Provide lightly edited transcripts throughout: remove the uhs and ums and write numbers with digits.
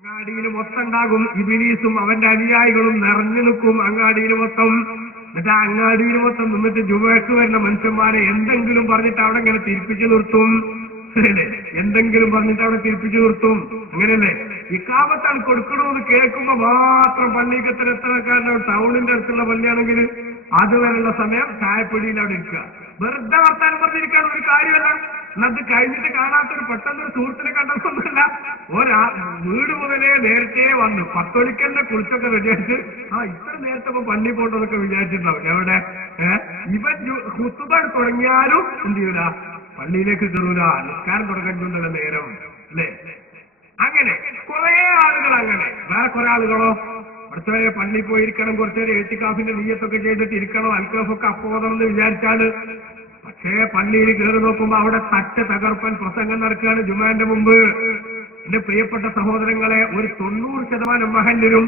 അങ്ങാടിയിൽ മൊത്തം ഉണ്ടാകും. ഇബ്ലീസും അവന്റെ അനുയായികളും നിറഞ്ഞു നിൽക്കും അങ്ങാടിയിൽ മൊത്തം. എന്നിട്ട് ആ അങ്ങാടിയിൽ മൊത്തം നിന്നിട്ട് ജുമഅക്ക് വരുന്ന മനുഷ്യന്മാരെ എന്തെങ്കിലും പറഞ്ഞിട്ട് അവിടെ ഇങ്ങനെ തിരിപ്പിച്ചു നിർത്തും. എന്തെങ്കിലും പറഞ്ഞിട്ട് അവിടെ തിരിപ്പിച്ചു നിർത്തും. അങ്ങനെയല്ലേ ഇഖാമത്താണ് കൊടുക്കണമെന്ന് കേൾക്കുമ്പോ മാത്രം പള്ളിക്കത്തിൽ എത്രക്കാരനാണ്. ടൗണിന്റെ അടുത്തുള്ള പള്ളിയാണെങ്കിൽ അതുവരെയുള്ള സമയം ചായപ്പൊടിയിൽ അവിടെ ഇരിക്കുക. വെറുതെ വർത്താനം പറഞ്ഞിരിക്കാൻ ഒരു കാര്യമല്ല. എന്നത് കഴിഞ്ഞിട്ട് കാണാത്തൊരു പെട്ടെന്നൊരു സുഹൃത്തിനെ കണ്ടതൊന്നുമല്ല. വീട് മുതലേ നേരത്തെ വന്നു 10 മണിക്കന്നെ കുളിച്ചൊക്കെ റെഡിയായിട്ട് ഇത്ര നേരത്തെ ഇപ്പൊ പള്ളി പോകേണ്ടതൊക്കെ വിചാരിച്ചിട്ടുണ്ടാവും. എവിടെ ഇവൻ ഖുത്ബ തുടങ്ങിയാലും എന്ത് ചെയ്യൂല, പള്ളിയിലേക്ക് കയറൂല. നിസ്കാരം തുടങ്ങുന്നുള്ള നേരം അല്ലേ. അങ്ങനെ കുറെ ആളുകൾ, അങ്ങനെ വേറെ കുറെ ആളുകളോ കുറച്ചുപേരെ പള്ളി പോയിരിക്കണം, കുറച്ചുപേരെ എഴുത്തിക്കാഫിന്റെ നീയത്തൊക്കെ ചെയ്തിട്ട് ഇരിക്കണം, അൽക്കാഫൊക്കെ അപ്പോദം എന്ന് വിചാരിച്ചാണ്. പക്ഷേ പള്ളിയിൽ കയറി നോക്കുമ്പോ അവിടെ തട്ട് തകർപ്പൻ പ്രസംഗം നടക്കുകയാണ് ജുമാന്റെ മുമ്പ്. എന്റെ പ്രിയപ്പെട്ട സഹോദരങ്ങളെ, ഒരു 90% മഹല്ലിലും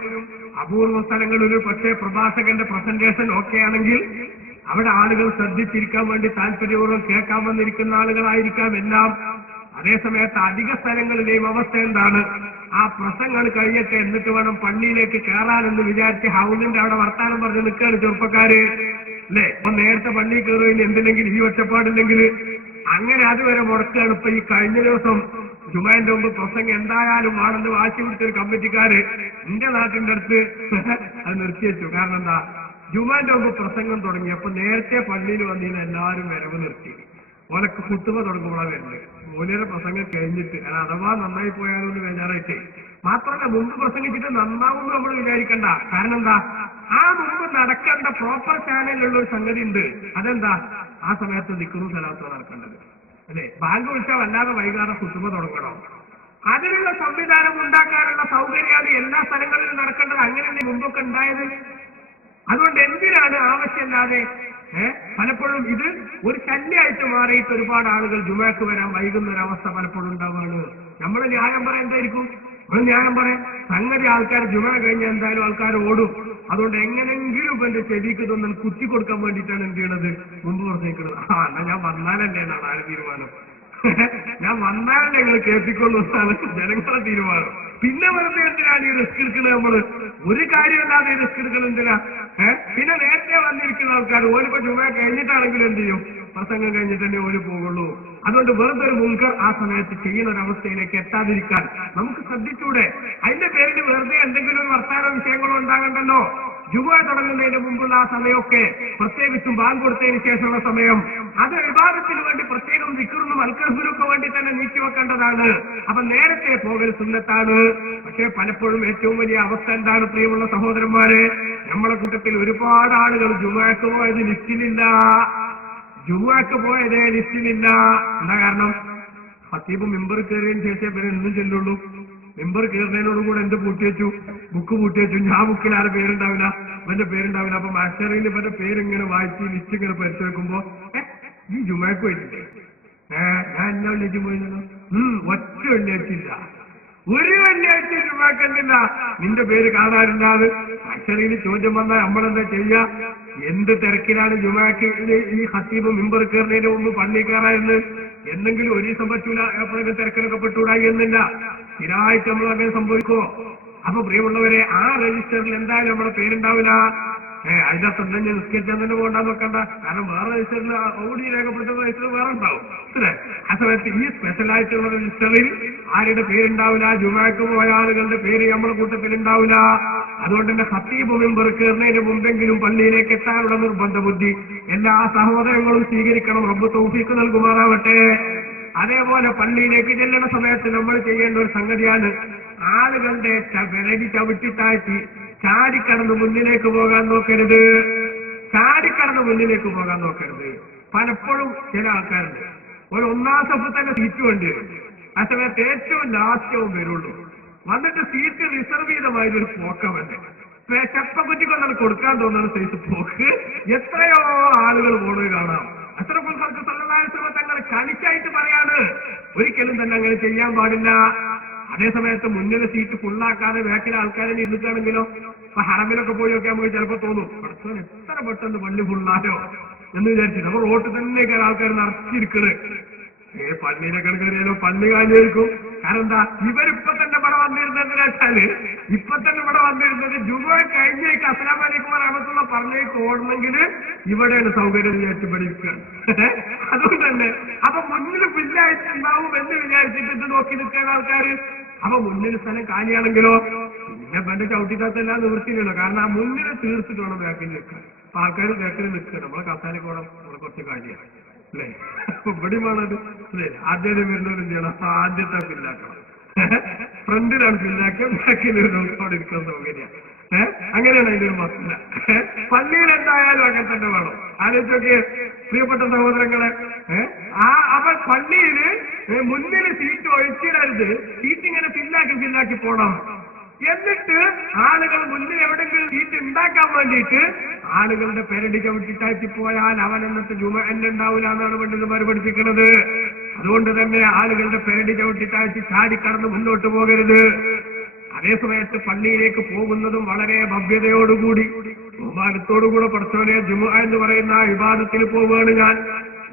അപൂർവ സ്ഥലങ്ങളിലും പക്ഷേ പ്രഭാഷകന്റെ പ്രസന്റേഷൻ ഓക്കെ ആണെങ്കിൽ അവിടെ ആളുകൾ ശ്രദ്ധിച്ചിരിക്കാൻ വേണ്ടി താല്പര്യപൂർവ്വം കേൾക്കാൻ വന്നിരിക്കുന്ന ആളുകളായിരിക്കാം എല്ലാം. അതേസമയത്ത് അധിക സ്ഥലങ്ങളിലെയും അവസ്ഥ എന്താണ്? ആ പ്രസംഗങ്ങൾ കഴിയട്ടെ, എന്നിട്ട് വേണം പള്ളിയിലേക്ക് കയറാനെന്ന് വിചാരിച്ച് ഹൗസിന്റെ അവിടെ വർത്താനം പറഞ്ഞ് നിൽക്കുകയാണ് ചെറുപ്പക്കാര് അല്ലേ. അപ്പൊ നേരത്തെ പള്ളിയിൽ കയറുകയിൽ എന്തില്ലെങ്കിൽ ഈ ഒറ്റപ്പാടില്ലെങ്കിൽ അങ്ങനെ അതുവരെ മുടക്കുകയാണ്. ഇപ്പൊ ഈ കഴിഞ്ഞ ദിവസം ജുമാന്റെ മുമ്പ് പ്രസംഗം എന്തായാലും ആണെന്ന് വാശി പിടിച്ചൊരു കമ്മിറ്റിക്കാര് എന്റെ നാട്ടിന്റെ അടുത്ത് അത് നിർത്തിവെച്ചു. കാരണം എന്താ, ജുമാന്റെ മുമ്പ് പ്രസംഗം തുടങ്ങിയപ്പോ നേരത്തെ പള്ളിയിൽ വന്നിരുന്ന എല്ലാവരും വരവ് നിർത്തി. ഓലക്ക് കുത്തുമ തുടങ്ങുമ്പോഴാണ് വരുന്നത്. മൂലയുടെ പ്രസംഗം കഴിഞ്ഞിട്ട് അഥവാ നന്നായി പോയാലും ഒന്ന് ബേജാറായിട്ടേ. മാത്രമല്ല മുമ്പ് പ്രസംഗിച്ചിട്ട് നന്നാവുമെന്ന് നമ്മൾ വിചാരിക്കണ്ട. കാരണം എന്താ, ആ മുമ്പ് നടക്കേണ്ട പ്രോപ്പർ ചാനലിലുള്ള ഒരു സംഗതി ഉണ്ട്. അതെന്താ, ആ സമയത്ത് ദിക്റും സലാത്തും നടക്കേണ്ടത് അല്ലെ. ബാങ്ക് വിളിച്ചാൽ വല്ലാതെ വൈകാതെ കുത്തുമ തുടങ്ങണം. അതിനുള്ള സംവിധാനം ഉണ്ടാക്കാനുള്ള സൗകര്യമാണ് എല്ലാ സ്ഥലങ്ങളിലും നടക്കേണ്ടത്. അങ്ങനെയല്ലേ മുമ്പൊക്കെ ഉണ്ടായത്. അതുകൊണ്ട് എന്തിനാണ് ആവശ്യമില്ലാതെ പലപ്പോഴും ഇത് ഒരു ശല്യമായിട്ട് മാറിയിട്ട് ഒരുപാട് ആളുകൾ ജുമഅക്ക് വരാൻ വൈകുന്ന ഒരവസ്ഥ പലപ്പോഴും ഉണ്ടാവുകയാണ്. നമ്മൾ ന്യായം പറയാൻ എന്തായിരിക്കും? നമ്മൾ ന്യായം പറയാം, സംഗതി ആൾക്കാർ ജുമഅ കഴിഞ്ഞാൽ എന്തായാലും ആൾക്കാർ ഓടും. അതുകൊണ്ട് എങ്ങനെങ്കിലും എന്റെ ചെടിക്ക് ഇതൊന്നും കുത്തി കൊടുക്കാൻ വേണ്ടിയിട്ടാണ് എന്ത് ചെയ്യണത്, മുമ്പ് പറഞ്ഞേക്കുന്നത്. എന്നാ ഞാൻ വന്നാലല്ലേ എന്നാണ് ആര് തീരുമാനം. ഞാൻ വന്നാലല്ലേ നിങ്ങൾ കേൾപ്പിക്കൊള്ളൂ എന്നാണ് ജനങ്ങളുടെ തീരുമാനം. പിന്നെ വെറുതെ എന്തിനാണ് ഈ റിസ്ക് എടുക്കുന്നത്? നമ്മള് ഒരു കാര്യമല്ലാതെ ഈ റിസ്ക് എടുക്കുന്നത് എന്തിനാ? പിന്നെ നേരത്തെ വന്നിരിക്കുന്ന ആൾക്കാർ ഓലിപ്പോ ജുമഅ കഴിഞ്ഞിട്ടാണെങ്കിലും എന്ത് ചെയ്യും, പ്രസംഗം കഴിഞ്ഞിട്ട് തന്നെ ഓല് പോകുള്ളൂ. അതുകൊണ്ട് വെറുതെ ഒരു മുൻകർ ആ സമയത്ത് ചെയ്യുന്ന ഒരവസ്ഥയിലേക്ക് എത്താതിരിക്കാൻ നമുക്ക് ശ്രദ്ധിച്ചൂടെ? അതിന്റെ പേരിൽ വെറുതെ എന്തെങ്കിലും ഒരു വർത്താന വിഷയങ്ങളോ ഉണ്ടാകണ്ടല്ലോ. ജുമഅ തുടങ്ങുന്നതിന് മുമ്പുള്ള ആ സമയമൊക്കെ, പ്രത്യേകിച്ചും ബാങ്ക് കൊടുത്തതിന് ശേഷമുള്ള സമയം, അത് വിവാദത്തിന് വേണ്ടി പ്രത്യേകം ദിക്റിനും അൽക്കഹ്ഫിനൊക്കെ വേണ്ടി തന്നെ നീക്കിവെക്കേണ്ടതാണ്. അപ്പൊ നേരത്തെ പോകൽ സുന്നത്താണ്. പക്ഷേ പലപ്പോഴും ഏറ്റവും വലിയ അവസ്ഥ എന്താണ് പ്രിയമുള്ള സഹോദരന്മാരെ? നമ്മളെ കൂട്ടത്തിൽ ഒരുപാട് ആളുകൾ ജുമഅക്ക് പോയത് ലിസ്റ്റിലില്ല. ജുമഅക്ക് പോയതേ ലിസ്റ്റിലില്ല. എന്താ കാരണം? ഖത്തീബ് മിമ്പർ കയറിയതിന് ശേഷം ഇവരെ എന്നും ചെല്ലുള്ളൂ. മെമ്പർ കയറുന്നതിനോടുകൂടെ എന്ത് പൂട്ടിവെച്ചു, ബുക്ക് പൂട്ടിവെച്ചു. ഞാൻ ബുക്കിൽ ആരുടെ പേരുണ്ടാവില്ല, ഇവന്റെ പേരുണ്ടാവില്ല. അപ്പൊ മാസ്റ്ററിൽ ഇവന്റെ പേരിങ്ങനെ വായിച്ച് ലിസ്റ്റ് ഇങ്ങനെ പരിച്ചു വെക്കുമ്പോ ഈ ജുമഅക്ക് പോയിട്ടില്ലേ? ഞാൻ എല്ലാ വെള്ളിയാഴ്ച പോയിരുന്നല്ലോ. ഒറ്റ വെള്ളിയാഴ്ചയില്ല, ഒരു വെള്ളിയാഴ്ച ജുമഅക്കണ്ടില്ല. നിന്റെ പേര് കാണാനില്ലാതെ മാസ്റ്ററിൽ ചോദ്യം വന്നാൽ നമ്മളെന്താ ചെയ്യുക? എന്ത് തിരക്കിലാണ് ജുമഅക്ക് ഈ ഖത്തീബ് മിമ്പർ കയറുന്നതിന് മുമ്പ് പള്ളി കയറായിരുന്നു. എന്തെങ്കിലും ഒരു ദിവസം പറ്റൂല, എപ്പോഴൊക്കെ തിരക്കിലൊക്കെ പെട്ടുകൂടായി എന്നില്ല. സ്ഥിരമായിട്ട് നമ്മൾ അങ്ങനെ സംഭവിക്കുമോ? അപ്പൊ പ്രിയമുള്ളവരെ, ആ രജിസ്റ്ററിൽ എന്തായാലും നമ്മുടെ പേരുണ്ടാവില്ല. അതിന്റെ തന്നെ നിസ്കരിച്ചാൽ തന്നെ പോകണ്ടാന്ന് വെക്കണ്ട. കാരണം വേറെ രജിസ്റ്ററിൽ ഓടി രേഖപ്പെട്ട രജിസ്റ്റർ വേറെ ഉണ്ടാവും. ആ സമയത്ത് ഈ സ്പെഷ്യലായിട്ടുള്ള രജിസ്റ്ററിൽ ആരുടെ പേരുണ്ടാവില്ല. ജുമഅക്ക് പോയ ആളുകളുടെ പേര് നമ്മുടെ കൂട്ടത്തിൽ ഉണ്ടാവില്ല. അതുകൊണ്ട് തന്നെ ഖത്തീബ് മിമ്പർ കയറുന്നതിന് മുമ്പെങ്കിലും പള്ളിയിലേക്ക് എത്താനുള്ള നിർബന്ധ ബുദ്ധി എല്ലാ സഹോദരങ്ങളും സ്വീകരിക്കണം. റബ്ബ് തൗഫീഖ് നൽകുമാറാവട്ടെ. അതേപോലെ പള്ളിയിലേക്ക് ചെല്ലുന്ന സമയത്ത് നമ്മൾ ചെയ്യേണ്ട ഒരു സംഗതിയാണ്, ആളുകളുടെ വിലടി ചവിട്ടിത്താഴ്ത്തി ചാടിക്കടന്ന് മുന്നിലേക്ക് പോകാൻ നോക്കരുത്. ചാടിക്കടന്ന് മുന്നിലേക്ക് പോകാൻ നോക്കരുത്. പലപ്പോഴും ചില ആൾക്കാരുണ്ട്, ഒരു 1-ാം സഫ് തന്നെ സീറ്റ് വേണ്ടി വരും. ആ സമയത്ത് ഏറ്റവും ലാസ്റ്റവും വരുള്ളൂ. വന്നിട്ട് സീറ്റ് റിസർവ് ചെയ്തമായൊരു പോക്കവന്റെ ചെപ്പക്കുറ്റി കൊണ്ടാണ് കൊടുക്കാൻ തോന്നുന്ന സൈസ് പോക്ക്. എത്രയോ ആളുകൾ പോണത് കാണാം. അഷ്റഫുൽ ഖൽഖ് സല്ലല്ലാഹു അലൈഹി വസല്ലം തങ്ങൾ കണിച്ചായിട്ട് പറയാണ്, ഒരിക്കലും തന്നെ അങ്ങനെ ചെയ്യാൻ പാടില്ല. അതേസമയത്ത് മുന്നിലെ സീറ്റ് ഫുള്ളാക്കാതെ ബാക്കിലെ ആൾക്കാരെ ഇരുന്നിട്ടാണെങ്കിലോ, ഇപ്പൊ ഹറമിലൊക്കെ പോയി നോക്കിയാൽ നമുക്ക് ചിലപ്പോൾ തോന്നും, പഠിച്ചവൻ എത്ര പെട്ടെന്ന് പള്ളി ഫുള്ളാരോ എന്ന് വിചാരിച്ചിട്ട്. അപ്പൊ റോട്ടിൽ തന്നെയൊക്കെ ആൾക്കാർ നിറച്ചിരിക്കണ്. പള്ളിയിലൊക്കെ കയറിയാലോ പള്ളി കാലിയായിരിക്കും. കാരണം എന്താ, ഇവരിപ്പൊ തന്നെ ഇവിടെ വന്നിരുന്നതിന് വെച്ചാല് ഇപ്പൊ തന്നെ ഇവിടെ വന്നിരുന്നത് ജുമ കഴിഞ്ഞേക്ക് അസ്സലാമു അലൈക്കും വറഹ്മത്തുള്ളാഹി പറഞ്ഞേക്ക് ഓടണമെങ്കിൽ ഇവിടെയാണ് സൗകര്യം വിചാരിച്ച് പഠിക്കുകയാണ്. അതുകൊണ്ട് തന്നെ അപ്പൊ മുന്നിൽ പിന്നായിട്ടുണ്ടാവും എന്ന് വിചാരിച്ചിട്ട് ഇത് നോക്കി നിൽക്കുന്ന ആൾക്കാര്. അപ്പൊ മുന്നിൽ സ്ഥലം കാലിയാണെങ്കിലോ പിന്നെ എന്റെ ചവിട്ടിക്കാത്തെല്ലാം നിവൃത്തിയില്ലല്ലോ. കാരണം ആ മുന്നിൽ തീർത്തിട്ട് വേണം ബാക്കിൽ നിൽക്കാൻ. അപ്പൊ ആൾക്കാർ ബാക്കിൽ നിൽക്കുക. നമ്മളെ കസാലക്കോടം നമ്മളെ കുറച്ച് കാര്യമാണ് അല്ലേ. അപ്പൊ ഇവിടെ വേണത് അല്ലേ. ആദ്യം വരുന്നവരും ചെയ്യണം. അപ്പൊ ആദ്യത്തെ ഫില്ലാക്കണം. ഫ്രണ്ടിലാണ് ഫില്ലാക്കുക, ബാക്കിൽ അവിടെ ഇരിക്കുന്ന സൗകര്യം. അങ്ങനെയാണ് അതിന്റെ ഒരു മസല. പള്ളിയിൽ എന്തായാലും അങ്ങനെ തന്നെ വേണം. ആലോചിച്ചൊക്കെ പ്രിയപ്പെട്ട സഹോദരങ്ങളെ. അപ്പൊ പള്ളിയില് മുന്നിൽ സീറ്റ് ഒഴിച്ചിടരുത്. സീറ്റ് ഇങ്ങനെ ഫില്ലാക്കി പോണം. എന്നിട്ട് ആളുകൾ മുന്നിൽ എവിടെങ്കിലും സീറ്റ് ഉണ്ടാക്കാൻ വേണ്ടിയിട്ട് ആളുകളുടെ പെരടി ചവിട്ടിട്ടാഴ്ത്തി പോയാൽ അവൻ എന്നത്തെ ജുമ എന്നെ ഉണ്ടാവില്ല എന്നാണ് പണ്ഡിതന്മാർ പഠിപ്പിക്കുന്നത്. അതുകൊണ്ട് തന്നെ ആളുകളുടെ പെരടി ചവിട്ടിട്ടാഴ്ത്തി ചാടിക്കടന്ന് മുന്നോട്ട് പോകരുത്. അതേസമയത്ത് പള്ളിയിലേക്ക് പോകുന്നതും വളരെ ഭവ്യതയോടുകൂടി ബഹുമാനത്തോടുകൂടെ പഠിച്ചവനെ ജുമ എന്ന് പറയുന്ന വിവാദത്തിൽ പോവുകയാണ് ഞാൻ.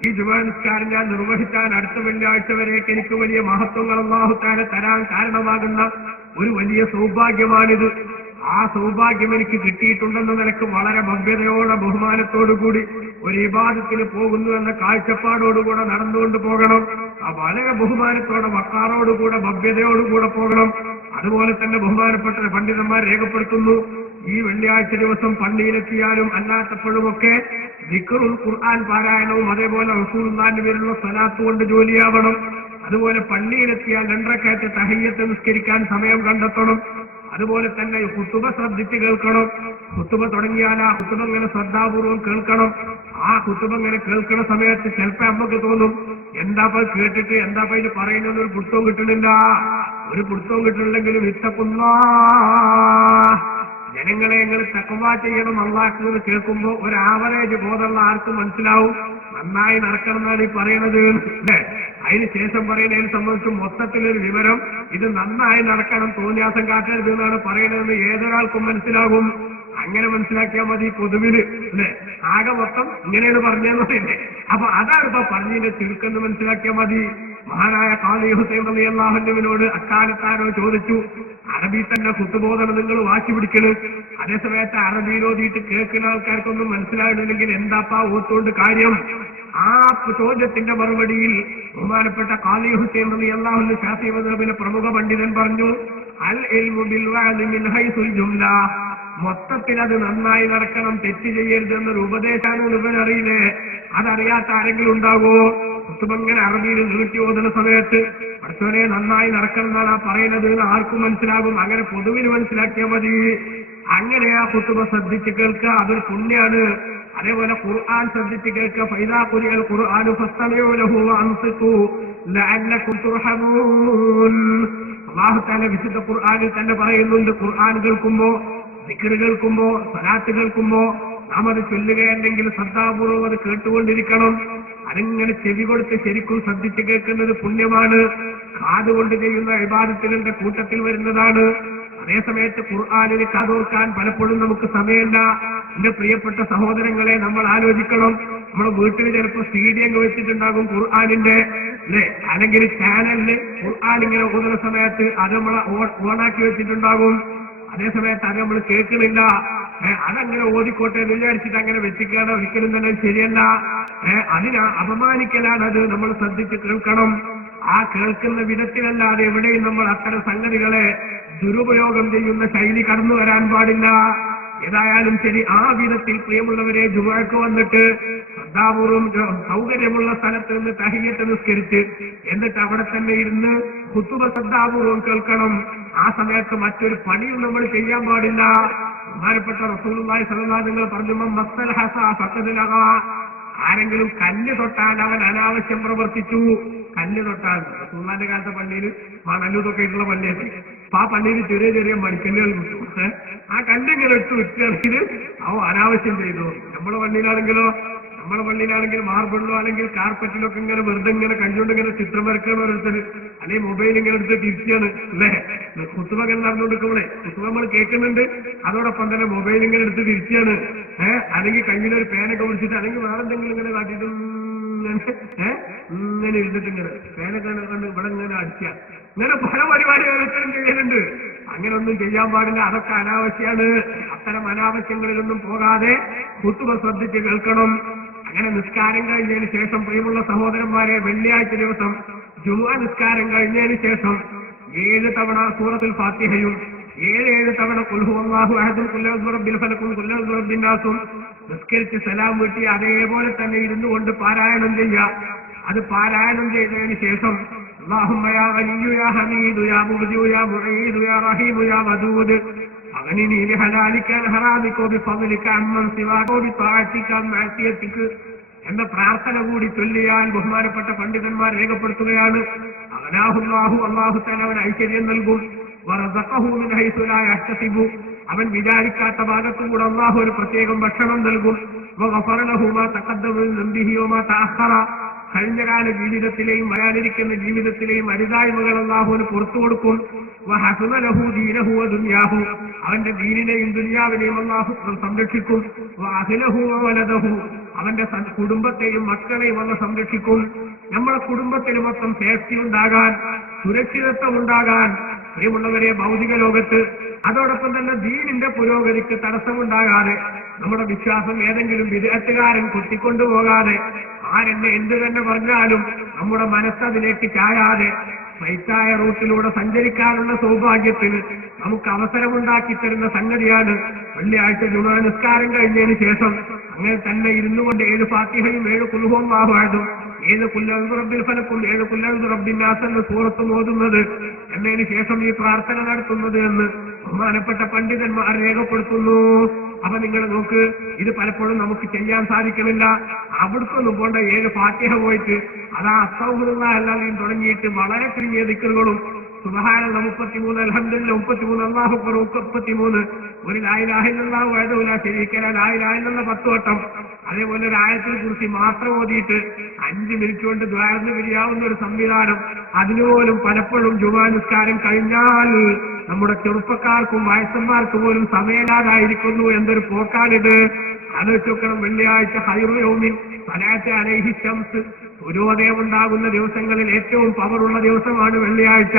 ഈ ജുമാ നിസ്കാരം ഞാൻ നിർവഹിക്കാൻ അടുത്ത വെള്ളിയാഴ്ച വരേക്ക് എനിക്ക് വലിയ മഹത്വങ്ങൾ അല്ലാഹു തആല തരാൻ കാരണമാകുന്ന ഒരു വലിയ സൗഭാഗ്യമാണിത്. ആ സൗഭാഗ്യം എനിക്ക് കിട്ടിയിട്ടുണ്ടെന്ന നിലക്ക് വളരെ ഭവ്യതയോടെ ബഹുമാനത്തോടുകൂടി ഒരു ഇബാദത്തിന് പോകുന്നു എന്ന കാഴ്ചപ്പാടോടുകൂടെ നടന്നുകൊണ്ട് പോകണം. ആ വളരെ ബഹുമാനത്തോടെ വക്കാറോടുകൂടെ ഭവ്യതയോടുകൂടെ പോകണം. അതുപോലെ തന്നെ ബഹുമാനപ്പെട്ട പണ്ഡിതന്മാർ രേഖപ്പെടുത്തുന്നു, ഈ വെള്ളിയാഴ്ച ദിവസം പള്ളിയിലെത്തിയാലും അല്ലാത്തപ്പോഴുമൊക്കെ ദിക്റും ഖുർആൻ പാരായണവും അതേപോലെ റസൂലുള്ളാഹിന്റെ പേരിലുള്ള സ്വലാത്ത് കൊണ്ട് ജോലിയാവണം. അതുപോലെ പള്ളിയിലെത്തിയാൽ 2 റക്അത്ത് തഹയ്യത്ത് നിസ്കരിക്കാൻ സമയം കണ്ടെത്തണം. അതുപോലെ തന്നെ ഖുതുബ ശ്രദ്ധിച്ച് കേൾക്കണം. ഖുതുബ തുടങ്ങിയാൽ ആ ഖുതുബ ഇങ്ങനെ ശ്രദ്ധാപൂർവം കേൾക്കണം. ആ ഖുതുബ ഇങ്ങനെ കേൾക്കുന്ന സമയത്ത് ചിലപ്പോ നമുക്ക് തോന്നും എന്താപ്പ കേട്ടിട്ട് എന്താപ്പ ഇത് പറയുന്നത് ഒരു പിടുത്തവും കിട്ടണില്ല. ഒരു പിടുത്തവും കിട്ടണില്ലെങ്കിലും ജനങ്ങളെ നിങ്ങൾ തഖ്വ ചെയ്യണം അല്ലാഹുവിനെ കേൾക്കുമ്പോൾ ഒരു ആവറേജ് ബോധമുള്ള ആർക്കും മനസ്സിലാവും നന്നായി നടക്കണം എന്നാണ് ഈ പറയുന്നത് അല്ലേ. അതിന് ശേഷം പറയുന്നതിനെ സംബന്ധിച്ച് മൊത്തത്തിലൊരു വിവരം ഇത് നന്നായി നടക്കണം, തോന്നിയാസം കാട്ടരുത് എന്നാണ് പറയുന്നതെന്ന് ഏതൊരാൾക്കും മനസ്സിലാകും. അങ്ങനെ മനസ്സിലാക്കിയാൽ മതി. പൊതുവില് അല്ലെ ആകെ മൊത്തം ഇങ്ങനെയാണ് പറഞ്ഞതെന്ന് പറയുന്നത്. അപ്പൊ അതാണ് ഇപ്പൊ പറഞ്ഞതിന്റെ ചുരുക്കെന്ന് മനസ്സിലാക്കിയാൽ മതി. മഹാനായ ഖാദി ഹുസൈൻ റളിയല്ലാഹു അൻഹുവിനോട് അക്കാലത്താരോ ചോദിച്ചു, അറബി തന്നെ കുത്തുബോധനം നിങ്ങൾ വാശി പിടിക്കണം, അതേസമയത്ത് അറബിയിലോതിയിട്ട് കേൾക്കുന്ന ആൾക്കാർക്കൊന്നും മനസ്സിലായില്ലെങ്കിൽ എന്താപ്പാ ഓത്തുകൊണ്ട് കാര്യം? ആ ചോദ്യത്തിന്റെ മറുപടിയിൽ ബഹുമാനപ്പെട്ട ഖാദി ഹുസൈൻ റളിയല്ലാഹു അൻഹു ശാഫിഈ മദ്ഹബിലെ പ്രമുഖ പണ്ഡിതൻ പറഞ്ഞു, അൽ ഇൽമു ബിൽ വഅദി മിൻ ഹൈസുൽ ജുംല, മൊത്തത്തിൽ അത് നന്നായി നടക്കണം, തെറ്റ് ചെയ്യരുത് എന്നൊരു ഉപദേശമാണ് ഇവനറിയില്ലേ. അതറിയാത്ത ആരെങ്കിലും ഉണ്ടാകോ? കുത്തുബങ്ങനെ അറബിയിൽ നീട്ടി ഓതുന്ന സമയത്ത് പഠിച്ചവനെ നന്നായി നടക്കണം എന്നാണ് ആ പറയുന്നത് ആർക്കും മനസ്സിലാകും. അങ്ങനെ പൊതുവിൽ മനസ്സിലാക്കിയാൽ മതി. അങ്ങനെ ആ കുത്തുബ ശ്രദ്ധിച്ച് കേൾക്കുക, അതൊരു പുണ്യാണ്. അതേപോലെ ഖുർആൻ ശ്രദ്ധിച്ച് കേൾക്കുക. ഫൈദാ ഖുരിഅൽ ഖുർആനു ഫസ്തമിഉ ലഹു വഅൻസിതു ലഅല്ലകും തുർഹമൂൻ. അല്ലാഹു തആല വിശുദ്ധ ഖുർആനിൽ തന്നെ പറയുന്നുണ്ട്, ഖുർആൻ കേൾക്കുമ്പോ, ദിക്ർ കേൾക്കുമ്പോ, സ്വലാത്ത് കേൾക്കുമ്പോ നാം അത് ചൊല്ലുകയല്ലെങ്കിൽ ശ്രദ്ധാപൂർവ്വം അത് കേട്ടുകൊണ്ടിരിക്കണം. അതിങ്ങനെ ചെവി കൊടുത്ത് ശരിക്കും ശ്രദ്ധിച്ച് കേൾക്കുന്നത് പുണ്യമാണ്. കാതുകൊണ്ട് ചെയ്യുന്ന ഇബാദത്തുകളുടെ കൂട്ടത്തിൽ വരുന്നതാണ്. അതേസമയത്ത് ഖുർആനിന് കാതോർക്കാൻ പലപ്പോഴും നമുക്ക് സമയമില്ല. എന്റെ പ്രിയപ്പെട്ട സഹോദരങ്ങളെ, നമ്മൾ ആലോചിക്കണം. നമ്മുടെ വീട്ടിൽ ചിലപ്പോൾ CD അങ്ങ് വെച്ചിട്ടുണ്ടാകും ഖുർആനിന്റെ അല്ലെ, അല്ലെങ്കിൽ ചാനലില് ഖുർആൻ ഇങ്ങനെ ഓതുന്ന സമയത്ത് അത് നമ്മളെ ഓണാക്കി വെച്ചിട്ടുണ്ടാകും. അതേസമയത്ത് അത് നമ്മൾ കേൾക്കണില്ല. അതങ്ങനെ ഓതിക്കോട്ടെ എന്ന് വിചാരിച്ചിട്ട് അങ്ങനെ വെച്ചിക്കാതെ ഒരിക്കലും തന്നെ ശരിയല്ല. അതിന് അപമാനിക്കലാണ്. അത് നമ്മൾ ശ്രദ്ധിച്ച് കേൾക്കണം. ആ കേൾക്കുന്ന വിധത്തിലല്ലാതെ എവിടെയും നമ്മൾ അത്തരം സംഗതികളെ ദുരുപയോഗം ചെയ്യുന്ന ശൈലി കടന്നു വരാൻ പാടില്ല. ഏതായാലും ശരി, ആ വിധത്തിൽ പ്രിയമുള്ളവരെ ജുമുഅക്ക് വന്നിട്ട് ശ്രദ്ധാപൂർവം സൗകര്യമുള്ള സ്ഥലത്ത് നിന്ന് തഹിയ്യത്ത് നിസ്കരിച്ച് എന്നിട്ട് അവിടെ തന്നെ ഇരുന്ന് ഖുതുബ ശ്രദ്ധാപൂർവം കേൾക്കണം. ആ സമയത്ത് മറ്റൊരു പണിയും നമ്മൾ ചെയ്യാൻ പാടില്ല. ബഹുമാനപ്പെട്ട റസൂലുള്ളാഹി സ്വല്ലല്ലാഹു അലൈഹി വസല്ലം പറഞ്ഞു, മൻ മസ്സൽ ഹസ ഫഖദ് ലഗാ, ആരെങ്കിലും കല്ല് തൊട്ടാൽ അവൻ അനാവശ്യം പ്രവർത്തിച്ചു. കല്ല് തൊട്ടാൽ റസൂലുള്ളാഹിന്റെ കാലത്തെ പള്ളിയിൽ മണലൂതൊക്കെ ആയിട്ടുള്ള പള്ളിയാണ്. അപ്പൊ ആ പള്ളിയിൽ ചെറിയ ചെറിയ മണിക്കല്ലുകൾ കിട്ടും. ആ കല്ലിങ്ങനെ ഇട്ട് വിറ്റാണെങ്കിൽ അവ അനാവശ്യം ചെയ്തു. നമ്മുടെ പള്ളിയിലാണെങ്കിൽ മാർബിളിലോ അല്ലെങ്കിൽ കാർപ്പറ്റിലൊക്കെ ഇങ്ങനെ വെറുതെ ഇങ്ങനെ കണ്ടുകൊണ്ട് ഇങ്ങനെ ചിത്രം വരയ്ക്കണം ഓരോരുത്തർ, അല്ലെങ്കിൽ മൊബൈൽ ഇങ്ങനെ എടുത്ത് തിരിച്ചാണ് അല്ലേ. കുത്തുബ ഇങ്ങനെ നടന്നുകൊടുക്കുമ്പോഴേ കുത്തുബ നമ്മൾ കേൾക്കുന്നുണ്ട്, അതോടൊപ്പം തന്നെ മൊബൈൽ ഇങ്ങനെ എടുത്ത് തിരിച്ചാണ്. അല്ലെങ്കിൽ കയ്യിലൊരു പേനൊക്കെ വിളിച്ചിട്ട് അല്ലെങ്കിൽ വേറെ എന്തെങ്കിലും ഇങ്ങനെ കാട്ടിയിട്ട് ഇങ്ങനെ ഇരുന്നിട്ട് ഇങ്ങനെ പേനൊക്കെ കണ്ട് ഇവിടെ ഇങ്ങനെ അടിക്കുക. ഇങ്ങനെ പല പരിപാടി ഓരോരുത്തരും ചെയ്യുന്നുണ്ട്. അങ്ങനെ ഒന്നും ചെയ്യാൻ പാടില്ല, അതൊക്കെ അനാവശ്യമാണ്. അത്തരം അനാവശ്യങ്ങളിലൊന്നും പോകാതെ കുത്തുബ ശ്രദ്ധിച്ച് കേൾക്കണം. അങ്ങനെ നിസ്കാരം കഴിഞ്ഞതിന് ശേഷം പ്രിയമുള്ള സഹോദരന്മാരെ, വെള്ളിയാഴ്ച ദിവസം ജുമുഅ നിസ്കാരം കഴിഞ്ഞതിന് ശേഷം 7 തവണ സൂറത്തുൽ ഫാത്തിഹയും 7 തവണ ഖുൽ ഹുവല്ലാഹു അഹദും ഖുൽ അഊദു ബിറബ്ബിൽ ഫലഖും ഖുൽ അഊദു ബിറബ്ബിൻ നാസും നിസ്കരിച്ച് സലാം വീട്ടി അതേപോലെ തന്നെ ഇരുന്നു കൊണ്ട് പാരായണം ചെയ്യുക. അത് പാരായണം ചെയ്തതിന് ശേഷം അല്ലാഹുമ്മ യാ ഗനിയ്യു യാ ഹമീദു യാ മുബ്ദിഉ യാ മുഈദു യാ റഹീമു യാ വദൂദ് അഗ്നിനി ബിഹലാലിക അൻ ഹറാമിക ബിഫദ്ലിക അമ്മൻ സിവാക ബിതാഅതിക അൻ മഅസിയതിക എന്ന പ്രാർത്ഥന കൂടി ചൊല്ലിയാൽ ബഹുമാനപ്പെട്ട പണ്ഡിതന്മാർ രേഖപ്പെടുത്തുകയാണ്, അഗ്നാഹുല്ലാഹു, അല്ലാഹു തആല അവന് ഐശ്വര്യം നൽകും. വറസഖഹു മിൻ ഹൈസു ലാ യഹ്തസിബു, അവൻ വിചാരിക്കാത്ത ഭാഗത്തുകൂടെ അല്ലാഹു ഒരു പ്രത്യേകം ഭക്ഷണം നൽകും. വഗഫറ ലഹു മാ തഖദ്ദമ മിൻ ദംബിഹി വമാ തഅഖറ, കഴിഞ്ഞകാല ജീവിതത്തിലെയും വരാനിരിക്കുന്ന ജീവിതത്തിലെയും അരുതായ്മകൾ അല്ലാഹുവിന് പുറത്തു കൊടുക്കും. വഹസുന ലഹു ദീനഹു വദുനിയാഹു, അവന്റെ ദീനിനെയും ദുനിയാവിനെയും അല്ലാഹു സംരക്ഷിക്കും. വഅഹ്ലഹു വവലദഹു, അവന്റെ കുടുംബത്തെയും മക്കളെയും അല്ല സംരക്ഷിക്കും. നമ്മുടെ കുടുംബത്തിന് മൊത്തം സേഫ്റ്റി ഉണ്ടാകാൻ, സുരക്ഷിതത്വം ഉണ്ടാകാൻ, പ്രിയമുള്ളവരെ, ഭൗതിക ലോകത്ത് അതോടൊപ്പം തന്നെ ദീനിന്റെ പുരോഗതിക്ക് തടസ്സമുണ്ടാകാതെ, നമ്മുടെ വിശ്വാസം ഏതെങ്കിലും വിദഗ്ധകാരൻ കുത്തിക്കൊണ്ടുപോകാതെ, ആരെന്നെ എന്ത് തന്നെ പറഞ്ഞാലും നമ്മുടെ മനസ്സതിലേക്ക് ചായാതെ സ്ട്രൈറ്റായ റൂട്ടിലൂടെ സഞ്ചരിക്കാനുള്ള സൗഭാഗ്യത്തിന് നമുക്ക് അവസരമുണ്ടാക്കി തരുന്ന സംഗതിയാണ് വെള്ളിയാഴ്ച ജുമുഅ നിസ്കാരം കഴിഞ്ഞതിന് ശേഷം അങ്ങനെ തന്നെ ഇരുന്നു കൊണ്ട് 7 ഫാത്തിഹയും 7 ഖുൽ ഹുവല്ലാഹു അഹദും 7 ഖുൽ അഊദു ബിറബ്ബിൽ ഫലഖും 7 ഖുൽ അഊദു ബിറബ്ബിൻ നാസ് എന്ന സൂറത്തും ഓതുന്നത്, എന്നതിന് ശേഷം ഈ പ്രാർത്ഥന നടത്തുന്നത് എന്ന് ബഹുമാനപ്പെട്ട പണ്ഡിതന്മാർ രേഖപ്പെടുത്തുന്നു. അപ്പൊ നിങ്ങൾ നോക്ക്, ഇത് പലപ്പോഴും നമുക്ക് ചെയ്യാൻ സാധിക്കുന്നില്ല. അവിടുക്കൊന്നും പോണ്ട 7 ഫാത്തിഹ പോയിട്ട് അതാ അസ്തഗ്ഫിറുല്ലാഹ് അല്ലാതെയും തുടങ്ങിയിട്ട് വളരെ ചുരുങ്ങിയ ദിക്റുകളും സുബ്ഹാനല്ലാഹ് 33, അൽഹംദുലില്ലാഹ് 33, അല്ലാഹു അക്ബർ 33, ഒരു ലാ ഇലാഹ ഇല്ലല്ലാഹു വഹ്ദഹു ലാ ശരീക ലഹു ലാ ഇലാഹ ഇല്ലല്ലാഹ് 10 വട്ടം, അതേപോലെ ഒരു ആയത്തിൽ കുറിച്ച് മാത്രം ഓതിയിട്ട് 5 മിനിറ്റ് കൊണ്ട് ദ്വാരന്ന് പിരിയാവുന്ന ഒരു സംവിധാനം, അതിനുപോലും പലപ്പോഴും ജുമുഅ നിസ്കാരം കഴിഞ്ഞാൽ നമ്മുടെ ചെറുപ്പക്കാർക്കും വയസ്സന്മാർക്ക് പോലും സമയമില്ലാതായിരിക്കുന്നു. എന്തൊരു പോക്കാണിത്, ആലോചിച്ച് നോക്കണം. വെള്ളിയാഴ്ച ഖൈറു യൗമിൻ സലാത്ത് അലൈഹി ശംസ്, സൂര്യോദയം ഉണ്ടാകുന്ന ദിവസങ്ങളിൽ ഏറ്റവും പവറുള്ള ദിവസമാണ് വെള്ളിയാഴ്ച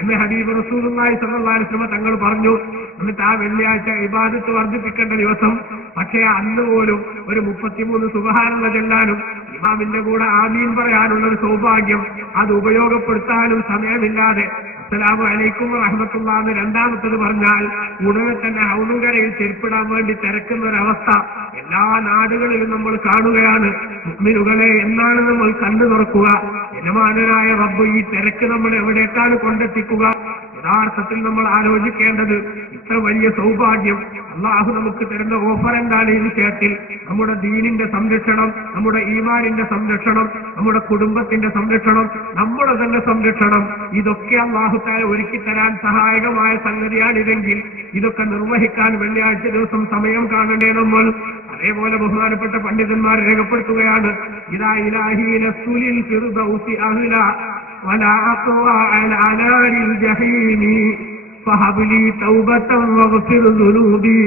എന്ന് ഹബീബ് റസൂലുള്ളാഹി സ്വല്ലല്ലാഹു അലൈഹി വസല്ലം തങ്ങൾ പറഞ്ഞു. എന്നിട്ട് ആ വെള്ളിയാഴ്ച ഇബാദത്ത് വർദ്ധിപ്പിക്കേണ്ട ദിവസം, പക്ഷേ അന്ന് പോലും ഒരു 33 സുബ്ഹാനല്ലാഹ് ചൊല്ലാനും ഇമാമിന്റെ കൂടെ ആമീൻ പറയാനുള്ള ഒരു സൗഭാഗ്യം അത് ഉപയോഗപ്പെടുത്താനും സമയമില്ലാതെ അസ്സലാമു അലൈക്കും വറഹ്മത്തുള്ളാഹി എന്ന് രണ്ടാമത്തത് പറഞ്ഞാൽ ഉടനെ തന്നെ ഹൗലുകരയിൽ ചെരുപ്പിടാൻ വേണ്ടി തിരക്കുന്ന ഒരവസ്ഥ എല്ലാ നാടുകളിലും നമ്മൾ കാണുകയാണ്. മുഅ്മിനുകളെ, എന്നാണ് നമ്മൾ കണ്ണു തുറക്കുക? യജമാനനായ റബ്ബ് ഈ തിരക്ക് നമ്മൾ എവിടേക്കാണ് കൊണ്ടെത്തിക്കുക? യഥാർത്ഥത്തിൽ നമ്മൾ ആലോചിക്കേണ്ടത്, ഇത്ര വലിയ സൗഭാഗ്യം അല്ലാഹു നമുക്ക് തരുന്ന ഓഫർ എന്താണ്? ഈ വിഷയത്തിൽ നമ്മുടെ ദീനിന്റെ സംരക്ഷണം, നമ്മുടെ ഈമാനിന്റെ സംരക്ഷണം, നമ്മുടെ കുടുംബത്തിന്റെ സംരക്ഷണം, നമ്മുടെ തന്നെ സംരക്ഷണം, ഇതൊക്കെ അല്ലാഹു തആല ഒരുക്കി തരാൻ സഹായകമായ സംഗതിയാണിതെങ്കിൽ ഇതൊക്കെ നിർവഹിക്കാൻ വെള്ളിയാഴ്ച ദിവസം സമയം കാണണ്ടേ നമ്മൾ? അതേപോലെ ബഹുമാനപ്പെട്ട പണ്ഡിതന്മാർ രേഖപ്പെടുത്തുകയാണ്, ഇദാ ഇലാഹി ലസ്തുലിൽ ഫിർദൗസി അഹ്ല വലാ അഖ്വാ അലാ നാരിൽ ജഹീമി ഫഹബ്ലി തൗബതൻ വഗ്ഫിർ ദുനൂബി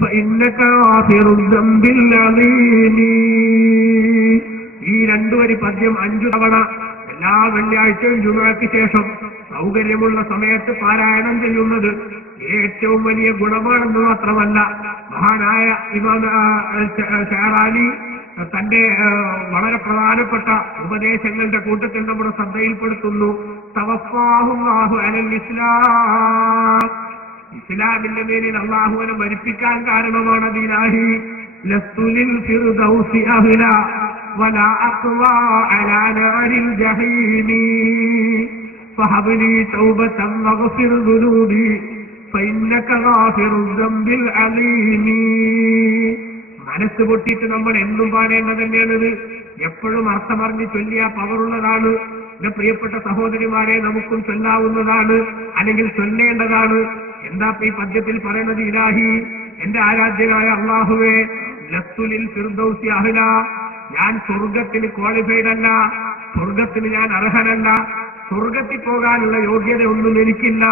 ഫഇന്നക ഗാഫിറുൽ ദംബിൽ അലീം. ഈ 2 വരി പദ്യം 5 തവണ എല്ലാ വെള്ളിയാഴ്ചയും ജുമുഅയ്ക്ക് ശേഷം സൗകര്യമുള്ള സമയത്ത് പാരായണം ചെയ്യുന്നത് ഏറ്റവും വലിയ ഗുണമാണെന്ന് മാത്രമല്ല, മഹാനായ ഇമാം ഷഅറാനി തന്റെ വളരെ പ്രധാനപ്പെട്ട ഉപദേശങ്ങളുടെ കൂട്ടത്തിൽ നമ്മുടെ ശ്രദ്ധയിൽപ്പെടുത്തുന്നു, തവഫാഹുല്ലാഹു അലൽ ഇസ്ലാം, ഇസ്ലാമിന്റെ മേലിൽ അല്ലാഹുവിനെ മരിപ്പിക്കാൻ കാരണമാണ് ദീനാഹി ലസ്തുലിൽ ഫിർദൗസി അഹ്ല വലാ അഖ്വാ അലാ നാരിൽ ജഹീമി ഫഹബ്ലി തൗബതൻ വഗ്ഫിർ ദുനൂബി ഫഇന്നക ഗാഫിറുൽ ദംബിൽ അലീം. മനസ്സ് പൊട്ടിയിട്ട് നമ്മൾ എന്നും പാടേണ്ടത് തന്നെയാണിത്. എപ്പോഴും അർത്ഥമറിഞ്ഞ് ചൊല്ലിയ പവറുള്ളതാണ്. എന്റെ പ്രിയപ്പെട്ട സഹോദരിമാരെ, നമുക്കും ചൊല്ലാവുന്നതാണ്, അല്ലെങ്കിൽ ചൊല്ലേണ്ടതാണ്. എന്താ ഈ പദ്യത്തിൽ പറയുന്നത്? ഇലാഹി, എന്റെ ആരാധ്യനായ അല്ലാഹുവേ, ലസ്തുലിൽ ഫിർദൗസി അഹ്ല, ഞാൻ സ്വർഗത്തിന് ക്വാളിഫൈഡ് അല്ല, സ്വർഗത്തിന് ഞാൻ അർഹനല്ല, സ്വർഗത്തിൽ പോകാനുള്ള യോഗ്യത ഒന്നും എനിക്കില്ല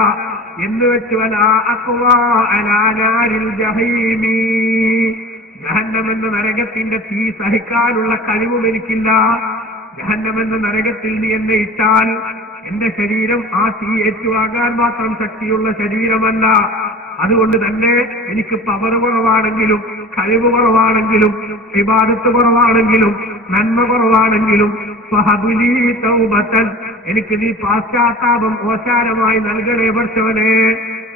എന്ന് വെച്ച് വലാ അഖ്വാ അലാ നാരിൽ ജഹീമി, ജഹന്നമെന്ന നരകത്തിന്റെ തീ സഹിക്കാനുള്ള കഴിവും എനിക്കില്ല. ജഹന്നമെന്ന നരകത്തിൽ നീ എന്നെ ഇട്ടാൽ എന്റെ ശരീരം ആ തീ ഏറ്റുവാങ്ങാൻ മാത്രം ശക്തിയുള്ള ശരീരമല്ല. അതുകൊണ്ട് തന്നെ എനിക്ക് പവർ കുറവാണെങ്കിലും, കഴിവ് കുറവാണെങ്കിലും, ഇബാദത്ത് കുറവാണെങ്കിലും, നന്മ കുറവാണെങ്കിലും, ഫഹബുലീ തൗബതൻ, എനിക്ക് നീ പാശ്ചാത്താപം ഓശാരമായി നൽകണേ പടച്ചവനെ.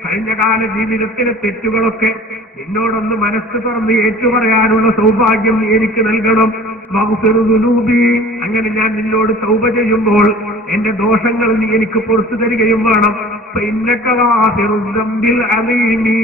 കഴിഞ്ഞ കാല ജീവിതത്തിലെ തെറ്റുകളൊക്കെ നിന്നോടൊന്ന് മനസ്സ് തുറന്ന് ഏറ്റുപറയാനുള്ള സൗഭാഗ്യം നീ എനിക്ക് നൽകണം. വഗ്ഫിറുദുനൂബി, അങ്ങനെ ഞാൻ നിന്നോട് തൗബ ചെയ്യുമ്പോൾ എന്റെ ദോഷങ്ങൾ നീ എനിക്ക് പുറത്തു തരികയും വേണം. ഫഇന്നക ഗാഫിറുദ്ദംബിൽ അലീമി,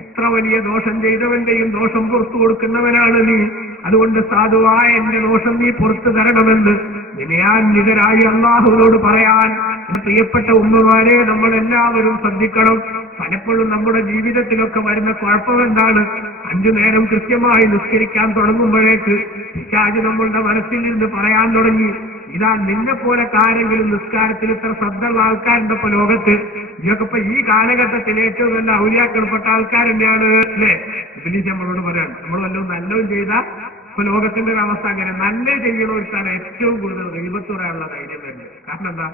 എത്ര വലിയ ദോഷം ചെയ്തവന്റെയും ദോഷം പുറത്തു കൊടുക്കുന്നവനാണ് നീ. അതുകൊണ്ട് സാധുവായ എന്റെ ദോഷം നീ പുറത്തു തരണമെന്ന് വിനയാന്വിതരായി അല്ലാഹുവിനോട് പറയാൻ പ്രിയപ്പെട്ട ഉമ്മമാരെ നമ്മളെല്ലാവരും ശ്രദ്ധിക്കണം. പലപ്പോഴും നമ്മുടെ ജീവിതത്തിലൊക്കെ വരുന്ന കുഴപ്പം എന്താണ്? 5 നേരം കൃത്യമായി നിസ്കരിക്കാൻ തുടങ്ങുമ്പോഴേക്ക് പിശാച് നമ്മളുടെ മനസ്സിൽ നിന്ന് പറയാൻ തുടങ്ങി, ഇതാ നിന്നെ പോലെ ആരെങ്കിലും നിസ്കാരത്തിൽ ഇത്ര ശ്രദ്ധയുള്ള ആൾക്കാരുണ്ട് ഇപ്പൊ ലോകത്ത്, ഇതൊക്കെ ഇപ്പൊ ഈ കാലഘട്ടത്തിൽ ഏറ്റവും നല്ല ഔലിയാക്കൾപ്പെട്ട ആൾക്കാർ തന്നെയാണ് അല്ലേ? ഇബിലീസ് നമ്മളോട് പറയാണ്, നമ്മൾ വല്ലതും നല്ലതും ചെയ്താൽ ഇപ്പൊ ലോകത്തിന്റെ ഒരു അവസ്ഥ അങ്ങനെ, നല്ല ചെയ്യുന്നവർക്കാണ് ഏറ്റവും കൂടുതൽ ഗീബത്ത് പറയാനുള്ള ധൈര്യം വരുന്നത്. കാരണം എന്താ?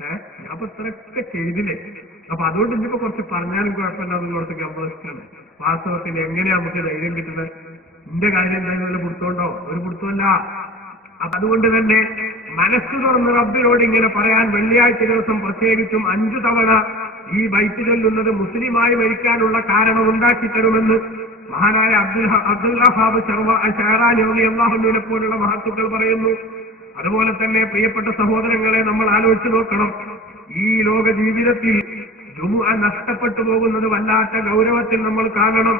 ഞാൻ അപ്പൊ ഇത്രയൊക്കെ ചെയ്തില്ലേ, അപ്പൊ അതുകൊണ്ട് ഇനിയിപ്പോ കുറച്ച് പറഞ്ഞാലും കുഴപ്പമില്ലാതെ കുറച്ച് ഗംഭീരമാണ്. വാസ്തവത്തിൽ എങ്ങനെയാ നമുക്ക് ധൈര്യം കിട്ടുന്നത്? എന്റെ കാര്യം എന്തായാലും വല്ല പുറത്തുണ്ടോ? ഒരു പുറത്തുമല്ല. അപ്പൊ അതുകൊണ്ട് തന്നെ മനസ്സ് തുറന്ന് റബ്ബിനോട് ഇങ്ങനെ പറയാൻ വെള്ളിയാഴ്ച ദിവസം പ്രത്യേകിച്ചും 5 തവണ ഈ ബൈത്ത് ചൊല്ലുന്നത് മുസ്ലിമായി മരിക്കാനുള്ള കാരണം ഉണ്ടാക്കി തരുമെന്ന് മഹാനായ അബ്ദുൽ വഹാബ് ഷഹറാനി റളിയല്ലാഹുവിനെ പോലുള്ള മഹത്തുക്കൾ പറയുന്നു. അതുപോലെ തന്നെ പ്രിയപ്പെട്ട സഹോദരങ്ങളെ, നമ്മൾ ആലോചിച്ച് നോക്കണം, ഈ ലോക ജീവിതത്തിൽ ജുമുഅ നഷ്ടപ്പെട്ടു പോകുന്നത് വല്ലാത്ത ഗൗരവത്തിൽ നമ്മൾ കാണണം.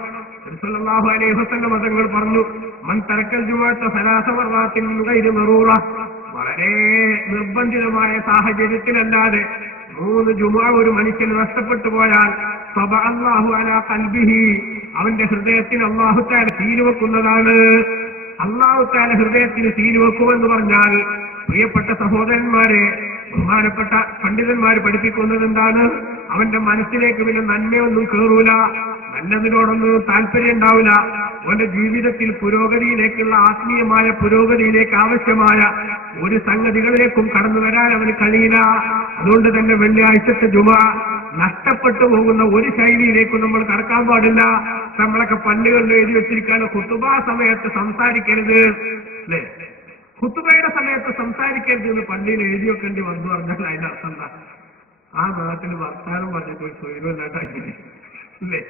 സല്ലല്ലാഹു അലൈഹി വസല്ലം തങ്ങൾ പറഞ്ഞു, മൻ തറക്കൽ ജുമുഅത സലാസ മർറാത്തിൻ മിൻ ഗൈരി മറൂറ, വളരെ നിർബന്ധിതമായ സാഹചര്യത്തിലല്ലാതെ 3 ജുമുഅ ഒരു മനുഷ്യന് നഷ്ടപ്പെട്ടു പോയാൽ ഫബഅല്ലാഹു അലാ ഖൽബിഹി, അവന്റെ ഹൃദയത്തിൽ അല്ലാഹു തആല സീൽ വെക്കുന്നതാണ്. അല്ലാഹു തആല ഹൃദയത്തിന് സീൽ വെക്കുമെന്ന് പറഞ്ഞാൽ പ്രിയപ്പെട്ട സഹോദരന്മാരെ, ബഹുമാനപ്പെട്ട പണ്ഡിതന്മാർ പഠിപ്പിക്കുന്നത് എന്താണ്? അവന്റെ മനസ്സിലേക്ക് പിന്നെ നന്മയൊന്നും കയറൂല, നല്ലതിനോടൊന്നും താല്പര്യം ഉണ്ടാവില്ല. അവന്റെ ജീവിതത്തിൽ പുരോഗതിയിലേക്കുള്ള ആത്മീയമായ പുരോഗതിയിലേക്ക് ആവശ്യമായ ഒരു സംഗതികളിലേക്കും കടന്നു വരാൻ അവന് കഴിയില്ല. അതുകൊണ്ട് തന്നെ വെള്ളിയാഴ്ചത്തെ ജുമുഅ നഷ്ടപ്പെട്ടു പോകുന്ന ഒരു ശൈലിയിലേക്കും നമ്മൾ കടക്കാൻ പാടില്ല. നമ്മളൊക്കെ പള്ളികളിൽ എഴുതി വെച്ചിരിക്കാനോ ഖുതുബ സമയത്ത് സംസാരിക്കരുത് അല്ലേ? ഖുതുബയുടെ സമയത്ത് സംസാരിക്കരുത് എന്ന് പള്ളിയിൽ എഴുതി വെക്കേണ്ടി വന്നു പറഞ്ഞാൽ അതിന്റെ അർത്ഥം എന്താ? ആ നാട്ടിൽ വർത്താനം പറഞ്ഞിട്ട് ഒരു സ്വൈരമില്ലാണ്ടാക്കി അല്ലേ?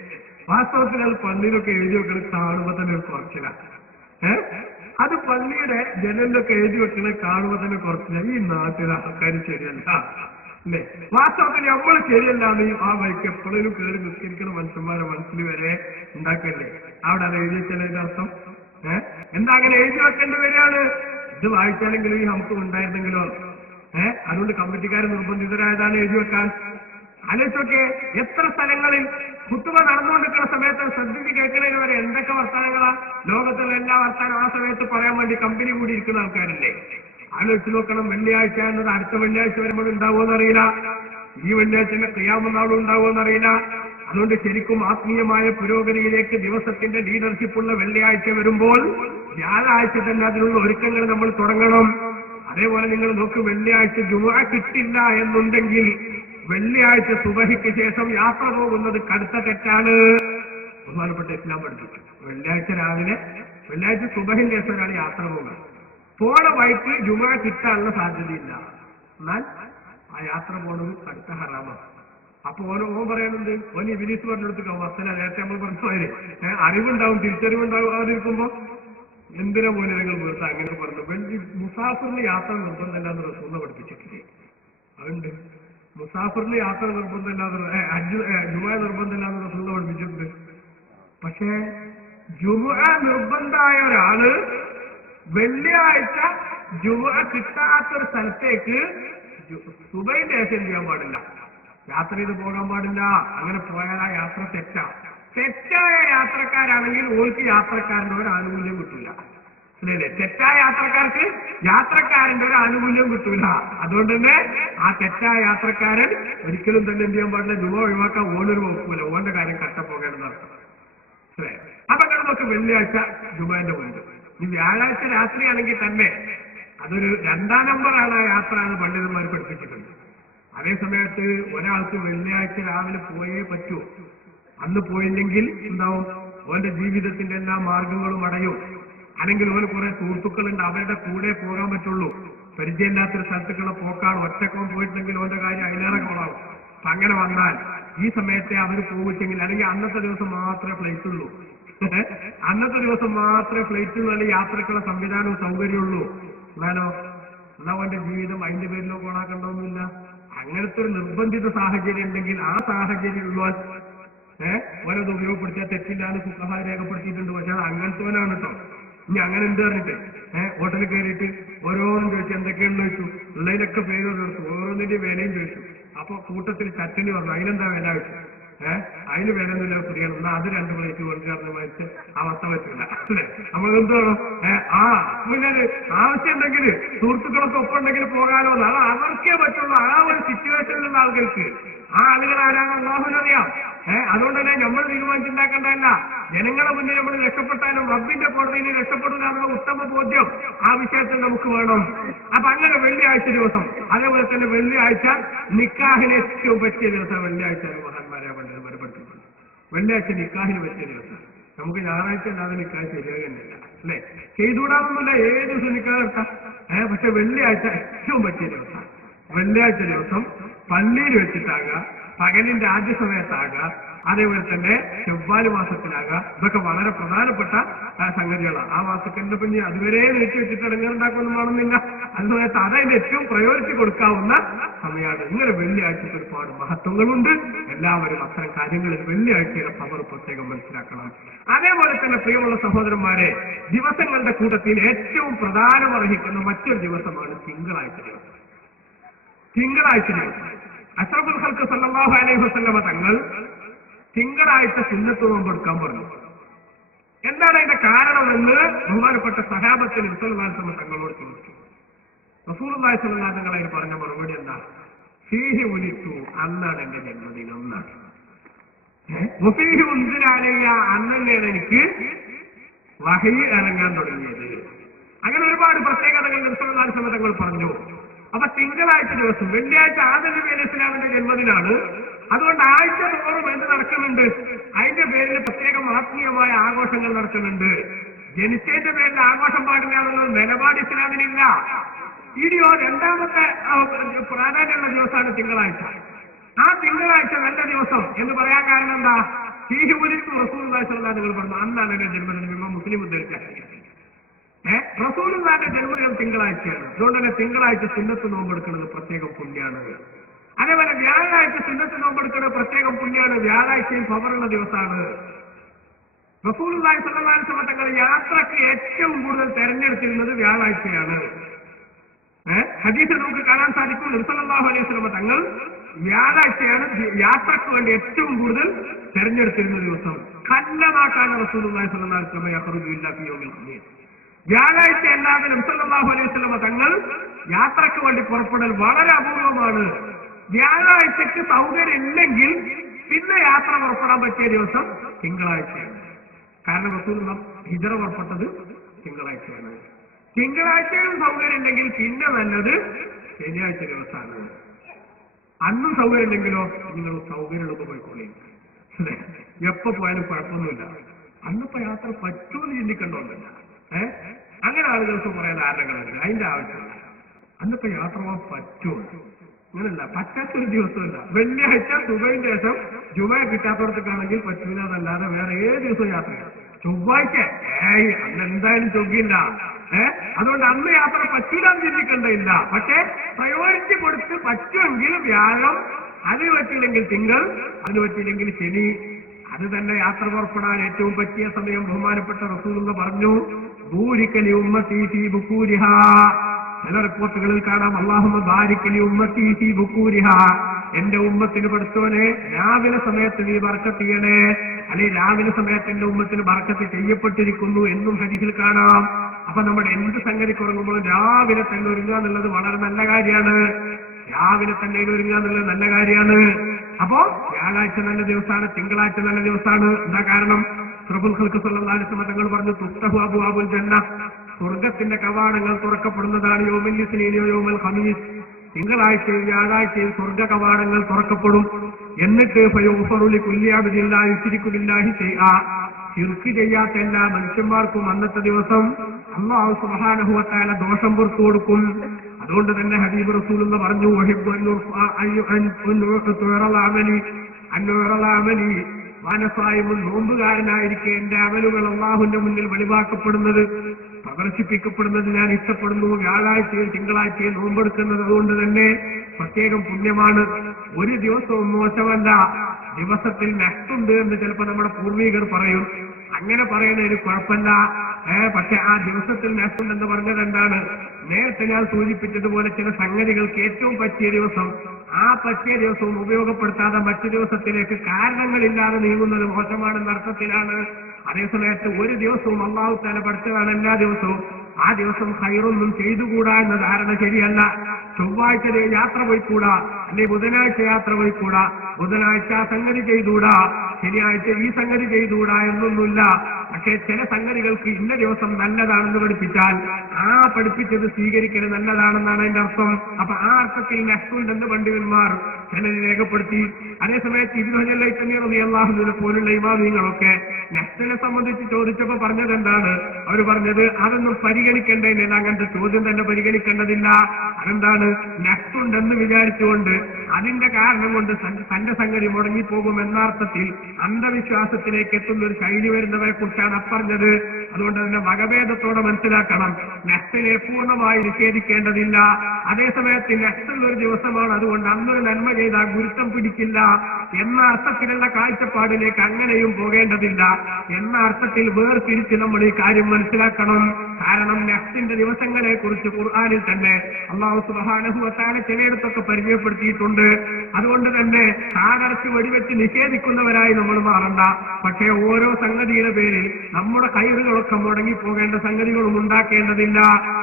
വാസ്തവത്തിൽ അത് പള്ളിയിലൊക്കെ എഴുതി വെക്കുന്നത് കാണുമ്പോ തന്നെ ഒരു കുറച്ചില്ല. അത് പള്ളിയുടെ ജനലിലൊക്കെ എഴുതി വെക്കുന്നത് കാണുമ്പോ തന്നെ കുറച്ചില്ല. ഈ നാട്ടിലെ ആൾക്കാർ ശരിയല്ല അല്ലേ? വാസ്തവത്തിൽ നമ്മൾ ശരിയല്ലാതെ ആ വഴിക്ക് എപ്പോഴും കയറി നിസ്കരിക്കുന്ന മനുഷ്യന്മാരെ മനസ്സിൽ വരെ ഉണ്ടാക്കല്ലേ? അവിടെ അത് എഴുതി വെച്ചതിന്റെ അർത്ഥം എന്താ അങ്ങനെ എഴുതി വെക്കേണ്ടി വരികയാണ്? ഇത് വായിച്ചാലെങ്കിലും ഈ നമുക്ക് ഉണ്ടായിരുന്നെങ്കിലോ? അതുകൊണ്ട് കമ്മിറ്റിക്കാർ നിർബന്ധിതരായതാണ് എഴുതി വെക്കാൻ. ആലോചിച്ചൊക്കെ എത്ര സ്ഥലങ്ങളിൽ ഖുതുബ നടന്നുകൊണ്ടിരിക്കുന്ന സമയത്ത് ശ്രദ്ധിച്ച് കേൾക്കുന്നതിന് വരെ എന്തൊക്കെ വർത്തമാനങ്ങളാ? ലോകത്തുള്ള എല്ലാ വർത്തമാനം ആ സമയത്ത് പറയാൻ വേണ്ടി കമ്പനി കൂടി ഇരിക്കുന്ന ആൾക്കാരല്ലേ? ആലോചിച്ച് നോക്കണം. വെള്ളിയാഴ്ച എന്നത് അടുത്ത വെള്ളിയാഴ്ച വരുമ്പോൾ ഉണ്ടാവുമെന്നറിയില്ല, ഈ വെള്ളിയാഴ്ച ഖിയാമത്ത് നാളും ഉണ്ടാവുമെന്നറിയില്ല. അതുകൊണ്ട് ശരിക്കും ആത്മീയമായ പുരോഗതിയിലേക്ക് ദിവസത്തിന്റെ ലീഡർഷിപ്പുള്ള വെള്ളിയാഴ്ച വരുമ്പോൾ വ്യാഴാഴ്ച തന്നെ അതിനുള്ള ഒരുക്കങ്ങൾ നമ്മൾ തുടങ്ങണം. അതേപോലെ നിങ്ങൾ നോക്ക്, വെള്ളിയാഴ്ച ജുമുഅ കിട്ടില്ല എന്നുണ്ടെങ്കിൽ വെള്ളിയാഴ്ച സുബഹിക്ക് ശേഷം യാത്ര പോകുന്നത് കടുത്ത തെറ്റാണ്. ബഹുമാനപ്പെട്ട ഇസ്ലാം പഠിപ്പിച്ചു. വെള്ളിയാഴ്ച രാവിലെ, വെള്ളിയാഴ്ച സുബഹിന്റെ ശേഷം ഒരാൾ യാത്ര പോകുക, പോണ വഴിക്ക് ജുമുഅ കിട്ടാനുള്ള സാധ്യതയില്ല. എന്നാൽ ആ യാത്ര പോണത് കടുത്ത ഹറാമാണ്. അപ്പൊ ഓൻ പറയുന്നുണ്ട്, ഓൻ ഇബ്ലീസ് പറഞ്ഞെടുത്ത് വസല നേരത്തെ നമ്മൾ പറഞ്ഞു അറിവുണ്ടാവും, തിരിച്ചറിവുണ്ടാവാതിരിക്കുമ്പോ എന്തിനാ പോലെ നിങ്ങൾ വീർത്ത അങ്ങനെ പറഞ്ഞു. മുസാഫിറിന് യാത്ര നിർബന്ധമില്ലാന്ന് റസൂൽ പഠിപ്പിച്ചിട്ടില്ലേ? അതുണ്ട്. മുസാഫിറിന് യാത്ര നിർബന്ധമില്ലാതെ ജുമുഅ നിർബന്ധമില്ലാന്ന് റസൂൽ പഠിപ്പിച്ചിട്ടുണ്ട്. പക്ഷേ ജുമുഅ നിർബന്ധമായ ഒരാള് വെള്ളിയാഴ്ച ജുമുഅ കിട്ടാത്തൊരു സ്ഥലത്തേക്ക് സുബഹിന്റെ ശേഷം ചെയ്യാൻ പാടില്ല, യാത്ര ചെയ്ത് പോകാൻ പാടില്ല. അങ്ങനെ പോയാൽ ആ യാത്ര തെറ്റായ യാത്രക്കാരാണെങ്കിൽ ഓർക്ക് യാത്രക്കാരന്റെ ഒരു ആനുകൂല്യം കിട്ടില്ല. അല്ലേ? തെറ്റായ യാത്രക്കാർക്ക് യാത്രക്കാരന്റെ ഒരു ആനുകൂല്യം കിട്ടൂല. അതുകൊണ്ട് തന്നെ ആ തെറ്റായ യാത്രക്കാരൻ ഒരിക്കലും തന്നെ എന്ത് ചെയ്യാൻ പാടില്ല, ജുമുഅ ഒഴിവാക്കാൻ ഓനൊരു വകുപ്പില്ല, ഓന്റെ കാര്യം കട്ടപ്പോകേണ്ടെന്ന് അർത്ഥം. അല്ലേ? അപ്പൊ നമുക്ക് വെള്ളിയാഴ്ച ജുമുഅന്റെ മുൻപ്, ഈ വ്യാഴാഴ്ച രാത്രിയാണെങ്കിൽ തന്നെ അതൊരു 2ാം നമ്പറാണ് ആ യാത്ര എന്ന് പണ്ഡിതന്മാർ പഠിപ്പിച്ചിട്ടുണ്ട്. അതേ സമയത്ത് ഒരാൾക്ക് വെള്ളിയാഴ്ച രാവിലെ പോയേ പറ്റൂ. അന്ന് പോയില്ലെങ്കിൽ എന്താവും? ഓന്റെ ജീവിതത്തിന്റെ എല്ലാ മാർഗങ്ങളും അടയും. അല്ലെങ്കിൽ ഓന് കുറെ സുഹൃത്തുക്കളുണ്ട്, അവരുടെ കൂടെ പോകാൻ പറ്റുള്ളൂ. പരിചയമില്ലാത്തൊരു സ്ഥലത്തേക്കുള്ള പോക്കാണ്. ഒറ്റക്കോൻ പോയിട്ടുണ്ടെങ്കിൽ ഓന്റെ കാര്യം അതിലേറെ കുറവാകും. അപ്പൊ അങ്ങനെ വന്നാൽ ഈ സമയത്തെ അവർ പോയിട്ടെങ്കിൽ, അല്ലെങ്കിൽ അന്നത്തെ ദിവസം മാത്രമേ ഫ്ലൈറ്റ് ഉള്ളൂ. അന്നത്തെ ദിവസം മാത്രമേ ഫ്ലൈറ്റ് ഉള്ളൂ, അല്ലെങ്കിൽ യാത്രക്കുള്ള സംവിധാനവും സൗകര്യമുള്ളൂ. എന്നാലോ എന്നാ ഓന്റെ ജീവിതം അതിന്റെ പേരിലോ കോണാക്കണ്ടൊന്നുമില്ല. അങ്ങനത്തെ ഒരു നിർബന്ധിത സാഹചര്യം ഉണ്ടെങ്കിൽ ആ സാഹചര്യം ഉള്ളവർ ഓരത് ഉപയോഗപ്പെടുത്തിയാൽ തെറ്റില്ലാന്ന് ഫുഖഹാ രേഖപ്പെടുത്തിയിട്ടുണ്ട്. പക്ഷെ അത് അങ്ങനത്തോനാണ് കേട്ടോ. ഇനി അങ്ങനെ എന്ത് പറഞ്ഞിട്ട് ഹോട്ടലിൽ കയറിയിട്ട് ഓരോന്നും ചോദിച്ചു, എന്തൊക്കെയാണെന്ന് ചോദിച്ചു. ഉള്ളതിലൊക്കെ പേര് കൊടുത്തു, ഓരോന്നിന്റെ വിലയും ചോദിച്ചു. അപ്പൊ കൂട്ടത്തിൽ ചട്ടന് പറഞ്ഞു, അതിനെന്താ വില വെച്ചു? അതിന് വിലയൊന്നുമില്ല ഫ്രീയാണ്. എന്നാൽ അത് 2 പ്ലേറ്റ് കൊണ്ടുവരുന്ന മരിച്ച് അവസ്ഥ പറ്റില്ല അല്ലെ? നമ്മളെന്ത് വേണം? പിന്നെ ആവശ്യം ഉണ്ടെങ്കിൽ സുഹൃത്തുക്കളൊക്കെ ഒപ്പുണ്ടെങ്കിൽ പോകാനോ. അത് അവർക്കേ പറ്റുള്ളൂ. ആ ഒരു സിറ്റുവേഷനിലുള്ള ആളുകൾക്ക്. ആ ആളുകൾ ആരാണ് അല്ലാഹുവിനറിയാം. അതുകൊണ്ട് തന്നെ നമ്മൾ തീരുമാനിച്ചുണ്ടാക്കേണ്ടതല്ല. ജനങ്ങളെ മുന്നിൽ നമ്മൾ രക്ഷപ്പെട്ടാലും റബ്ബിന്റെ കോടതിയിൽ രക്ഷപ്പെടുക എന്നുള്ള ഉത്തമ ബോധ്യം ആ വിഷയത്തിൽ നമുക്ക് വേണം. അപ്പൊ അങ്ങനെ വെള്ളിയാഴ്ച ദിവസം, അതേപോലെ തന്നെ വെള്ളിയാഴ്ച നിക്കാഹിന് ഏറ്റവും പറ്റിയ ദിവസം വെള്ളിയാഴ്ച. മഹാന്മാരെ പണ്ഡിതന്മാരെ പഠിപ്പിക്കുന്നു, വെള്ളിയാഴ്ച നിക്കാഹിന് പറ്റിയ ദിവസം. നമുക്ക് ഞായറാഴ്ച അല്ലാതെ നിക്കാഹ് ശരിയാകുന്നില്ല അല്ലെ? ചെയ്തുകൂടാതൊന്നുമില്ല, ഏത് ദിവസം നിക്കാഹ് നടത്താം. പക്ഷെ വെള്ളിയാഴ്ച ഏറ്റവും പറ്റിയ ദിവസം. വെള്ളിയാഴ്ച ദിവസം പള്ളിയിൽ വെച്ചിട്ടാകുക, പകലിന്റെ ആദ്യ സമയത്താകുക, അതേപോലെ തന്നെ ചൊവ്വാല് മാസത്തിലാകുക. ഇതൊക്കെ വളരെ പ്രധാനപ്പെട്ട സംഗതികളാണ്. ആ മാസത്തിന്റെ പിന്നെ അതുവരെ നീട്ടി വെച്ചിട്ട് ഇടങ്ങേറുണ്ടാക്കൊന്നും വേണമെന്നില്ല. അതുസമയത്ത് അതതിന്റെ ഏറ്റവും പ്രയോറിറ്റി കൊടുക്കാവുന്ന സമയമാണ്. ഇങ്ങനെ വെള്ളിയാഴ്ചക്ക് ഒരുപാട് മഹത്വങ്ങളുണ്ട്. എല്ലാവരും അത്തരം കാര്യങ്ങളിൽ വെള്ളിയാഴ്ചയുടെ പവർ പ്രത്യേകം മനസ്സിലാക്കണം. അതേപോലെ തന്നെ പ്രിയമുള്ള സഹോദരന്മാരെ, ദിവസങ്ങളുടെ കൂട്ടത്തിൽ ഏറ്റവും പ്രധാനം അർഹിക്കുന്ന മറ്റൊരു ദിവസമാണ് തിങ്കളാഴ്ച ദിവസം. തിങ്കളാഴ്ച ദിവസം അഷ്റഫുൽ ഖൽഖ് സല്ലല്ലാഹു അലൈഹി വസല്ലമ തങ്ങൾ തിങ്കളാഴ്ച സുന്നത്ത് നോമ്പെടുക്കാൻ പറഞ്ഞു. എന്താണ് അതിന്റെ കാരണമെന്ന് ബഹുമാനപ്പെട്ട സഹാബത്തിൽ റസൂലുള്ളാഹി സ്വല്ലല്ലാഹു അലൈഹി വസല്ലം തങ്ങളോട് ചോദിച്ചു. റസൂലുള്ളാഹി സ്വല്ലല്ലാഹു അലൈഹി വസല്ലം തങ്ങൾ പറഞ്ഞ മറുപടി എന്താ? ഫീഹി ഉലിത്തു, അന്നാണ് എന്റെ ജന്മദിനം. ഒന്നാണ് വഫീഹി ഉൻസില അലയ്യ, അന്നന്നെയാണ് എനിക്ക് വഹി ഇറങ്ങാൻ തുടങ്ങിയത്. അങ്ങനെ ഒരുപാട് പ്രത്യേകതകൾ റസൂലുള്ളാഹി സ്വല്ലല്ലാഹു അലൈഹി വസല്ലം തങ്ങൾ പറഞ്ഞു. അപ്പൊ തിങ്കളാഴ്ച ദിവസം, വെള്ളിയാഴ്ച ആദം നബി അലൈഹി ഇസ്ലാമിന്റെ ജന്മദിനാണ്. അതുകൊണ്ട് ആഴ്ച തോറും എന്ത് നടക്കുന്നുണ്ട്? അതിന്റെ പേരിൽ പ്രത്യേകം ആത്മീയമായ ആഘോഷങ്ങൾ നടക്കുന്നുണ്ട്. ജനിച്ചതിന്റെ പേരിൽ ആഘോഷം പാടില്ല എന്നുള്ള നിലപാട് ഇസ്ലാമിനില്ല. ഇനിയോ 2ാമത്തെ പ്രാധാന്യമുള്ള ദിവസമാണ് തിങ്കളാഴ്ച. ആ തിങ്കളാഴ്ച നല്ല ദിവസം എന്ന് പറയാൻ കാരണം എന്താ? ഫീഹി ഉലിത്തു റസൂലുള്ളാഹി സ്വല്ലല്ലാഹു അലൈഹി വസല്ലം, പറഞ്ഞു അന്നാണ് എന്റെ ജന്മദിനം. ഇമാം മുസ്ലിം ഉദ്ധരിച്ച റസൂലുള്ളാഹിന്റെ ജന്മദിനം തിങ്കളാഴ്ചയാണ്. അതുകൊണ്ട് തന്നെ തിങ്കളാഴ്ച സുന്നത്ത് നോമ്പെടുക്കുന്നത് പ്രത്യേകം പുണ്യാണ്. അതേപോലെ വ്യാഴാഴ്ച സുന്നത്ത് നോമ്പെടുക്കുന്നത് പ്രത്യേകം പുണ്യാണ്. വ്യാഴാഴ്ചയും പവറുള്ള ദിവസമാണ്. റസൂലുള്ളാഹി സ്വല്ലല്ലാഹു അലൈഹി വസല്ലം തങ്ങൾ യാത്രക്ക് ഏറ്റവും കൂടുതൽ തെരഞ്ഞെടുത്തിരുന്നത് വ്യാഴാഴ്ചയാണ്. ഹദീസിൽ നമുക്ക് കാണാൻ സാധിക്കും, നബി സല്ലല്ലാഹു അലൈഹി വസല്ലം തങ്ങൾ വ്യാഴാഴ്ചയാണ് യാത്രക്ക് വേണ്ടി ഏറ്റവും കൂടുതൽ തെരഞ്ഞെടുത്തിരുന്ന ദിവസം. ഖല്ലമാക്കാൻ റസൂലുള്ളാഹി സ്വല്ലല്ലാഹു അലൈഹി വസല്ലം യഖ്റുജു ഇല്ലാ ഫീ യൗമിൽ ഖമീസ്. വ്യാഴാഴ്ച അല്ലാതെ നബി സല്ലല്ലാഹു അലൈഹി വസല്ലം തങ്ങൾ യാത്രക്ക് വേണ്ടി പുറപ്പെടൽ വളരെ അപൂർവമാണ്. വ്യാഴാഴ്ചക്ക് സൗകര്യം ഇല്ലെങ്കിൽ പിന്നെ യാത്ര പുറപ്പെടാൻ പറ്റിയ ദിവസം തിങ്കളാഴ്ചയാണ്. കാരണം റസൂലുള്ളാഹി ഹിജ്റ പുറപ്പെട്ടത് തിങ്കളാഴ്ചയാണ്. തിങ്കളാഴ്ചയും സൗകര്യം ഉണ്ടെങ്കിൽ പിന്നെ നല്ലത് ശനിയാഴ്ച ദിവസമാണ്. അന്നും സൗകര്യം ഉണ്ടെങ്കിലോ നിങ്ങൾ സൗകര്യമുള്ളപ്പോൾ പോയിക്കൊള്ളേ. എപ്പോ പോയാലും കുഴപ്പമൊന്നുമില്ല. അന്നിപ്പോ യാത്ര പറ്റൂന്ന് ചിന്തിക്കണ്ടോന്നില്ല. അങ്ങനെ ആളുകൾക്ക് കുറെ ധാരണകളുണ്ട്. അതിന്റെ ആവശ്യമില്ല. അന്നിപ്പോ യാത്ര പോകാൻ പറ്റുമോ? അങ്ങനല്ല, പറ്റാത്തൊരു ദിവസമില്ല. വെള്ളിയാഴ്ച സുബഹിന്റെ ശേഷം ജുമ കിട്ടാത്തടത്തേക്കാണെങ്കിൽ പറ്റൂല എന്നല്ലാതെ വേറെ ഏത് ദിവസവും യാത്ര ചെയ്യാം. ചൊവ്വാഴ്ച അന്ന് എന്തായാലും ചൊവ്വയില്ല. അതുകൊണ്ട് അന്ന് യാത്ര പറ്റൂലെന്ന് ചിന്തിക്കേണ്ടതില്ല. പക്ഷെ പ്രയോറിറ്റി കൊടുത്ത് പറ്റുമെങ്കിൽ വ്യാഴം, അതിന് പറ്റില്ലെങ്കിൽ തിങ്കൾ, അതിന് പറ്റില്ലെങ്കിൽ ശനി. അത് തന്നെ യാത്ര പുറപ്പെടാൻ ഏറ്റവും പറ്റിയ സമയം. ബഹുമാനപ്പെട്ട റസൂലുള്ളാഹി പറഞ്ഞു, ബൂരിക്കലി ഉമ്മത്തി ഫീ ബുകൂരിഹാ. ചില റിപ്പോർട്ടുകളിൽ കാണാം, അല്ലാഹുമ്മ ബാരിക്കലി ഉമ്മത്തി ഫീ ബുകൂരിഹാ, എന്റെ ഉമ്മത്തിന് പഠിച്ചോനെ രാവിലെ സമയത്ത് നീ ബർക്കത്ത് ചെയ്യണേ, അല്ലെങ്കിൽ രാവിലെ സമയത്ത് എന്റെ ഉമ്മത്തിന് ബർക്കത്ത് ചെയ്യപ്പെട്ടിരിക്കുന്നു എന്നും ഹദീസിൽ കാണാം. അപ്പൊ നമ്മുടെ എന്ത് സംഗതി കുറങ്ങുമ്പോഴും രാവിലെ തന്നെ ഒരുങ്ങുക എന്നുള്ളത് വളരെ നല്ല കാര്യമാണ്. രാവിലെ തന്നെ ഒരുങ്ങുക എന്നുള്ളത് നല്ല കാര്യമാണ്. അപ്പോ വ്യാഴാഴ്ച നല്ല ദിവസമാണ്, തിങ്കളാഴ്ച നല്ല ദിവസമാണ്. എന്താ കാരണം? റസൂൽ ഖൽഖ് സല്ലല്ലാഹു അലൈഹി വസല്ലം തങ്ങൾ പറഞ്ഞു, തുഫ്തഹു അബ്വാബുൽ ജന്ന, സ്വർഗത്തിന്റെ കവാടങ്ങൾ തുറക്കപ്പെടുന്നതാണ്. യൗമുൽ ഇസ്നീനോ യൗമുൽ ഖമീസ്, തിങ്കളാഴ്ചയും വ്യാഴാഴ്ചയും സ്വർഗ കവാടങ്ങൾ തുറക്കപ്പെടും. എന്നിട്ട് ഫയുഗ്ഫറു ലികുല്ലി അബ്ദിൻ ലാ യുശ്രികു ബില്ലാഹി ശൈആ, ശിർക്ക് ചെയ്യാത്ത എല്ലാ മനുഷ്യന്മാർക്കും അന്നത്തെ ദിവസം അല്ലാഹു സുബ്ഹാനഹു വ തആല ദോഷം പുറത്തു കൊടുക്കും. അതുകൊണ്ട് തന്നെ ഹബീബ് റസൂലുള്ളാഹി പറഞ്ഞു, നോമ്പുകാരനായിരിക്കെ എന്റെ അമലുകൾ അള്ളാഹുവിന്റെ മുന്നിൽ വെളിവാക്കപ്പെടുന്നത്, പ്രദർശിപ്പിക്കപ്പെടുന്നത് ഞാൻ ഇഷ്ടപ്പെടുന്നു. വ്യാഴാഴ്ചയും തിങ്കളാഴ്ചയും നോമ്പെടുക്കുന്നത് അതുകൊണ്ട് തന്നെ പ്രത്യേകം പുണ്യമാണ്. ഒരു ദിവസവും മോശമല്ല. ദിവസത്തിൽ നഷ്ടമുണ്ട് എന്ന് ചിലപ്പോൾ നമ്മുടെ പൂർവികർ പറയും. അങ്ങനെ പറയുന്നതിന് കുഴപ്പമില്ല. പക്ഷെ ആ ദിവസത്തിൽ നഷ്ടമുണ്ടെന്ന് പറഞ്ഞത് എന്താണ്? നേരത്തെ ഞാൻ സൂചിപ്പിച്ചതുപോലെ ചില സംഗതികൾക്ക് ഏറ്റവും പറ്റിയ ദിവസം, ആ പറ്റിയ ദിവസവും ഉപയോഗപ്പെടുത്താതെ മറ്റു ദിവസത്തിലേക്ക് കാരണങ്ങളില്ലാതെ നീങ്ങുന്നത് മോശമാണെന്ന അർത്ഥത്തിലാണ്. അതേസമയത്ത് ഒരു ദിവസവും അല്ലാഹു തആല പഠിച്ചതാണ് എല്ലാ ദിവസവും. ആ ദിവസം ഖൈറൊന്നും ചെയ്തുകൂടാ എന്ന ധാരണ ശരിയല്ല. ചൊവ്വാഴ്ച യാത്ര പോയിക്കൂടാ, അല്ലെ ബുധനാഴ്ച യാത്ര പോയിക്കൂടാ, ബുധനാഴ്ച സംഗതി ചെയ്തുകൂടാ, ശനിയാഴ്ച ഈ സംഗതി ചെയ്തുകൂടാ എന്നൊന്നുമില്ല. പക്ഷേ ചില സംഗതികൾക്ക് ഇന്ന ദിവസം നല്ലതാണെന്ന് പഠിപ്പിച്ചാൽ ആ പഠിപ്പിച്ചത് സ്വീകരിക്കൽ നല്ലതാണെന്നാണ് അതിന്റെ അർത്ഥം. അപ്പൊ ആ അർത്ഥത്തിൽ നഷ്ടമുണ്ടെന്ന് പണ്ഡിതന്മാർ ചിലർ രേഖപ്പെടുത്തി. അതേസമയത്ത് ഇബ്നു ഹജർ ഹൈതമി റളിയല്ലാഹു അൻഹു പോലുള്ള ഇമാമിങ്ങളൊക്കെ നഷ്ടനെ സംബന്ധിച്ച് ചോദിച്ചപ്പോ പറഞ്ഞത് എന്താണ്? അവർ പറഞ്ഞത് അതൊന്നും പരിഗണിക്കേണ്ടതില്ല, അങ്ങനത്തെ ചോദ്യം തന്നെ പരിഗണിക്കേണ്ടതില്ല. അതെന്താണ്? നഷ്ടമുണ്ടെന്ന് വിചാരിച്ചുകൊണ്ട് അതിന്റെ കാരണം കൊണ്ട് തന്റെ സംഗതി മുടങ്ങിപ്പോകും എന്നർത്ഥത്തിൽ അന്ധവിശ്വാസത്തിലേക്ക് എത്തുന്ന ഒരു ശൈലി വരുന്നവരെ കുറിച്ചാണ് അപ്പറഞ്ഞത്. അതുകൊണ്ട് തന്നെ വകഭേദത്തോടെ മനസ്സിലാക്കണം. നഷ്ടനെ പൂർണ്ണമായി നിഷേധിക്കേണ്ടതില്ല. അതേസമയത്ത് നഷ്ടമുള്ളൊരു ദിവസമാണ്, അതുകൊണ്ട് അന്നൊരു നന്മ ചെയ്താൽ ഗുരുത്വം പിടിക്കില്ല എന്ന അർത്ഥത്തിലുള്ള കാഴ്ചപ്പാടിലേക്ക് അങ്ങനെയും പോകേണ്ടതില്ല എന്ന അർത്ഥത്തിൽ വേർതിരിച്ച് നമ്മൾ ഈ കാര്യം മനസ്സിലാക്കണം. കാരണം നഫ്സിന്റെ ദിവസങ്ങളെ കുറിച്ച് ഖുർആനിൽ തന്നെ അല്ലാഹു സുബ്ഹാനഹു വ തആല ചിലയിടത്തൊക്കെ പരിചയപ്പെടുത്തിയിട്ടുണ്ട്. അതുകൊണ്ട് തന്നെ കാടടച്ച് വെടിവെച്ച് നിഷേധിക്കുന്നവരായി നമ്മൾ മാറണ്ട. പക്ഷേ ഓരോ സംഗതിയുടെ പേരിൽ നമ്മുടെ കൈറുകളൊക്കെ മുടങ്ങി പോകേണ്ട സംഗതികളും ഉണ്ടാക്കേണ്ടതില്ല.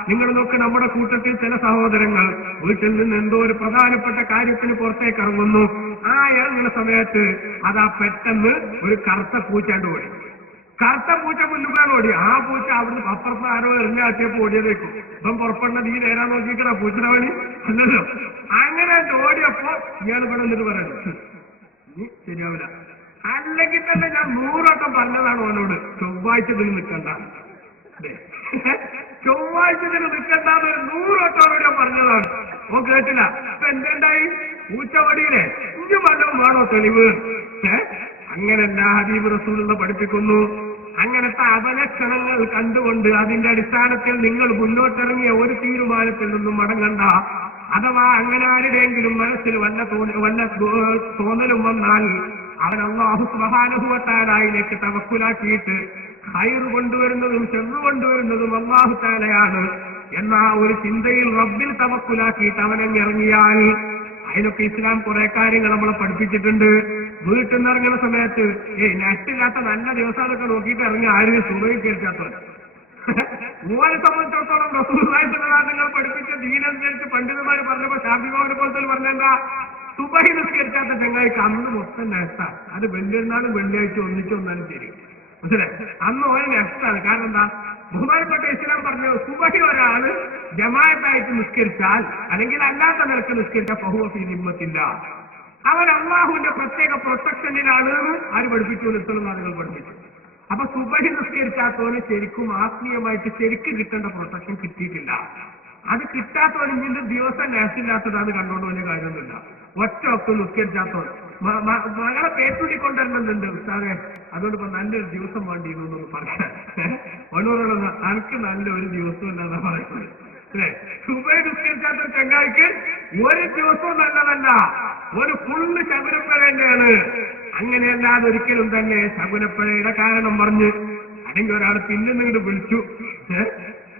നിങ്ങൾ നോക്ക്, നമ്മുടെ കൂട്ടത്തിൽ ചില സഹോദരങ്ങൾ വീട്ടിൽ നിന്ന് എന്തോ ഒരു പ്രധാനപ്പെട്ട കാര്യത്തിന് പുറത്തേക്ക് ഇറങ്ങുന്നു. ആ ഇറങ്ങുന്ന സമയത്ത് അതാ പെട്ടെന്ന് ഒരു കറുത്ത പൂച്ചാണ്ട് ഓടി. കറുത്ത പൂച്ച മുന്നുകാണ് ഓടി. ആ പൂച്ച അവിടുന്ന് അപ്പുറത്ത് ആരോ എറിഞ്ഞാട്ടിയപ്പോ ഓടിയതേക്കും. ഇപ്പം പുറപ്പെടുന്നത് ഈ നേരാൻ നോക്കിക്കണ പൂച്ചയുടെ പണി അല്ലല്ലോ. അങ്ങനെ ഓടിയപ്പോ ഇയാൾ ഇവിടെ എന്നിട്ട് പറയുന്നത് നീ ശരിയാവില്ല. അല്ലെങ്കിൽ തന്നെ ഞാൻ 100 വട്ടം പറഞ്ഞതാണ് അവനോട്, ചൊവ്വാഴ്ച ഇതിന് നിൽക്കണ്ട, ചൊവ്വാഴ്ച ഇതിന് നിൽക്കണ്ടെന്ന് 100 വട്ടം അവനോട് ഞാൻ പറഞ്ഞതാണ്. ഓ കേട്ടില്ല. ഇപ്പൊ എന്തുണ്ടായി? പൂച്ചവടിയിലെ ഇഞ്ചു വല്ലതും വേണോ തെളിവ്? അങ്ങനെയല്ല ഹബീബ് റസൂലുള്ളാഹി പഠിപ്പിക്കുന്നു. അങ്ങനത്തെ അപലക്ഷണങ്ങൾ കണ്ടുകൊണ്ട് അതിന്റെ അടിസ്ഥാനത്തിൽ നിങ്ങൾ മുന്നോട്ടിറങ്ങിയ ഒരു തീരുമാനത്തിൽ നിന്നും മടങ്ങണ്ട. അഥവാ അങ്ങനെ ആരുടെയെങ്കിലും മനസ്സിൽ വല്ല തോന്നലും വന്നാൽ അവൻ അല്ലാഹു സുബ്ഹാനഹു വ തആലയിലേക്ക് തവക്കുലാക്കിയിട്ട് ഖൈറ് കൊണ്ടുവരുന്നതും ഷർറ് കൊണ്ടുവരുന്നതും അല്ലാഹു തആലയാണ് എന്ന ഒരു ചിന്തയിൽ റബ്ബിൽ തവക്കുലാക്കിയിട്ട് അവനങ്ങ് ഇറങ്ങിയാൽ, അതിനൊക്കെ ഇസ്ലാം കുറെ കാര്യങ്ങൾ നമ്മളെ പഠിപ്പിച്ചിട്ടുണ്ട്. വീട്ടിൽ നിന്ന് ഇറങ്ങുന്ന സമയത്ത് നഷ്ടില്ലാത്ത നല്ല ദിവസങ്ങളൊക്കെ നോക്കിയിട്ട് ഇറങ്ങി ആരും സുബഹി കേൾക്കാത്തവർ. മൂവാരെ സംബന്ധിച്ചിടത്തോളം റസൂലുള്ളാഹി സ്വല്ലല്ലാഹു അലൈഹി വസല്ലം പഠിപ്പിച്ച ദീനനുസരിച്ച് പണ്ഡിതന്മാർ പറഞ്ഞപ്പോ ഷാഫിഈ പോലത്തെ പറഞ്ഞെന്താ, സുബഹി നിസ്കരിക്കാത്ത ചങ്ങായിക്ക് അന്ന് മൊത്തം നഷ്ടാ. അത് വെള്ളിയെന്നാളും വെള്ളിയാഴ്ച ഒന്നിച്ചൊന്നാലും ശരി, മനസ്സിലായി? അന്ന് ഓരോ നഷ്ടാണ്. കാരണം എന്താ? ബഹുമാനപ്പെട്ട ഇസ്ലാം പറഞ്ഞു, സുബഹി ഒരാള് ജമാഅത്തായിട്ട് നിസ്കരിച്ചാൽ അല്ലെങ്കിൽ അല്ലാത്ത നിലക്ക് നിസ്കരിച്ചാൽ ഫഹുവ ഫീ ദിമ്മത്തില്ല, അവൻ അല്ലാഹുവിന്റെ പ്രത്യേക പ്രൊട്ടക്ഷനിലാണ് എന്ന് ആര് പഠിപ്പിച്ചു? നിസ്സലും ആളുകൾ പഠിപ്പിച്ചു. അപ്പൊ സുബഹി നിസ്കരിച്ചാത്തവന് ശരിക്കും ആത്മീയമായിട്ട് ശരിക്കും കിട്ടേണ്ട പ്രൊട്ടക്ഷൻ കിട്ടിയിട്ടില്ല. അത് കിട്ടാത്തവൻ ഇതിന്റെ ദിവസം നാശില്ലാത്തതാണ് കണ്ടോണ്ട് വലിയ കാര്യമൊന്നുമില്ല. ഒറ്റ ഒക്കെ നിസ്കരിച്ചാത്തവൻ മകളെ പേറ്റുടിക്കൊണ്ടിരുന്നുണ്ട് ഉസ്താദെ, അതുകൊണ്ട് ഇപ്പൊ നല്ലൊരു ദിവസം വേണ്ടി എന്നൊന്ന് പറയാൻ ഒന്നൂറുള്ളത് എനിക്ക് നല്ലൊരു ദിവസം ഇല്ലാതെ പറയുന്നത് അല്ലേ? സുബഹി നിസ്കരിച്ചാത്ത ചങ്ങായിക്ക് ഒരു ദിവസവും നല്ലതല്ല, ഒരു ഫുള്ള് ശകുനപ്പഴ തന്നെയാണ്. അങ്ങനെയല്ലാതെ ഒരിക്കലും തന്നെ ശകുനപ്പഴയുടെ കാരണം പറഞ്ഞ് അല്ലെങ്കിൽ ഒരാൾ പിന്നെ നിങ്ങോട്ട് വിളിച്ചു,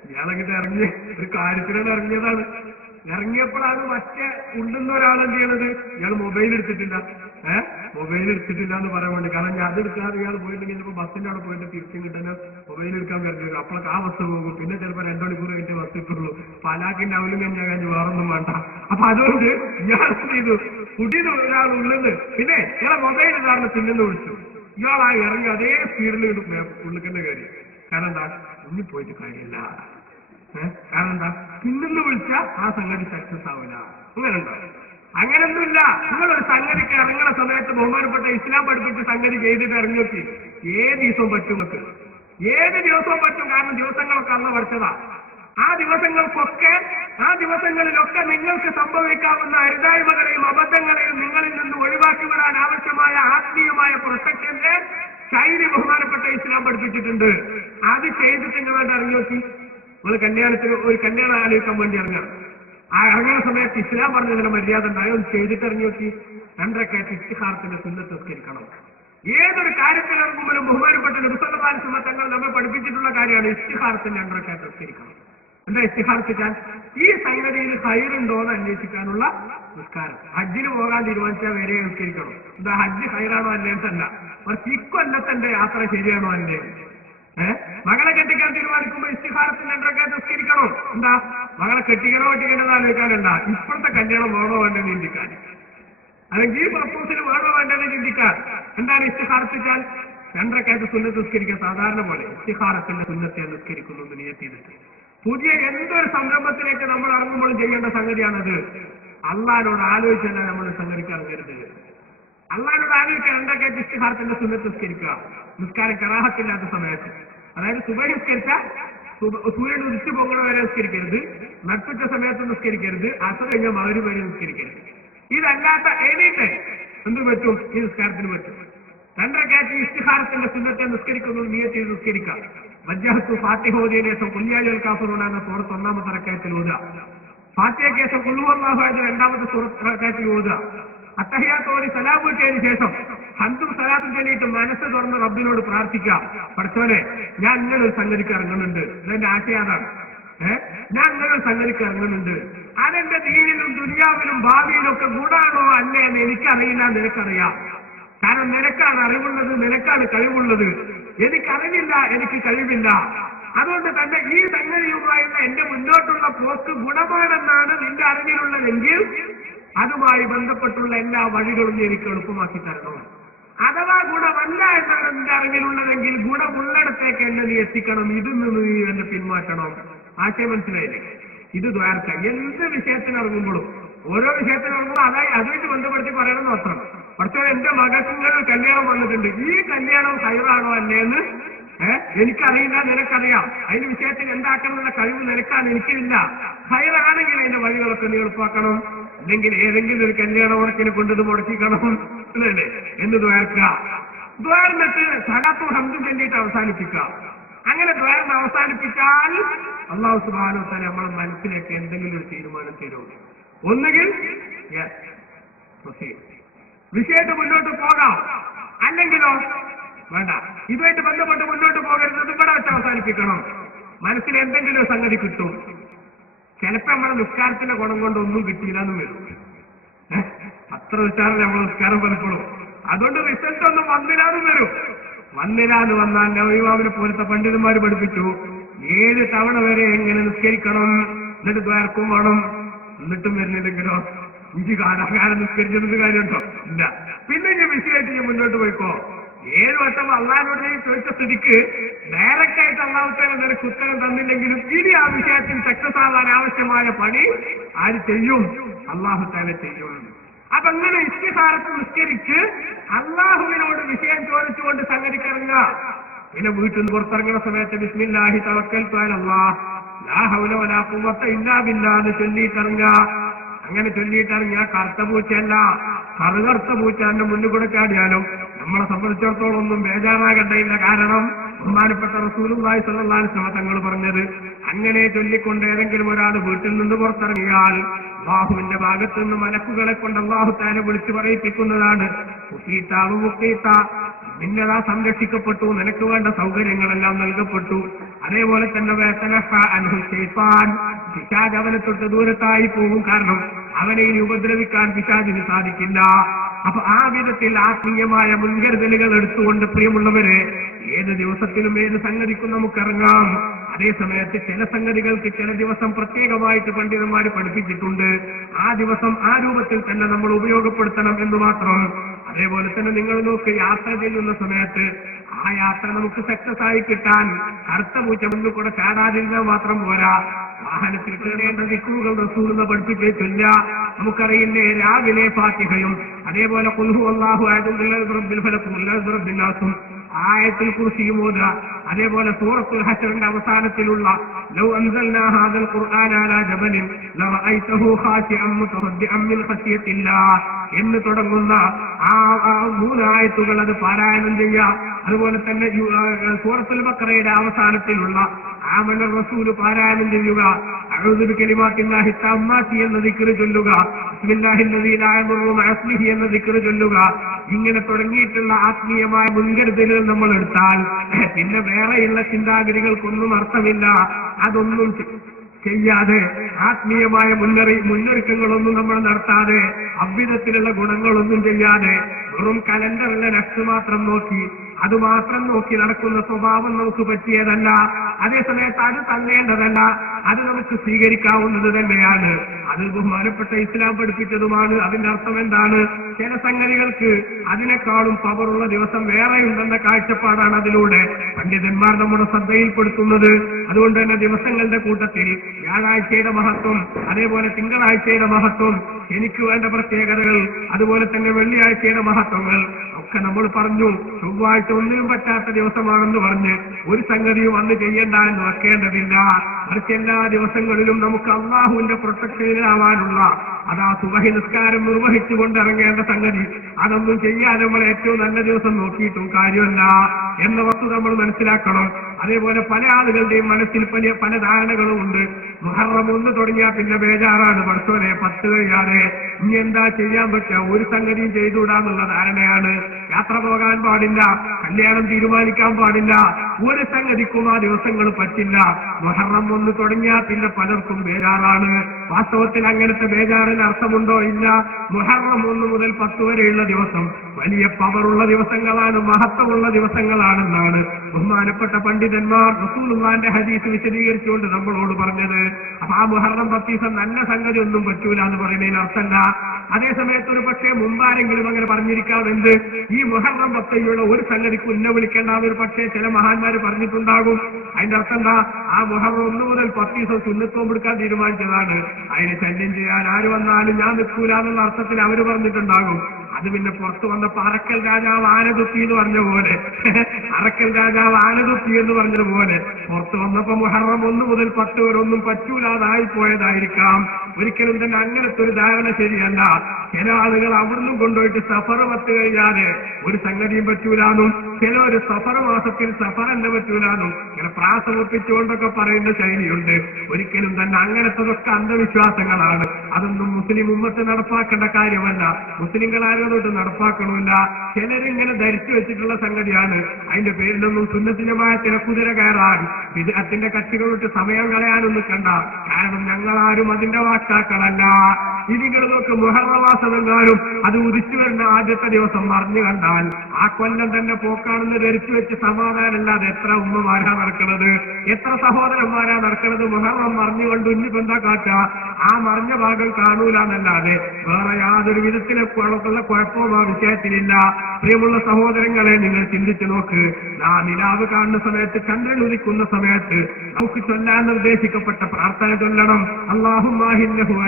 ഇയാളെങ്കിട്ട് ഇറങ്ങി ഒരു കാര്യത്തിനാണ് ഇറങ്ങിയതാണ്. ഇറങ്ങിയപ്പോഴാണ് മറ്റേ ഉണ്ടെന്ന ഒരാൾ എന്ത് ചെയ്യണത്, ഇയാൾ മൊബൈൽ എടുത്തിട്ടില്ല, മൊബൈൽ എടുത്തിട്ടില്ല എന്ന് പറയാൻ വേണ്ടി. കാരണം ഞാൻ അതെടുക്കാതെ ഇയാൾ പോയിട്ടുണ്ടെങ്കിൽ ചിലപ്പോൾ ബസ്സിന്റെ അവിടെ പോയിട്ട് തിരിച്ചും കിട്ടാൻ മൊബൈൽ എടുക്കാൻ വരും. അപ്പോഴൊക്കെ ആ ബസ് പോകും. പിന്നെ ചിലപ്പോൾ 2 മണിക്കൂർ കഴിഞ്ഞിട്ട് ബസ് കിട്ടുള്ളൂ. പലാക്കിന്റെ അവലും കഴിഞ്ഞാൽ കഴിഞ്ഞ് വേറൊന്നും വേണ്ട. അപ്പൊ അതുകൊണ്ട് ഇയാൾ എന്ത് ചെയ്തു, കുട്ടിയിൽ ഒരാൾ ഉള്ളത് പിന്നെ ഇയാളെ മൊബൈൽ കാരണം പിന്നെന്ന് വിളിച്ചു. ഇയാളാ ഇറങ്ങി അതേ സ്പീഡിൽ ഉള്ളിക്കന്റെ കാര്യം. കാരണം എന്താ, ഉള്ളിൽ പോയിട്ട് കാര്യമില്ല, കാരണം എന്താ, പിന്നെന്ന് വിളിച്ചാൽ ആ സംഗതി സക്സസ് ആവില്ല. അങ്ങനെ ഉണ്ടോ? അങ്ങനൊന്നുമില്ല. നിങ്ങളൊരു സംഗതിക്ക് ഇറങ്ങുന്ന സമയത്ത് ബഹുമാനപ്പെട്ട ഇസ്ലാം പഠിപ്പിച്ച് സംഗതി ചെയ്തിട്ട് ഇറങ്ങി നോക്കി ഏത് ദിവസവും പറ്റും. നിങ്ങൾക്ക് ഏത് ദിവസവും പറ്റും. കാരണം ദിവസങ്ങളൊക്കെ അന്ന് പഠിച്ചതാ. ആ ദിവസങ്ങളിലൊക്കെ നിങ്ങൾക്ക് സംഭവിക്കാവുന്ന അരുതായ്മകളെയും അബദ്ധങ്ങളെയും നിങ്ങളിൽ നിന്ന് ഒഴിവാക്കി വിടാൻ ആവശ്യമായ ആത്മീയമായ പ്രൊട്ടക്ഷന്റെ ശൈലി ബഹുമാനപ്പെട്ട ഇസ്ലാം പഠിപ്പിച്ചിട്ടുണ്ട്. അത് ചെയ്തിട്ട് നിങ്ങൾ ഇറങ്ങി നോക്കി. നിങ്ങൾ ഒരു കല്യാണം ആലോചിക്കാൻ വേണ്ടി ഇറങ്ങാം. ആ ഇറങ്ങുന്ന സമയത്ത് ഇസ്ലാം പറഞ്ഞതിന് മര്യാദ ഉണ്ടായോ ചെയ്തിട്ട് ഇറങ്ങി നോക്കി. 2 റക്അത്ത് ഇസ്തിഖാറത്തിന്റെ സുന്നത്ത് നിസ്കരിക്കണം. ഏതൊരു കാര്യത്തിൽ ഇറങ്ങുമ്പോഴും ബഹുമാനപ്പെട്ട നബി സല്ലല്ലാഹു അലൈഹി വസല്ലം തങ്ങൾ നമ്മെ പഠിപ്പിച്ചിട്ടുള്ള കാര്യമാണ് ഇസ്തിഖാറത്തിന്റെ 2 റക്അത്ത് നിസ്കരിക്കണം. എന്താ ഇസ്തിഖാറത്തിക്കാൻ? ഈ സംഗതിയിൽ ഹൈറുണ്ടോ എന്ന് അന്വേഷിക്കാനുള്ള നിസ്കാരം. ഹജ്ജിന് പോകാൻ തീരുമാനിച്ചാൽ വരെ നിസ്കരിക്കണം. എന്താ ഹജ്ജ് ഹൈറാണോ അല്ലേന്നല്ല, മറിച്ച് ഇക്കൊല്ലത്തിന്റെ യാത്ര ശരിയാണോ അല്ലേ? മകളെ കെട്ടിക്കാൻ തീരുമാനിക്കുമ്പോൾ ഇസ്തിഖാറത്തിന്റെ 2 റക്അത്ത് നിസ്കരിക്കണം. എന്താ, മകളെ കെട്ടിക്കണോ ആലോചിക്കാനല്ല, ഇപ്പോഴത്തെ കല്യാണം വേണോ വേണ്ടെന്ന് ചിന്തിക്കാൻ, അല്ലെങ്കിൽ ഈ പ്രപ്പോസൽ വേണോ വേണ്ടെന്ന് ചിന്തിക്കാൻ. എന്താണ് ഇസ്തിഖാറത്തിച്ചാൽ? 2 റക്അത്ത് സുന്നത്ത് നിസ്കരിക്കാൻ സാധാരണ പോലെ ഇസ്തിഖാറത്തിന്റെ സുന്നത്തെ നിസ്കരിക്കുന്നു എന്ന് നിയത്ത് ചെയ്തിട്ട് പുതിയ എന്തൊരു സംരംഭത്തിലേക്ക് നമ്മൾ ഇറങ്ങുമ്പോഴും ചെയ്യേണ്ട സംഗതിയാണത്. അള്ളാഹിനോട് ആലോചിച്ചല്ല നമ്മൾ സംഗതിക്ക് ഇറങ്ങരുത്. അള്ളാഹിനോട് ആലോചിക്കാൻ 2 റക്അത്ത് ഇസ്തിഖാറത്തിന്റെ സുന്നത്ത് നിസ്കരിക്കുക. നിസ്കാരം കറാഹത്തില്ലാത്ത സമയത്ത്, അതായത് സുബഹി നിസ്കരിച്ച സൂര്യൻ ഉദിച്ചു പോകുന്ന വരെ നിസ്കരിക്കരുത്, നട്ടുച്ച സമയത്ത് നിസ്കരിക്കരുത്, അസർ കഴിഞ്ഞ മഗ്‌രിബ് വരെ നിസ്കരിക്കരുത്. ഇതല്ലാത്ത എനി ടൈം എന്ത് പറ്റും? ഈ നിസ്കാരത്തിന് പറ്റും. 2 റക്അത്ത് ഇസ്തിഖാറത്തിന്റെ സുന്നത്തെ നിസ്കരിക്കുന്നു നിയത്ത് ചെയ്ത് നിസ്കരിക്കാം. വജ്ജഹത്തു ഫാത്തിഹ ഓതിയതിനു ശേഷം ഖുൽ യാ അയ്യുഹൽ കാഫിറൂൻ എന്ന സൂറത്ത് 1-ാമത്തെ റക്അത്തിൽ ഓതുക. ഫാത്തിഹയ്ക്ക് ശേഷം ഖുൽ ഹുവല്ലാഹു അഹദ് 2-ാമത്തെ സൂറത്ത് റക്അത്തിൽ ഓതുക. അത്തഹിയ്യാത്ത് ഓതി സലാം വീട്ടിയതിനു ശേഷം ഹംദും സലാത്തും ചൊല്ലിയിട്ട് മനസ്സ് തുറന്ന് റബ്ബിനോട് പ്രാർത്ഥിക്കാം, പഠിച്ചവനെ ഞാൻ ഇങ്ങനെ ഒരു സംഗതിക്ക് ഇറങ്ങുന്നുണ്ട്, ഇതെന്റെ ആശയാതാണ്, ഞാൻ ഇങ്ങനെ ഒരു സംഗതിക്ക് ഇറങ്ങുന്നുണ്ട്, അതെന്റെ ദീനിലും ദുനിയാവിലും ഭാവിയിലും ഒക്കെ ഗുണാണോ അല്ലേ എന്ന് എനിക്കറിയില്ല, നിനക്കറിയാം. കാരണം നിനക്കാണ് അറിവുള്ളത്, നിനക്കാണ് കഴിവുള്ളത്. എനിക്കറിവില്ല, എനിക്ക് കഴിവില്ല. അതുകൊണ്ട് തന്നെ ഈ സംഗതിയുമായുള്ള എന്റെ മുന്നോട്ടുള്ള പോക്ക് ഗുണമാണെന്നാണ് നിന്റെ അറിവിലുള്ളതെങ്കിൽ അതുമായി ബന്ധപ്പെട്ടുള്ള എല്ലാ വഴികളും എനിക്ക് എളുപ്പമാക്കി തരണം. അഥവാ ഗുണമല്ല എന്നാണ് നിന്റെ അറിവിലുള്ളതെങ്കിൽ ഗുണമുള്ളിടത്തേക്ക് എന്നെ നീ എത്തിക്കണം, ഇതിൽ നിന്ന് നീ എന്നെ പിന്മാറ്റണം. ആശയം മനസ്സിലായില്ലേ? ഇത് ദ്വാരക്ക എന്ത് വിഷയത്തിനിറങ്ങുമ്പോഴും ഓരോ വിഷയത്തിനിറങ്ങുമ്പോൾ അതുമായിട്ട് ബന്ധപ്പെടുത്തി പറയണം മാത്രം. പക്ഷേ എന്റെ മകൾക്ക് കല്യാണം വന്നിട്ടുണ്ട്, ഈ കല്യാണം ഹൈറാണോ അല്ലേന്ന് എനിക്കറിയില്ല, നിനക്കറിയാം. അതിന്റെ വിഷയത്തിൽ എന്താക്കണമെന്നുള്ള കഴിവ് നിനക്കാണ്, എനിക്കില്ല. ഹൈറാണെങ്കിൽ അതിന്റെ വഴികളൊക്കെ നീ എളുപ്പമാക്കണം. അല്ലെങ്കിൽ ഏതെങ്കിലും ഒരു കല്യാണ ഉറക്കിനെ കൊണ്ടത് മുടക്കിക്കണം അല്ലേ എന്ന് ദ്വാരക്ക. ദ്വാരന്നിട്ട് സലാത്തും ഹംദും ചൊല്ലിയിട്ട് അവസാനിപ്പിക്കുക. അങ്ങനെ ദ്വാരം അവസാനിപ്പിച്ചാൽ അല്ലാഹു സുബ്ഹാനഹു വ തആല നമ്മുടെ മനസ്സിലേക്ക് എന്തെങ്കിലും ഒരു തീരുമാനം തരും. ഒന്നുകിൽ വിഷയത്തെ മുന്നോട്ട് പോകാം, അല്ലെങ്കിലോ വേണ്ട, ഇതുമായിട്ട് ബന്ധപ്പെട്ട് മുന്നോട്ട് പോകരുത്, ഇവിടെ വെച്ച് അവസാനിപ്പിക്കണം. മനസ്സിൽ എന്തെങ്കിലും ഒരു സംഗതി കിട്ടും. ചിലപ്പോ നമ്മുടെ നിസ്കാരത്തിന്റെ ഗുണം കൊണ്ട് ഒന്നും കിട്ടിയില്ലെന്നും വരും. അത്ര ഉച്ചാരം നമ്മൾ നിസ്കാരം പലപ്പോഴും. അതുകൊണ്ട് റിസൾട്ട് ഒന്നും വന്നില്ലാന്നും വരും. വന്നില്ലാന്ന് വന്നാൽ നവീവാവിനെ പോലത്തെ പണ്ഡിതന്മാർ പഠിപ്പിച്ചു 7 തവണ വരെ എങ്ങനെ നിസ്കരിക്കണം, എന്നിട്ട് ദ്വാരക്കും വേണം. എന്നിട്ടും വരുന്നില്ലെങ്കിലോ ഇഞ്ചി കാലാകാലം നിസ്കരിച്ചത് കാര്യമുണ്ടോ? ഇല്ല. പിന്നെ ഇനി വിഷയമായിട്ട് ഞാൻ മുന്നോട്ട് പോയിക്കോ. 7 വട്ടം അള്ളാഹിനോട് ചോദിച്ച സ്ഥിതിക്ക് ഡയറക്റ്റ് ആയിട്ട് അള്ളാഹുത്താല നിനക്ക് ഉത്തരം തന്നില്ലെങ്കിലും ഇനി ആ വിഷയത്തിൽ സക്സസ് ആവാൻ ആവശ്യമായ പണി ആര് ചെയ്യും? അള്ളാഹുത്താല ചെയ്യും. അപ്പൊ അങ്ങനെ ഇസ്തിഖാറത്ത് നിസ്കരിച്ച് അള്ളാഹുവിനോട് വിഷയം ചോദിച്ചുകൊണ്ട് സംഗതിക്കിറങ്ങുക. പിന്നെ വീട്ടിൽ നിന്ന് പുറത്തിറങ്ങുന്ന സമയത്ത് ബിസ്മില്ലാഹി തവക്കൽതു അലല്ലാഹ് ലാ ഹൗല വലാ ഖുവത ഇല്ലാ ബില്ലാഹ് എന്ന് ചൊല്ലിയിട്ടിറങ്ങുക. അങ്ങനെ ചൊല്ലിയിട്ടിറങ്ങിയ കറുത്ത പൂച്ചയല്ല, കറുകറുത്ത പൂച്ച എന്റെ മുന്നിൽ കൂടെ ചാടിയാലും നമ്മളെ സംബന്ധിച്ചിടത്തോളം ഒന്നും ബേജാറാകേണ്ടയില്ല. കാരണം ബഹുമാനപ്പെട്ട റസൂലുള്ളാഹി സ്വല്ലല്ലാഹു അലൈഹി വസല്ലം തങ്ങൾ പറഞ്ഞത് അങ്ങനെ ചൊല്ലിക്കൊണ്ട് ഏതെങ്കിലും ഒരാൾ വീട്ടിൽ നിന്ന് പുറത്തിറങ്ങിയാൽ അല്ലാഹുവിന്റെ ഭാഗത്തു നിന്ന് മലക്കുകളെ കൊണ്ട് അല്ലാഹു തആല വിളിച്ചു പറയിപ്പിക്കുന്നതാണ്, നിന്നതാ സംരക്ഷിക്കപ്പെട്ടു, നിനക്ക് വേണ്ട സൗകര്യങ്ങളെല്ലാം നൽകപ്പെട്ടു. അതേപോലെ തന്നെ പിശാച് അവനെ തൊട്ട് ദൂരത്തായി പോകും. കാരണം അവനെ ഇനി ഉപദ്രവിക്കാൻ പിശാചിന് സാധിക്കില്ല. അപ്പൊ ആ വിധത്തിൽ ആത്മീയമായ മുൻകരുതലുകൾ എടുത്തുകൊണ്ട് പ്രിയമുള്ളവരെ ഏത് ദിവസത്തിലും ഏത് സംഗതിക്കും നമുക്കിറങ്ങാം. അതേ സമയത്ത് ചില സംഗതികൾക്ക് ചില ദിവസം പ്രത്യേകമായിട്ട് പണ്ഡിതന്മാർ പഠിപ്പിച്ചിട്ടുണ്ട്. ആ ദിവസം ആ രൂപത്തിൽ തന്നെ നമ്മൾ ഉപയോഗപ്പെടുത്തണം എന്ന് മാത്രം. അതേപോലെ തന്നെ നിങ്ങൾ നോക്ക്, യാത്ര ചെയ്യുന്ന സമയത്ത് ആ യാത്ര നമുക്ക് സക്സസ് ആയി കിട്ടാൻ കറുത്ത പൂച്ച മുന്നിൽ കൂടെ ചാടാതിരുന്നാൽ മാത്രം പോരാ. വാഹനത്തിൽ കയറേണ്ട ദിക്റുകൾ റസൂൽ പഠിപ്പിച്ച് ചൊല്ല. നമുക്കറിയില്ലേ, രാവിലെ ഫാത്തിഹയും അതേപോലെ ഖുൽ ഹുവല്ലാഹു അഹദ് റബ്ബിൽ ഫലഖ് റബ്ബിൻ നാസും ആയത്തുൽ കുർസിയും ഓതുക. അതേപോലെ സൂറത്തുൽ ഹശ്റിന്റെ അവസാനത്തിലുള്ള ലൗ അൻസൽനാ ഹാദൽ ഖുർആന അലാ ജബലിൻ ലറഅയ്തഹു ഖാശിഅൻ മുതസദ്ദിഅൻ മിൻ ഖശിയത്തില്ലാഹ് എന്ന് തുടങ്ങുന്ന ആ 3 ആയത്തുകൾ അത് പാരായണം ചെയ്യുക. അതുപോലെ തന്നെ സൂറത്തുൽ ബഖറയുടെ അവസാനത്തിലുള്ള ആമന റസൂൽ പാരായണം ചെയ്യുക. അഊദു ബികലിമാത്തില്ലാഹി തമ്മാത്തി എന്ന ദിക്ർ ചൊല്ലുക. ബിസ്മില്ലാഹിൽ ലദീ ലാ യദുറു മഅ ഇസ്മിഹി എന്ന ദിക്ർ ചൊല്ലുക. ഇങ്ങനെ തുടങ്ങിയിട്ടുള്ള ആത്മീയമായ മുൻകരുതലുകൾ നമ്മൾ എടുത്താൽ പിന്നെ വേറെയുള്ള ചിന്താഗതികൾക്കൊന്നും അർത്ഥമില്ല. അതൊന്നും ചെയ്യാതെ ആത്മീയമായ മുന്നൊരുക്കങ്ങളൊന്നും നമ്മൾ നടത്താതെ അഭ്യുതത്തിലുള്ള ഗുണങ്ങളൊന്നും ചെയ്യാതെ വെറും കലണ്ടറിലെ നക്സ് മാത്രം നോക്കി അതുമാത്രം നോക്കി നടക്കുന്ന സ്വഭാവം നമുക്ക് പറ്റിയതല്ല. അതേസമയത്ത് അത് തള്ളേണ്ടതല്ല, അത് നമുക്ക് സ്വീകരിക്കാവുന്നത് തന്നെയാണ്. അത് ബഹുമാനപ്പെട്ട ഇസ്ലാം പഠിപ്പിച്ചതുമാണ്. അതിന്റെ അർത്ഥം എന്താണ്? ചില സംഗതികൾക്ക് അതിനേക്കാളും പവറുള്ള ദിവസം വേറെയുണ്ടെന്ന കാഴ്ചപ്പാടാണ് അതിലൂടെ പണ്ഡിതന്മാർ നമ്മുടെ ശ്രദ്ധയിൽപ്പെടുത്തുന്നത്. അതുകൊണ്ട് തന്നെ ദിവസങ്ങളുടെ കൂട്ടത്തിൽ വ്യാഴാഴ്ചയുടെ മഹത്വം, അതേപോലെ തിങ്കളാഴ്ചയുടെ മഹത്വം, എനിക്ക് വേണ്ട പ്രത്യേകതകൾ, അതുപോലെ തന്നെ വെള്ളിയാഴ്ചയുടെ മഹത്വങ്ങൾ ഒക്കെ നമ്മൾ പറഞ്ഞു. ചൊവ്വാഴ്ച ഒന്നിനും പറ്റാത്ത ദിവസമാണെന്ന് പറഞ്ഞ് ഒരു സംഗതിയും അന്ന് ചെയ്യേണ്ട എന്ന് വെക്കേണ്ടതില്ല. മറിച്ച് എല്ലാ ദിവസങ്ങളിലും നമുക്ക് അള്ളാഹുവിന്റെ പ്രൊട്ടക്ഷനിലാവാനുള്ള അതാ സുബഹി നിസ്കാരം നിർവഹിച്ചുകൊണ്ട് ഇറങ്ങേണ്ട സംഗതി അതൊന്നും ചെയ്യാൻ നമ്മൾ ഏറ്റവും നല്ല ദിവസം നോക്കിയിട്ടും കാര്യമല്ല എന്ന വസ്തുത നമ്മൾ മനസ്സിലാക്കണം. അതേപോലെ പല ആളുകളുടെയും മനസ്സിൽ പല ധാരണകളും ഉണ്ട്. മുഹറം 1 തുടങ്ങിയാൽ പിന്നെ ബേജാറാണ്, പഠിച്ചോനെ 10 കഴിയാതെ ഇനി എന്താ ചെയ്യാൻ പറ്റുക, ഒരു സംഗതിയും ചെയ്തുകൂടാന്നുള്ള ധാരണയാണ്. യാത്ര പോകാൻ പാടില്ല, കല്യാണം തീരുമാനിക്കാൻ പാടില്ല, ഒരു സംഗതിക്കും ആ ദിവസങ്ങൾ പറ്റില്ല. മുഹറം 1 തുടങ്ങിയാൽ പിന്നെ പലർക്കും ബേജാറാണ്. വാസ്തവത്തിൽ അങ്ങനത്തെ ബേജാറിന് അർത്ഥമുണ്ടോ? ഇല്ല. മുഹറം 1 മുതൽ 10 വരെയുള്ള ദിവസം വലിയ പവറുള്ള ദിവസങ്ങളാണ്, മഹത്വമുള്ള ദിവസങ്ങളാണെന്നാണ് ബഹുമാനപ്പെട്ട പണ്ഡിതന്മാർ റസൂലുള്ളാഹിന്റെ ഹദീസ് വിശദീകരിച്ചുകൊണ്ട് നമ്മളോട് പറഞ്ഞത്. അപ്പൊ ആ മുഹറം 10 ദിവസം നല്ല സംഗതി ഒന്നും പറ്റൂല എന്ന് പറയുന്നതിന് അർത്ഥമല്ല. അതേസമയത്ത് ഒരു പക്ഷേ മുമ്പാരെങ്കിലും അങ്ങനെ പറഞ്ഞിരിക്കാം, എന്ത് ഈ മുഹറം 10 ഒരു സംഗതിക്ക് ഉന്ന വിളിക്കേണ്ട ഒരു പക്ഷേ ചില മഹാന്മാര് പറഞ്ഞിട്ടുണ്ടാകും. അതിന്റെ അർത്ഥം എന്താ? ആ മുഹറം 1 മുതൽ 10 ദിവസം സുന്നത്തോം എടുക്കാൻ തീരുമാനിച്ചതാണ്. അതിന് ശല്യം ചെയ്യാൻ ആര് വന്നാലും ഞാൻ നിൽക്കൂല എന്നുള്ള അർത്ഥത്തിൽ അവര് പറഞ്ഞിട്ടുണ്ടാകും. അത് പിന്നെ പുറത്തു വന്നപ്പോ അറക്കൽ രാജാവ് ആനതുപ്പി എന്ന് പറഞ്ഞ പോലെ, അറക്കൽ രാജാവ് ആനതുപ്പി എന്ന് പറഞ്ഞതുപോലെ പുറത്തു വന്നപ്പോ മുഹറം 1 മുതൽ 10 വരെ ഒന്നും പറ്റൂലാതായി പോയതായിരിക്കാം. ഒരിക്കലും തന്നെ അങ്ങനത്തെ ഒരു ധാരണ ശരിയല്ല. ചില ആളുകൾ അവിടുന്ന് കൊണ്ടുപോയിട്ട് സഫർ 10 കഴിയാതെ ഒരു സംഗതിയും പറ്റൂലാന്നും, ചില ഒരു സഫർ മാസത്തിൽ സഫർ തന്നെ പറ്റൂലാന്നും ഇങ്ങനെ പ്രാസമൊപ്പിച്ചുകൊണ്ടൊക്കെ പറയുന്ന ശൈലിയുണ്ട്. ഒരിക്കലും തന്നെ അങ്ങനത്തതൊക്കെ അന്ധവിശ്വാസങ്ങളാണ്. അതൊന്നും മുസ്ലിം ഉമ്മത്ത് നടപ്പാക്കേണ്ട കാര്യമല്ല, മുസ്ലിങ്ങളാരോട്ട് നടപ്പാക്കണമില്ല. ചിലരിങ്ങനെ ധരിച്ചു വെച്ചിട്ടുള്ള സംഗതിയാണ്. അതിന്റെ പേരിലൊന്നും സുന്നത്ത് ജമാഅത്തിനെ കുതിര കയറാൻ വിദഅത്തിന്റെ കക്ഷികളോട്ട് സമയം കളയാനൊന്നും കണ്ട. കാരണം ഞങ്ങളാരും അതിന്റെ വാക്താക്കളല്ല. ഇതികളൊക്കെ മുഹറമാസമെങ്ങാനും അത് ഉദിച്ചു വരുന്ന ആദ്യത്തെ ദിവസം മറിഞ്ഞു കണ്ടാൽ ആ കൊല്ലം തന്നെ പോക്കാണെന്ന് ധരിച്ചു വെച്ച് സമാധാനമല്ലാതെ എത്ര ഉമ്മമാരാ നടക്കുന്നത്, എത്ര സഹോദരന്മാരാ നടക്കുന്നത്. മുഹറം മറിഞ്ഞുകൊണ്ട് ഇന്നിപ്പോ എന്താ കാട്ട, ആ മറിഞ്ഞ ഭാഗം കാണൂലെന്നല്ലാതെ വേറെ യാതൊരു വിധത്തിലെ കുഴപ്പവും ആ വിഷയത്തിലില്ല. പ്രിയമുള്ള സഹോദരങ്ങളെ, നിങ്ങൾ ചിന്തിച്ചു നോക്ക്. ആ നിലാവ് കാണുന്ന സമയത്ത്, ചന്ദ്രൻ ഉദിക്കുന്ന സമയത്ത് നമുക്ക് ചൊല്ലാൻ നിർദ്ദേശിക്കപ്പെട്ട പ്രാർത്ഥന ചൊല്ലണം. അല്ലാഹുമ്മ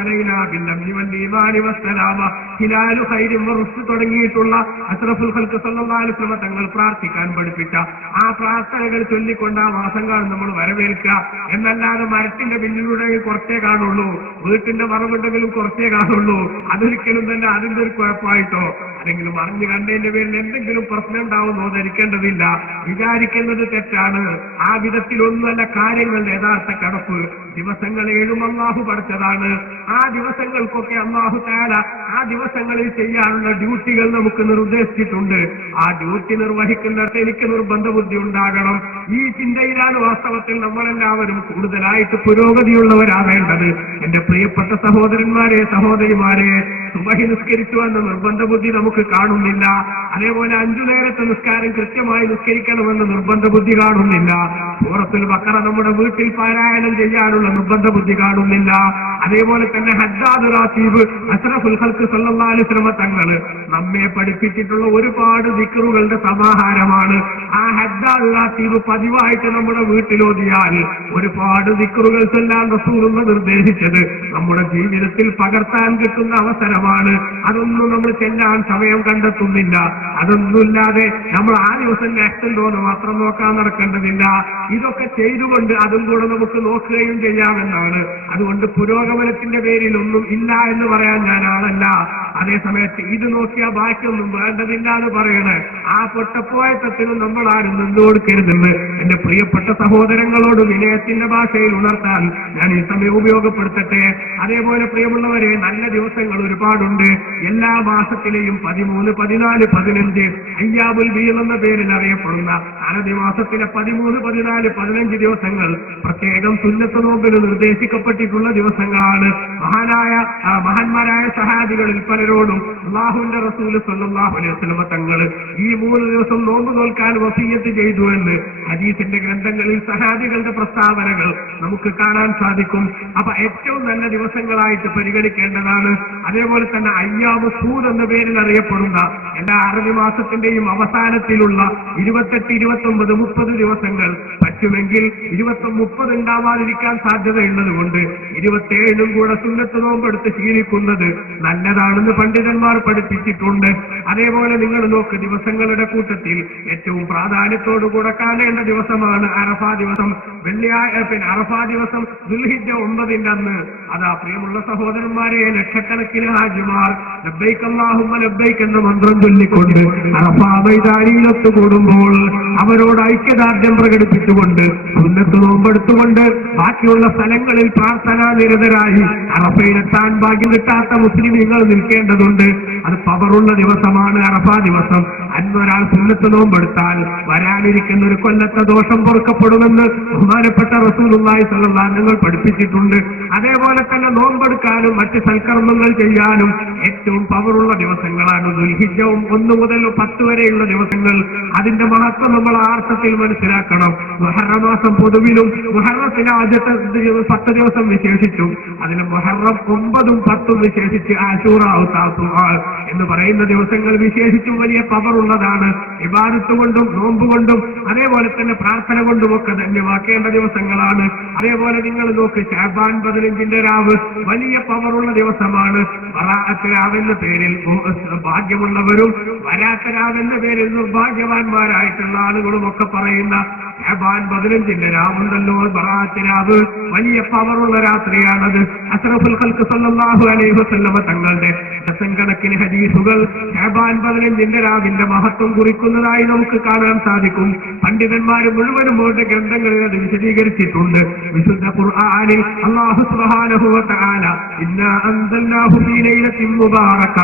അലൈനാ ബിൽ-അംനി വൽ-ഈമാനി വസ്സലാമ ഹിലാലു ഖൈരിൻ വറുസ്ദ് തുടങ്ങിയിട്ടുള്ള അഷ്റഫുൽ ഖൽഖ് സല്ലല്ലാഹു അലൈഹി വസല്ലം തങ്ങൾ പ്രാർത്ഥിക്കാൻ പഠിപ്പിച്ച ആ പ്രാർത്ഥനകൾ ചൊല്ലിക്കൊണ്ട് ആ മാസങ്ങൾ നമ്മൾ വരവേൽക്കുക. എന്നല്ലാതെ മരത്തിന്റെ പിന്നിലൂടെ കുറച്ചേ കാണുള്ളൂ, വീട്ടിന്റെ മറവുണ്ടെങ്കിലും കുറച്ചേ കാണുള്ളൂ. അതൊരിക്കലും തന്നെ അതിന്റെ ഒരു കുഴപ്പമായിട്ടോ അല്ലെങ്കിൽ അറിഞ്ഞു കണ്ടതിന്റെ പേരിൽ എന്തെങ്കിലും പ്രശ്നം ഉണ്ടാവുന്നോ ധരിക്കേണ്ടതില്ല. വിചാരിക്കുന്നത് തെറ്റാണ്. ആ വിധത്തിലൊന്നുമല്ല കാര്യങ്ങളുടെ യഥാർത്ഥ കടപ്പ്. ദിവസങ്ങൾ 7 അല്ലാഹു പഠിച്ചതാണ്. ആ ദിവസങ്ങൾക്കൊക്കെ അല്ലാഹു തആല ആ ദിവസങ്ങളിൽ ചെയ്യാനുള്ള ഡ്യൂട്ടികൾ നമുക്ക് നിർദ്ദേശിച്ചിട്ടുണ്ട്. ആ ഡ്യൂട്ടി നിർവഹിക്കുന്നിടത്ത് എനിക്ക് നിർബന്ധ ബുദ്ധി ഉണ്ടാകണം. ഈ ചിന്തയിലാണ് വാസ്തവത്തിൽ നമ്മളെല്ലാവരും കൂടുതലായിട്ട് പുരോഗതിയുള്ളവരാവേണ്ടത്. എന്റെ പ്രിയപ്പെട്ട സഹോദരന്മാരെ, സഹോദരിമാരെ, സുബഹി നിസ്കരിച്ചു എന്ന നിർബന്ധ ബുദ്ധി നമുക്ക് കാണുന്നില്ല. അതേപോലെ 5 നേരത്തെ നിസ്കാരം കൃത്യമായി നിസ്കരിക്കണമെന്ന് നിർബന്ധ ബുദ്ധി കാണുന്നില്ല. സൂറത്തുൽ ബഖറ നമ്മുടെ വീട്ടിൽ പാരായണം ചെയ്യാനുള്ള നിർബന്ധ ബുദ്ധി കാണുന്നില്ല. അതേപോലെ തന്നെ ഹദ്ദാദ് റാത്തീബ് അഷ്റഫുൽ ഖൽഖ് സല്ലല്ലാഹു അലൈഹി വസല്ലം തങ്ങൾ നമ്മെ പഠിപ്പിച്ചിട്ടുള്ള ഒരുപാട് ദിക്റുകളുടെ സമാഹാരമാണ്. ആ ഹദ്ദാദ് റാത്തീബ് പതിവായിട്ട് നമ്മുടെ വീട്ടിലോതിയാൽ ഒരുപാട് ദിക്റുകൾ ചൊല്ലാൻ റസൂലുള്ളാഹി നിർദ്ദേശിച്ചത് നമ്മുടെ ജീവിതത്തിൽ പകർത്താൻ കിട്ടുന്ന അവസരമാണ്. അതൊന്നും നമ്മൾ ചെല്ലാൻ സമയം കണ്ടെത്തുന്നില്ല. അതൊന്നുമില്ലാതെ നമ്മൾ ആ ദിവസം നാഷണൽ ഡോന്ന് മാത്രം നോക്കാൻ നടക്കേണ്ടതില്ല. ഇതൊക്കെ ചെയ്തുകൊണ്ട് അതും കൂടെ നമുക്ക് നോക്കുകയും ചെയ്യാമെന്നാണ്. അതുകൊണ്ട് പുരോഗമനത്തിന്റെ പേരിൽ ഒന്നും ഇല്ല എന്ന് പറയാൻ ഞാൻ ആളല്ല. അതേസമയത്ത് ഇത് നോക്കിയാൽ ബാക്കിയൊന്നും വേണ്ടതില്ല എന്ന് പറയണേ ആ പൊട്ടപ്പോയത്തത്തിനും നമ്മൾ ആരും നിന്നു കൊടുക്കരുതെന്ന് എന്റെ പ്രിയപ്പെട്ട സഹോദരങ്ങളോട് വിനയത്തിന്റെ ഭാഷയിൽ ഉണർത്താൻ ഞാൻ ഈ സമയം ഉപയോഗപ്പെടുത്തട്ടെ. അതേപോലെ പ്രിയമുള്ളവരെ, നല്ല ദിവസങ്ങൾ ഒരുപാടുണ്ട്. എല്ലാ മാസത്തിലെയും 13, 14, 15 അയ്യാബുൽ ബീൽ എന്ന പേരിൽ അറിയപ്പെടുന്ന അറബി മാസത്തിലെ 13, 14, 15 ദിവസങ്ങൾ പ്രത്യേകം സുന്നത്ത് നോമ്പിന് നിർദ്ദേശിക്കപ്പെട്ടിട്ടുള്ള ദിവസങ്ങളാണ്. മഹാന്മാരായ സഹാബികളിൽ പലരോടും അല്ലാഹുവിന്റെ റസൂല് സ്വല്ലല്ലാഹു അലൈഹി വസല്ലം തങ്ങൾ ഈ 3 ദിവസം നോമ്പ് നോൽക്കാൻ വസിയ്യത്ത് ചെയ്തു എന്ന് ഹദീസിന്റെ ഗ്രന്ഥങ്ങളിൽ സഹാബികളുടെ പ്രസ്താവനകൾ നമുക്ക് കാണാൻ സാധിക്കും. അപ്പൊ ഏറ്റവും നല്ല ദിവസങ്ങളായിട്ട് പരിഗണിക്കേണ്ടതാണ്. അതേപോലെ തന്നെ അയ്യാമു സൂദ് എന്ന പേരിൽ അറിയപ്പെടുന്ന എല്ലാ അറബി മാസത്തിന്റെയും അവസാനത്തിലുള്ള 28, 29, 30 ദിവസങ്ങൾ പറ്റുമെങ്കിൽ 30 ഉണ്ടാവാതിരിക്കാൻ സാധ്യതയുള്ളത് കൊണ്ട് 27 കൂടെ സുന്നത്ത് നോമ്പെടുത്ത് ശീലിക്കുന്നത് നല്ലതാണെന്ന് പണ്ഡിതന്മാർ പഠിപ്പിച്ചിട്ടുണ്ട്. അതേപോലെ നിങ്ങൾ നോക്ക്, ദിവസങ്ങളുടെ കൂട്ടത്തിൽ ഏറ്റവും പ്രാധാന്യത്തോടുകൂടെ കാണേണ്ട ദിവസമാണ് അറഫാ ദിവസം. അറഫാ ദിവസം ദുൽഹിജ്ജ 9 അന്ന് അതാ പ്രിയമുള്ള സഹോദരന്മാരെ, ലക്ഷക്കണക്കിന് ഹാജിമാർ ലബ്ബൈക അല്ലാഹുമ്മ ലബ്ബൈക എന്ന മന്ത്രം ചൊല്ലിക്കൊണ്ട് അറഫാ മൈതാനിയിലൊത്തു കൂടുമ്പോൾ അവരോട് ഐക്യദാർഢ്യം പ്രകടിപ്പിച്ചുകൊണ്ട് സുന്നത്ത് നോമ്പെടുത്തുകൊണ്ട് ബാക്കിയുള്ള സ്ഥലങ്ങളിൽ പ്രാർത്ഥനാ നിരതരായി അറഫയിലെത്താൻ ഭാഗ്യം കിട്ടാത്ത മുസ്ലിമീങ്ങൾ നിൽക്കേണ്ടതുണ്ട്. അത് പവറുള്ള ദിവസമാണ് അറഫാ ദിവസം. അന്നൊരാൾ സുന്നത്ത് നോമ്പെടുത്താൽ വരാനിരിക്കുന്ന ഒരു കൊല്ലത്തെ ദോഷം പൊറുക്കപ്പെടുമെന്ന് ബഹുമാനപ്പെട്ട റസൂലുള്ളാഹി സ്വല്ലല്ലാഹു അലൈഹി വസല്ലം പഠിപ്പിച്ചിട്ടുണ്ട്. അതേപോലെ തന്നെ നോമ്പെടുക്കാനും മറ്റ് സൽക്കർമ്മങ്ങൾ ചെയ്യാനും ഏറ്റവും പവറുള്ള ദിവസങ്ങളാണ് ദുൽഹിജ്ജ 1 മുതൽ 10 വരെയുള്ള ദിവസങ്ങൾ. അതിന്റെ മഹത്വം നമ്മൾ ആർത്ഥത്തിൽ മനസ്സിലാക്കണം. മുഹറം മാസം പൊതുവിലും മുഹറത്തിന് ആദ്യത്തെ 10 ദിവസം വിശേഷിച്ചും അതിന് മുഹറം 9ഉം 10ഉം വിശേഷിച്ച് ആശൂറാ എന്ന് പറയുന്ന ദിവസങ്ങൾ വിശേഷിച്ചും വലിയ പവറുള്ളതാണ്. ഇബാദത്ത് കൊണ്ടും നോമ്പ് കൊണ്ടും അതേപോലെ തന്നെ പ്രാർത്ഥന കൊണ്ടുമൊക്കെ ധന്യമാക്കേണ്ട ദിവസങ്ങളാണ്. അതേപോലെ നിങ്ങൾ നോക്ക്, ശഅബാൻ 15ന്റെ രാവ് വലിയ പവറുള്ള ദിവസമാണ്. ബറാഅത്ത് രാവെന്ന പേരിൽ ഭാഗ്യമുള്ളവരും വരാത്ത രാവെന്ന പേരിൽ നിർഭാഗ്യവാന്മാരായിട്ടുള്ള ആളുകളും ഒക്കെ പറയുന്ന ശഅബാൻ 15ന്റെ രാവുണ്ടല്ലോ, ബറാഅത്ത് രാവ് വലിയ പവറുള്ള രാത്രിയാണത്. അഷ്റഫുൽ ഖൽഖ് സല്ലല്ലാഹു അലൈഹി വസല്ലം തങ്ങളുടെ ഡസൻകണക്കിന് ഹദീസുകൾ ശഅബാൻ 15ന്റെ രാവിന്റെ മഹത്വം കുറിക്കുന്നതായി നമുക്ക് കാണാൻ സാധിക്കും. പണ്ഡിതന്മാർ മുഴുവനും അവരുടെ ഗ്രന്ഥങ്ങളിൽ അത് വിശദീകരിച്ചിട്ടുണ്ട്. വിശുദ്ധ ഖുർആനിൽ അല്ലാഹു സുബ്ഹാനഹു വ തആല ഇന്നാ അൻസൽനാഹു ഫീ ലൈലത്തിൻ മുബാറക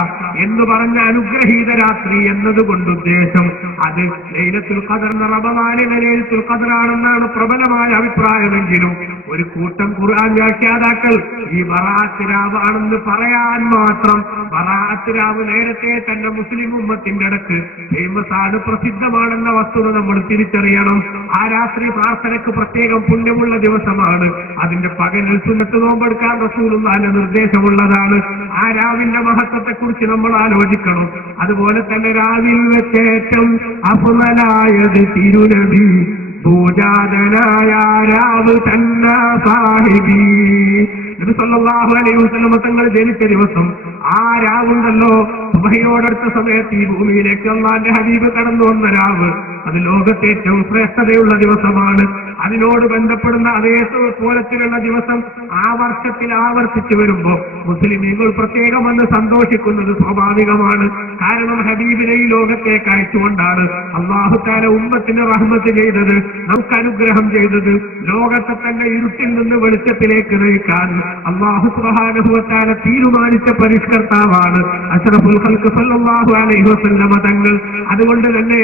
എന്ന് പറഞ്ഞ അനുഗ്രഹീത രാത്രി എന്നതുകൊണ്ട് ഉദ്ദേശം അത് ലൈലത്തുൽ ഖദർ, റമദാനിലെ ലൈലത്തുൽ ഖദറാണെന്നാണ് പ്രബലമായ അഭിപ്രായമെങ്കിലും ഒരു കൂട്ടം ഖുർആൻ വ്യാഖ്യാതാക്കൾ ഈ ബറാഅത്ത് രാവ് ആണെന്ന് പറയാൻ മാത്രം, ബറാഅത്ത് രാവ് നേരത്തെ തന്നെ മുസ്ലിം ഉമ്മത്തിന്റെ ഇടക്ക് ഫേമസ് ആണ്, പ്രസിദ്ധമാണെന്ന വസ്തുത നമ്മൾ തിരിച്ചറിയണം. ആ രാത്രി പ്രാർത്ഥനയ്ക്ക് പ്രത്യേകം പുണ്യമുള്ള ദിവസമാണ്. അതിന്റെ പകലിൽ സുന്നത്ത് നോമ്പെടുക്കാൻ റസൂലുള്ളാഹിന്റെ നിർദ്ദേശമുള്ളതാണ്. ആ രാവിന്റെ മഹത്വത്തെ കുറിച്ച് നമ്മൾ ആലോചിക്കണം. അതുപോലെ തന്നെ രാവിൽ വെച്ച് ഏറ്റവും അഫ്ളലായത് തിരുനബി പൂജാതനായ രാവ് തന്ന സാഹിബി നബി സല്ലല്ലാഹു അലൈഹി വസല്ലം തങ്ങൾ ജനിച്ച ദിവസം ആ രാവുണ്ടല്ലോ, സുബഹിയോടടുത്ത സമയത്ത് ഈ ഭൂമിയിലേക്ക് അല്ലാഹുവിന്റെ ഹബീബ് കടന്നു വന്ന രാവ്, അത് ലോകത്തെ ഏറ്റവും ശ്രേഷ്ഠതയുള്ള ദിവസമാണ്. അതിനോട് ബന്ധപ്പെടുന്ന അതേ പോലത്തിലുള്ള ദിവസം ആ വർഷത്തിൽ ആവർത്തിച്ചു വരുമ്പോ മുസ്ലിമീങ്ങൾ പ്രത്യേകം വന്ന് സന്തോഷിക്കുന്നത് സ്വാഭാവികമാണ്. കാരണം ഹബീബിനെ ഈ ലോകത്തേക്ക് അയച്ചുകൊണ്ടാണ് അല്ലാഹു തആല ഉമ്മത്തിന് റഹ്മത്ത് ചെയ്തത്, നമുക്ക് അനുഗ്രഹം ചെയ്തത്. ലോകത്തെ തന്നെ ഇരുട്ടിൽ നിന്ന് വെളിച്ചത്തിലേക്ക് നയിക്കാൻ അല്ലാഹു സുബ്ഹാനഹു വ തആല തീരുമാനിച്ച പരിഷ്കർത്താവാണ് അഷ്റഫുൽ ഖൽഖ് സല്ലല്ലാഹു അലൈഹി വസല്ലം തങ്ങൾ. അതുകൊണ്ട് തന്നെ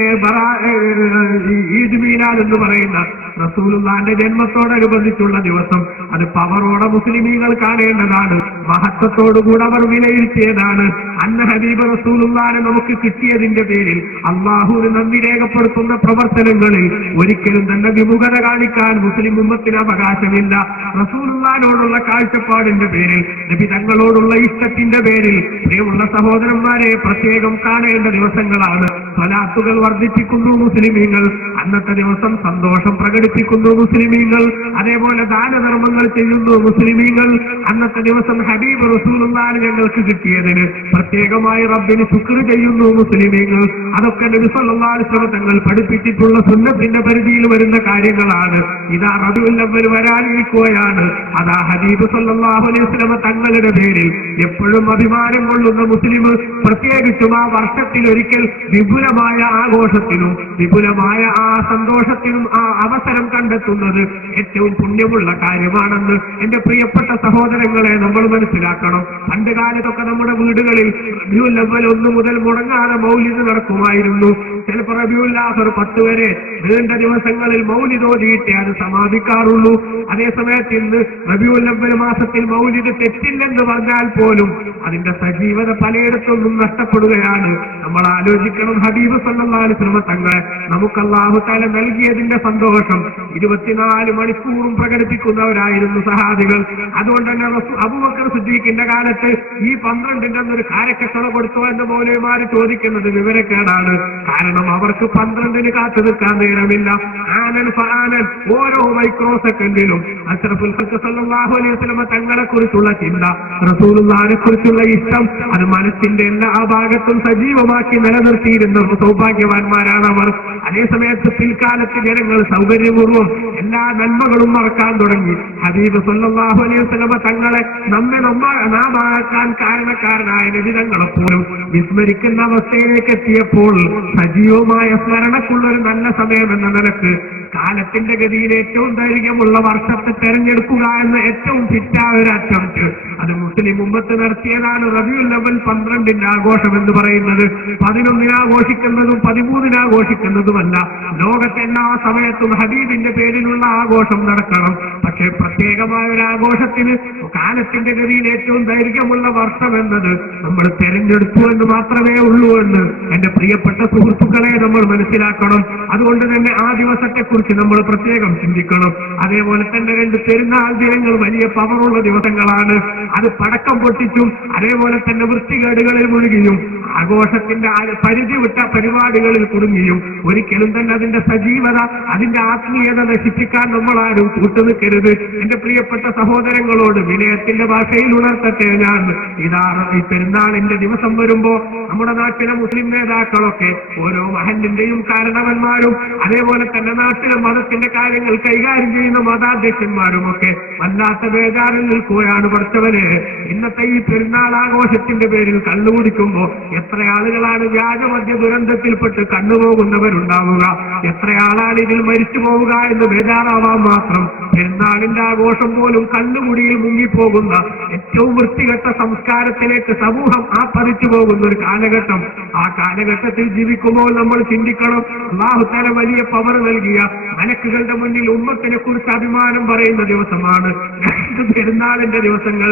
ഈദ് മീലാദ് എന്ന് പറയുന്ന റസൂലുള്ളാഹിന്റെ ജന്മത്തോടനുബന്ധിച്ചുള്ള ദിവസം അത് പവറോടെ മുസ്ലിമീങ്ങൾ കാണേണ്ടതാണ്, മഹത്വത്തോടുകൂടെ അവർ വിലയിരുത്തിയതാണ്. അന്ന ഹബീബ് റസൂലുള്ളാഹിനെ നമുക്ക് കിട്ടിയതിന്റെ പേരിൽ അള്ളാഹുവിന് നന്ദി രേഖപ്പെടുത്തുന്ന പ്രവർത്തനങ്ങളിൽ ഒരിക്കലും തന്നെ വിമുഖത കാണിക്കാൻ മുസ്ലിം ഉമ്മത്തിന് അവകാശമില്ല. റസൂലുള്ളാഹിനോടുള്ള കാഴ്ചപ്പാടിന്റെ പേരിൽ, നബി തങ്ങളോടുള്ള ഇഷ്ടത്തിന്റെ പേരിൽ പ്രിയമുള്ള സഹോദരന്മാരെ പ്രത്യേകം കാണേണ്ട ദിവസങ്ങളാണ്. സ്വലാത്തുകൾ വർദ്ധിപ്പിക്കുന്നു മുസ്ലിമീങ്ങൾ, അന്നത്തെ ദിവസം സന്തോഷം പ്രകടിപ്പിക്കുന്നു മുസ്ലിമീങ്ങൾ, അതേപോലെ ദാനധർമ്മങ്ങൾ ചെയ്യുന്നു മുസ്ലിമീങ്ങൾ. അന്നത്തെ ദിവസം ഹബീബ് റസൂലുള്ളാഹി ഞങ്ങൾക്ക് കിട്ടിയതിന് പ്രത്യേകമായി റബ്ബിന് ശുക്ർ ചെയ്യുന്നു മുസ്ലിമീങ്ങൾ. അതൊക്കെ നബി സല്ലല്ലാഹു അലൈഹി വസല്ലം തങ്ങൾ പഠിപ്പിച്ചിട്ടുള്ള സുന്നത്തിന്റെ പരിധിയിൽ വരുന്ന കാര്യങ്ങളാണ്. ഇതാ റബീഉൽ അവ്വൽ വരാനിരിക്കുകയാണ്. അതാ ഹബീബ് സല്ലല്ലാഹു അലൈഹി വസല്ലം തങ്ങളുടെ പേരിൽ എപ്പോഴും അഭിമാനം കൊള്ളുന്ന മുസ്ലിം പ്രത്യേകിച്ചും ആ വർഷത്തിൽ ഒരിക്കൽ വിപുലമായ ആഘോഷത്തിനും വിപുലമായ ആ സന്തോഷത്തിനും ആ അവസരം കണ്ടെത്തുന്നത് ഏറ്റവും പുണ്യമുള്ള കാര്യമാണെന്ന് എന്റെ പ്രിയപ്പെട്ട സഹോദരങ്ങളെ നമ്മൾ മനസ്സിലാക്കണം. പണ്ട് കാലത്തൊക്കെ നമ്മുടെ വീടുകളിൽ റബീഉൽ അവ്വൽ 1 മുതൽ മുടങ്ങാതെ മൗലിദ് നടക്കുമായിരുന്നു. ചിലപ്പോൾ റബീഉൽ ആഖിർ 10 വരെ നീണ്ട ദിവസങ്ങളിൽ മൗലിദ് ഓതിയിട്ടേ അത് സമാപിക്കാറുള്ളൂ. അതേസമയത്ത് ഇന്ന് റബീഉൽ അവ്വൽ മാസത്തിൽ മൗലിദ് തെറ്റില്ലെന്ന് പറഞ്ഞാൽ പോലും അതിന്റെ സജീവത പലയിടത്തൊന്നും നഷ്ടപ്പെടുകയാണ്. നമ്മൾ ആലോചിക്കണം, ഹബീബ് സല്ലല്ലാഹു അലൈഹി വസല്ലം തങ്ങളെ നമുക്ക് അല്ലാഹു തആല നൽകിയതിന്റെ സന്തോഷം 24 മണിക്കൂറും പ്രകടിപ്പിക്കുന്നവരായിരുന്നു സഹാബികൾ. അതുകൊണ്ട് തന്നെ അബൂബക്കർ സിദ്ദീഖിന്റെ കാലത്ത് ഈ 12ന്റെ ഒരു കാരക്കച്ചവ കൊടുത്തോ എന്ന് മൗലവിമാര് ചോദിക്കുന്നത് വിവരക്കേടാണ്. കാരണം അവർക്ക് 12ന് കാത്തു നിൽക്കാൻ നേരമില്ല. ആനൻ ഫആനൻ, ഓരോ മൈക്രോ സെക്കൻഡിലും അഷ്റഫുൽ ഖൽഖ് സല്ലല്ലാഹു അലൈഹി വസല്ലം തങ്ങളെ കുറിച്ചുള്ള ചിന്ത, റസൂലുള്ളാഹിനെ കുറിച്ചുള്ള ഇഷ്ടം, അത് മനസ്സിന്റെ എല്ലാ ഭാഗത്തും സജീവമാക്കി നിലനിർത്തിയിരുന്ന സൗഭാഗ്യവാന്മാരാണ് അവർ. അതേസമയത്ത് പിൽക്കാലത്ത് ജനങ്ങൾ സൗകര്യപൂർവ്വം എല്ലാ നന്മകളും മറക്കാൻ തുടങ്ങി. ഹബീബ് സല്ലല്ലാഹു അലൈഹി വസല്ലം തങ്ങളെ നാമാക്കാൻ കാരണക്കാരനായ നബി തങ്ങളെപ്പോലും വിസ്മരിക്കുന്ന അവസ്ഥയിലേക്ക് എത്തിയപ്പോൾ സജീവമായ സ്മരണക്കുള്ളൊരു നല്ല സമയം എന്ന നിലക്ക് കാലത്തിന്റെ ഗതിയിൽ ഏറ്റവും ദൈർഘ്യമുള്ള വർഷത്തെ തെരഞ്ഞെടുക്കുക എന്ന ഏറ്റവും ഫിറ്റായ ഒരു അറ്റംപ്റ്റ് അത് മുസ്ലിം ഉമ്മത്ത് നടത്തിയതാണ്. റബീഉൽ അവ്വൽ 12ന്റെ ആഘോഷം എന്ന് പറയുന്നത് 11 ആഘോഷിക്കുന്നതും 13 ആഘോഷിക്കുന്നതുമല്ല. ലോകത്തെ എല്ലാ സമയത്തും ഹബീബിന്റെ പേരിലുള്ള ആഘോഷം നടക്കണം. പക്ഷേ പ്രത്യേകമായ ഒരു ആഘോഷത്തിന് കാലത്തിന്റെ ഗതിയിൽ ഏറ്റവും ദൈർഘ്യമുള്ള വർഷം എന്നത് നമ്മൾ തെരഞ്ഞെടുത്തു എന്ന് മാത്രമേ ഉള്ളൂ എന്ന് എന്റെ പ്രിയപ്പെട്ട സുഹൃത്തുക്കളെ നമ്മൾ മനസ്സിലാക്കണം. അതുകൊണ്ട് തന്നെ ആ ദിവസത്തെക്കുറിച്ച് നമ്മൾ പ്രത്യേകം ചിന്തിക്കണം. അതേപോലെ തന്നെ 2 പെരുന്നാൾ ദിനങ്ങൾ വലിയ പവറുള്ള ദിവസങ്ങളാണ്. അത് പടക്കം പൊട്ടിച്ചും അതേപോലെ തന്നെ വൃത്തികേടുകളിൽ മുഴുകിയും ആഘോഷത്തിന്റെ പരിധി വിട്ട പരിപാടികളിൽ കുടുങ്ങിയും ഒരിക്കലും തന്നെ അതിന്റെ സജീവത, അതിന്റെ ആത്മീയത നശിപ്പിക്കാൻ നമ്മൾ ആരും കൂട്ടുനിൽക്കരുത്. എന്റെ പ്രിയപ്പെട്ട സഹോദരങ്ങളോട് വിനയത്തിന്റെ ഭാഷയിൽ ഉണർത്തട്ടെ ഞാൻ. ഇതാ ഈ പെരുന്നാളിന്റെ ദിവസം വരുമ്പോ നമ്മുടെ നാട്ടിലെ മുസ്ലിം നേതാക്കളൊക്കെ ഓരോ മഹല്ലിന്റെയും കാരണവന്മാരും അതേപോലെ തന്നെ നാട്ടിലെ മതത്തിന്റെ കാര്യങ്ങൾ കൈകാര്യം ചെയ്യുന്ന മതാധ്യക്ഷന്മാരും ഒക്കെ വല്ലാത്ത ബേജാറിൽ നിൽക്കുകയാണ്. പഠിച്ചവനെ, ഇന്നത്തെ ഈ പെരുന്നാൾ ആഘോഷത്തിന്റെ പേരിൽ കണ്ണുകുടിക്കുമ്പോ എത്ര ആളുകളാണ് വ്യാജമദ്യ ദുരന്തത്തിൽപ്പെട്ട് കണ്ണുപോകുന്നവരുണ്ടാവുക, എത്രയാളാണ് ഇതിൽ മരിച്ചു പോവുക എന്ന് ബേജാറാവാൻ മാത്രം പെരുന്നാളിന്റെ ആഘോഷം പോലും കണ്ണുകുടിയിൽ മുങ്ങിപ്പോകുന്ന ഏറ്റവും വൃത്തികെട്ട സംസ്കാരത്തിലേക്ക് സമൂഹം പതിച്ചു പോകുന്ന ഒരു കാലഘട്ടം. ആ കാലഘട്ടത്തിൽ ജീവിക്കുമ്പോൾ നമ്മൾ ചിന്തിക്കണം, അല്ലാഹു തആല വലിയ പവർ നൽകിയ മലക്കുകളുടെ മുന്നിൽ ഉമ്മത്തിനെ കുറിച്ച് അഭിമാനം പറയുന്ന ദിവസമാണ് 2 പെരുന്നാളിന്റെ ദിവസങ്ങൾ.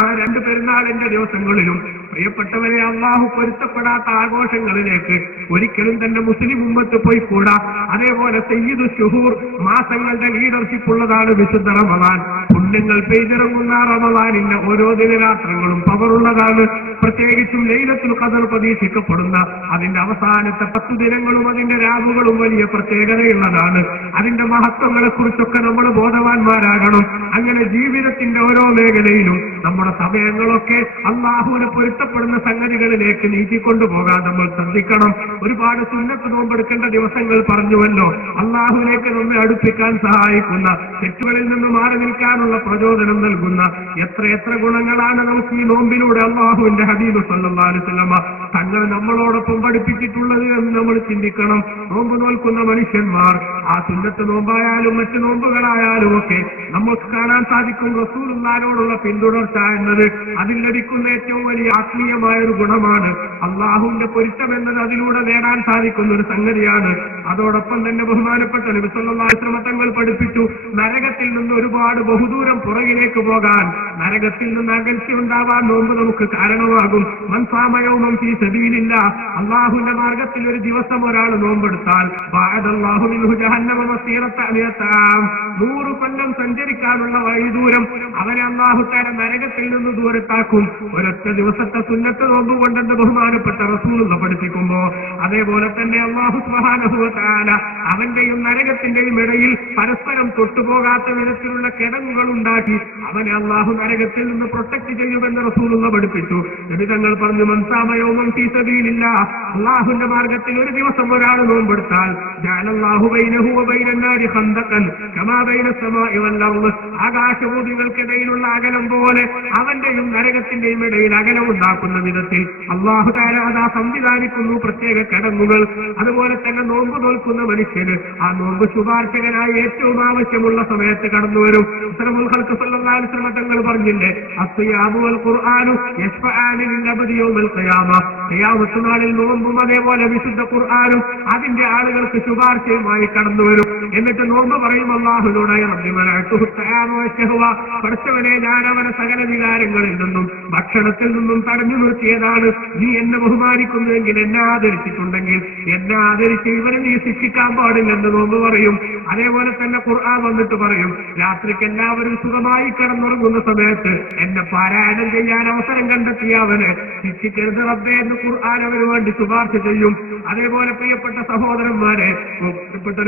ആ 2 പെരുന്നാളിന്റെ ദിവസങ്ങളിലും പ്രിയപ്പെട്ടവരെ, അള്ളാഹു പൊരുത്തപ്പെടാത്ത ആഘോഷങ്ങളിലേക്ക് ഒരിക്കലും തന്നെ മുസ്ലിം ഉമ്മത്ത് പോയിക്കൂടാ. അതേപോലെ സയ്യിദു ശുഹൂർ, മാസങ്ങളുടെ ലീഡർഷിപ്പ് ഉള്ളതാണ് വിശുദ്ധ റമദാൻ. പുണ്യങ്ങൾ പെയ്തിറങ്ങുന്ന റമദാനിന്റെ ഓരോ ദിനരാത്രങ്ങളും പവറുള്ളതാണ്. പ്രത്യേകിച്ചും ലൈലത്തുൽ ഖദർ പ്രതീക്ഷിക്കപ്പെടുന്ന അതിന്റെ അവസാനത്തെ 10 ദിനങ്ങളും അതിന്റെ രാവുകളും വലിയ പ്രത്യേകതയുള്ളതാണ്. അതിന്റെ മഹത്വങ്ങളെ കുറിച്ചൊക്കെ നമ്മൾ ബോധവാന്മാരാകണം. അങ്ങനെ ജീവിതത്തിന്റെ ഓരോ മേഖലയിലും നമ്മുടെ സമയങ്ങളൊക്കെ അള്ളാഹുവിനെ പൊരുത്തപ്പെടുന്ന സംഗതികളിലേക്ക് നീക്കിക്കൊണ്ടുപോകാൻ നമ്മൾ ശ്രദ്ധിക്കണം. ഒരുപാട് സുന്നത്ത് നോമ്പെടുക്കേണ്ട ദിവസങ്ങൾ പറഞ്ഞുവല്ലോ. അള്ളാഹുവിലേക്ക് നമ്മെ അടുപ്പിക്കാൻ സഹായിക്കുന്ന, തെറ്റുകളിൽ നിന്ന് മാറി നിൽക്കാനുള്ള പ്രചോദനം നൽകുന്ന എത്ര ഗുണങ്ങളാണ് നമുക്ക് ഈ നോമ്പിലൂടെ അള്ളാഹുവിന്റെ ഹബീബ് സല്ലല്ലാഹു അലൈഹി വസല്ലം തങ്ങൾ നമ്മളോടൊപ്പം പഠിപ്പിച്ചിട്ടുള്ളത് എന്ന് നമ്മൾ ചിന്തിക്കണം. നോമ്പ് നോൽക്കുന്ന മനുഷ്യന്മാർ ആ സുന്നത്ത് നോമ്പായാലും മറ്റു നോമ്പുകളായാലും ഒക്കെ നമുക്ക് കാണാൻ സാധിക്കും റസൂലുള്ളാഹിനോടുള്ള പിന്തുടർച്ച എന്നത് അതിൽ ലഭിക്കുന്ന ഏറ്റവും വലിയ ആത്മീയമായ ഒരു ഗുണമാണ്. അള്ളാഹുവിന്റെ പൊരുത്തം എന്നത് അതിലൂടെ നേടാൻ സാധിക്കുന്ന ഒരു സംഗതിയാണ്. അതോടൊപ്പം തന്നെ ബഹുമാനപ്പെട്ട നബി സല്ലല്ലാഹു അലൈഹി വസല്ലം തങ്ങൾ പഠിപ്പിച്ചു, നരകത്തിൽ നിന്ന് ഒരുപാട് ബഹുദൂര ദൂരം പുറകിലേക്ക് പോകാൻ, നരകത്തിൽ നിന്ന് അകൽച്ചയുണ്ടാവാൻ നോമ്പ് നമുക്ക് കാരണമാകും. മൻ സാമ യൗമൻ ഫീ സബീലില്ലാഹ്, അല്ലാഹുവിന്റെ മാർഗത്തിൽ ഒരു ദിവസം ഒരാൾ നോമ്പെടുത്താൽ ബഅദല്ലാഹു മിൻഹു ജഹന്നമ മസീറത അമിയതാം, 100 കൊല്ലം സഞ്ചരിക്കാനുള്ള വഴി ദൂരം അവനെ അല്ലാഹു തആല നരകത്തിൽ നിന്ന് ദൂരത്താക്കും. ഒരൊറ്റ ദിവസത്തെ സുന്നത്ത് നോമ്പ് കൊണ്ടെന്ന് ബഹുമാനപ്പെട്ട റസൂലുള്ള പഠിപ്പിക്കുമ്പോ, അതേപോലെ തന്നെ അല്ലാഹു സുബ്ഹാനഹു വ തആല അവന്റെയും നരകത്തിന്റെയും ഇടയിൽ പരസ്പരം തൊട്ടുപോകാത്ത വിധത്തിലുള്ള കിടങ്ങുകൾ ഉണ്ടാക്കി അവനെ അല്ലാഹു നരകത്തിൽ നിന്ന് പ്രൊട്ടക്ട് ചെയ്യുമെന്ന് റസൂലുള്ള പഠിപ്പിച്ചു. നബി തങ്ങൾ പറഞ്ഞു, മൻ സാമ യൗമൻ ഫീ സബീലില്ലാഹ്, അല്ലാഹുവിന്റെ മാർഗത്തിൽ ഒരു ദിവസം ഒരാൾ നോമ്പെടുത്താൽ ജഅലല്ലാഹു ബൈനഹു വ ബൈനൻ നാരി ഖന്ദഖൻ കമാ ബൈന സമാഇ വൽ അർള്, ആകാശഭൂമികൾക്കിടയിലുള്ള അകലം പോലെ അവന്റെയും നരകത്തിന്റെയും ഇടയിൽ അകലം ഉണ്ടാക്കുന്ന വിധത്തിൽ അല്ലാഹു തആല അതാ സംവിധാനിക്കുന്നു പ്രത്യേക കിടങ്ങുകൾ. അതുപോലെ തന്നെ നോമ്പ് നോൽക്കുന്ന മനുഷ്യന് ആ നോമ്പ് ശുപാർശകനായി ഏറ്റവും ആവശ്യമുള്ള സമയത്ത് കടന്നു വരും. അസ്റഫുൽ ഖൽഖ് സല്ലല്ലാഹു അലൈഹി വസല്ലം തങ്ങൾ പറഞ്ഞില്ലേ, അസ്സിയാമു വൽ ഖുർആനു യശ്ഫഅാനി ലിൽ അബ്ദി യൗമൽ ഖിയാമ, ഖിയാമത്ത് നാളിൽ നോമ്പും അതേപോലെ വിശുദ്ധ ഖുർആനും അതിന്റെ ആളുകൾക്ക് ശുപാർശയുമായി കടന്നു വരും. എന്നിട്ട് നോമ്പ് പറയും അല്ലാഹുവിനോട്, റബ്ബി മനഅതുഹു തആമ വശഹവ, പഠിച്ചവനെ ഞാൻ അവനെ സകല വികാരങ്ങളിൽ നിന്നും ഭക്ഷണത്തിൽ നിന്നും തടഞ്ഞു നിർത്തിയതാണ്. നീ എന്നെ ബഹുമാനിക്കുന്നുവെങ്കിൽ, എന്നെ ആദരിച്ചിട്ടുണ്ടെങ്കിൽ എന്നെ ആദരിച്ച് ഇവരെ നീ ശിക്ഷിക്കാൻ പാടില്ലെന്ന് നോമ്പ് പറയും. അതേപോലെ തന്നെ ഖുർആൻ വന്നിട്ട് പറയും, രാത്രിക്ക് എല്ലാവരും സുഖമായി കിടന്നുറങ്ങുന്ന സമയത്ത് എന്നെ പാരായണം ചെയ്യാൻ അവസരം കണ്ടെത്തിയ അവനെ ശിക്ഷിക്കരുത് റബ്ബേ എന്ന് ഖുർആൻ അവന് വേണ്ടി ശുപാർശ ചെയ്യും. അതേപോലെ പ്രിയപ്പെട്ട സഹോദരന്മാരെ,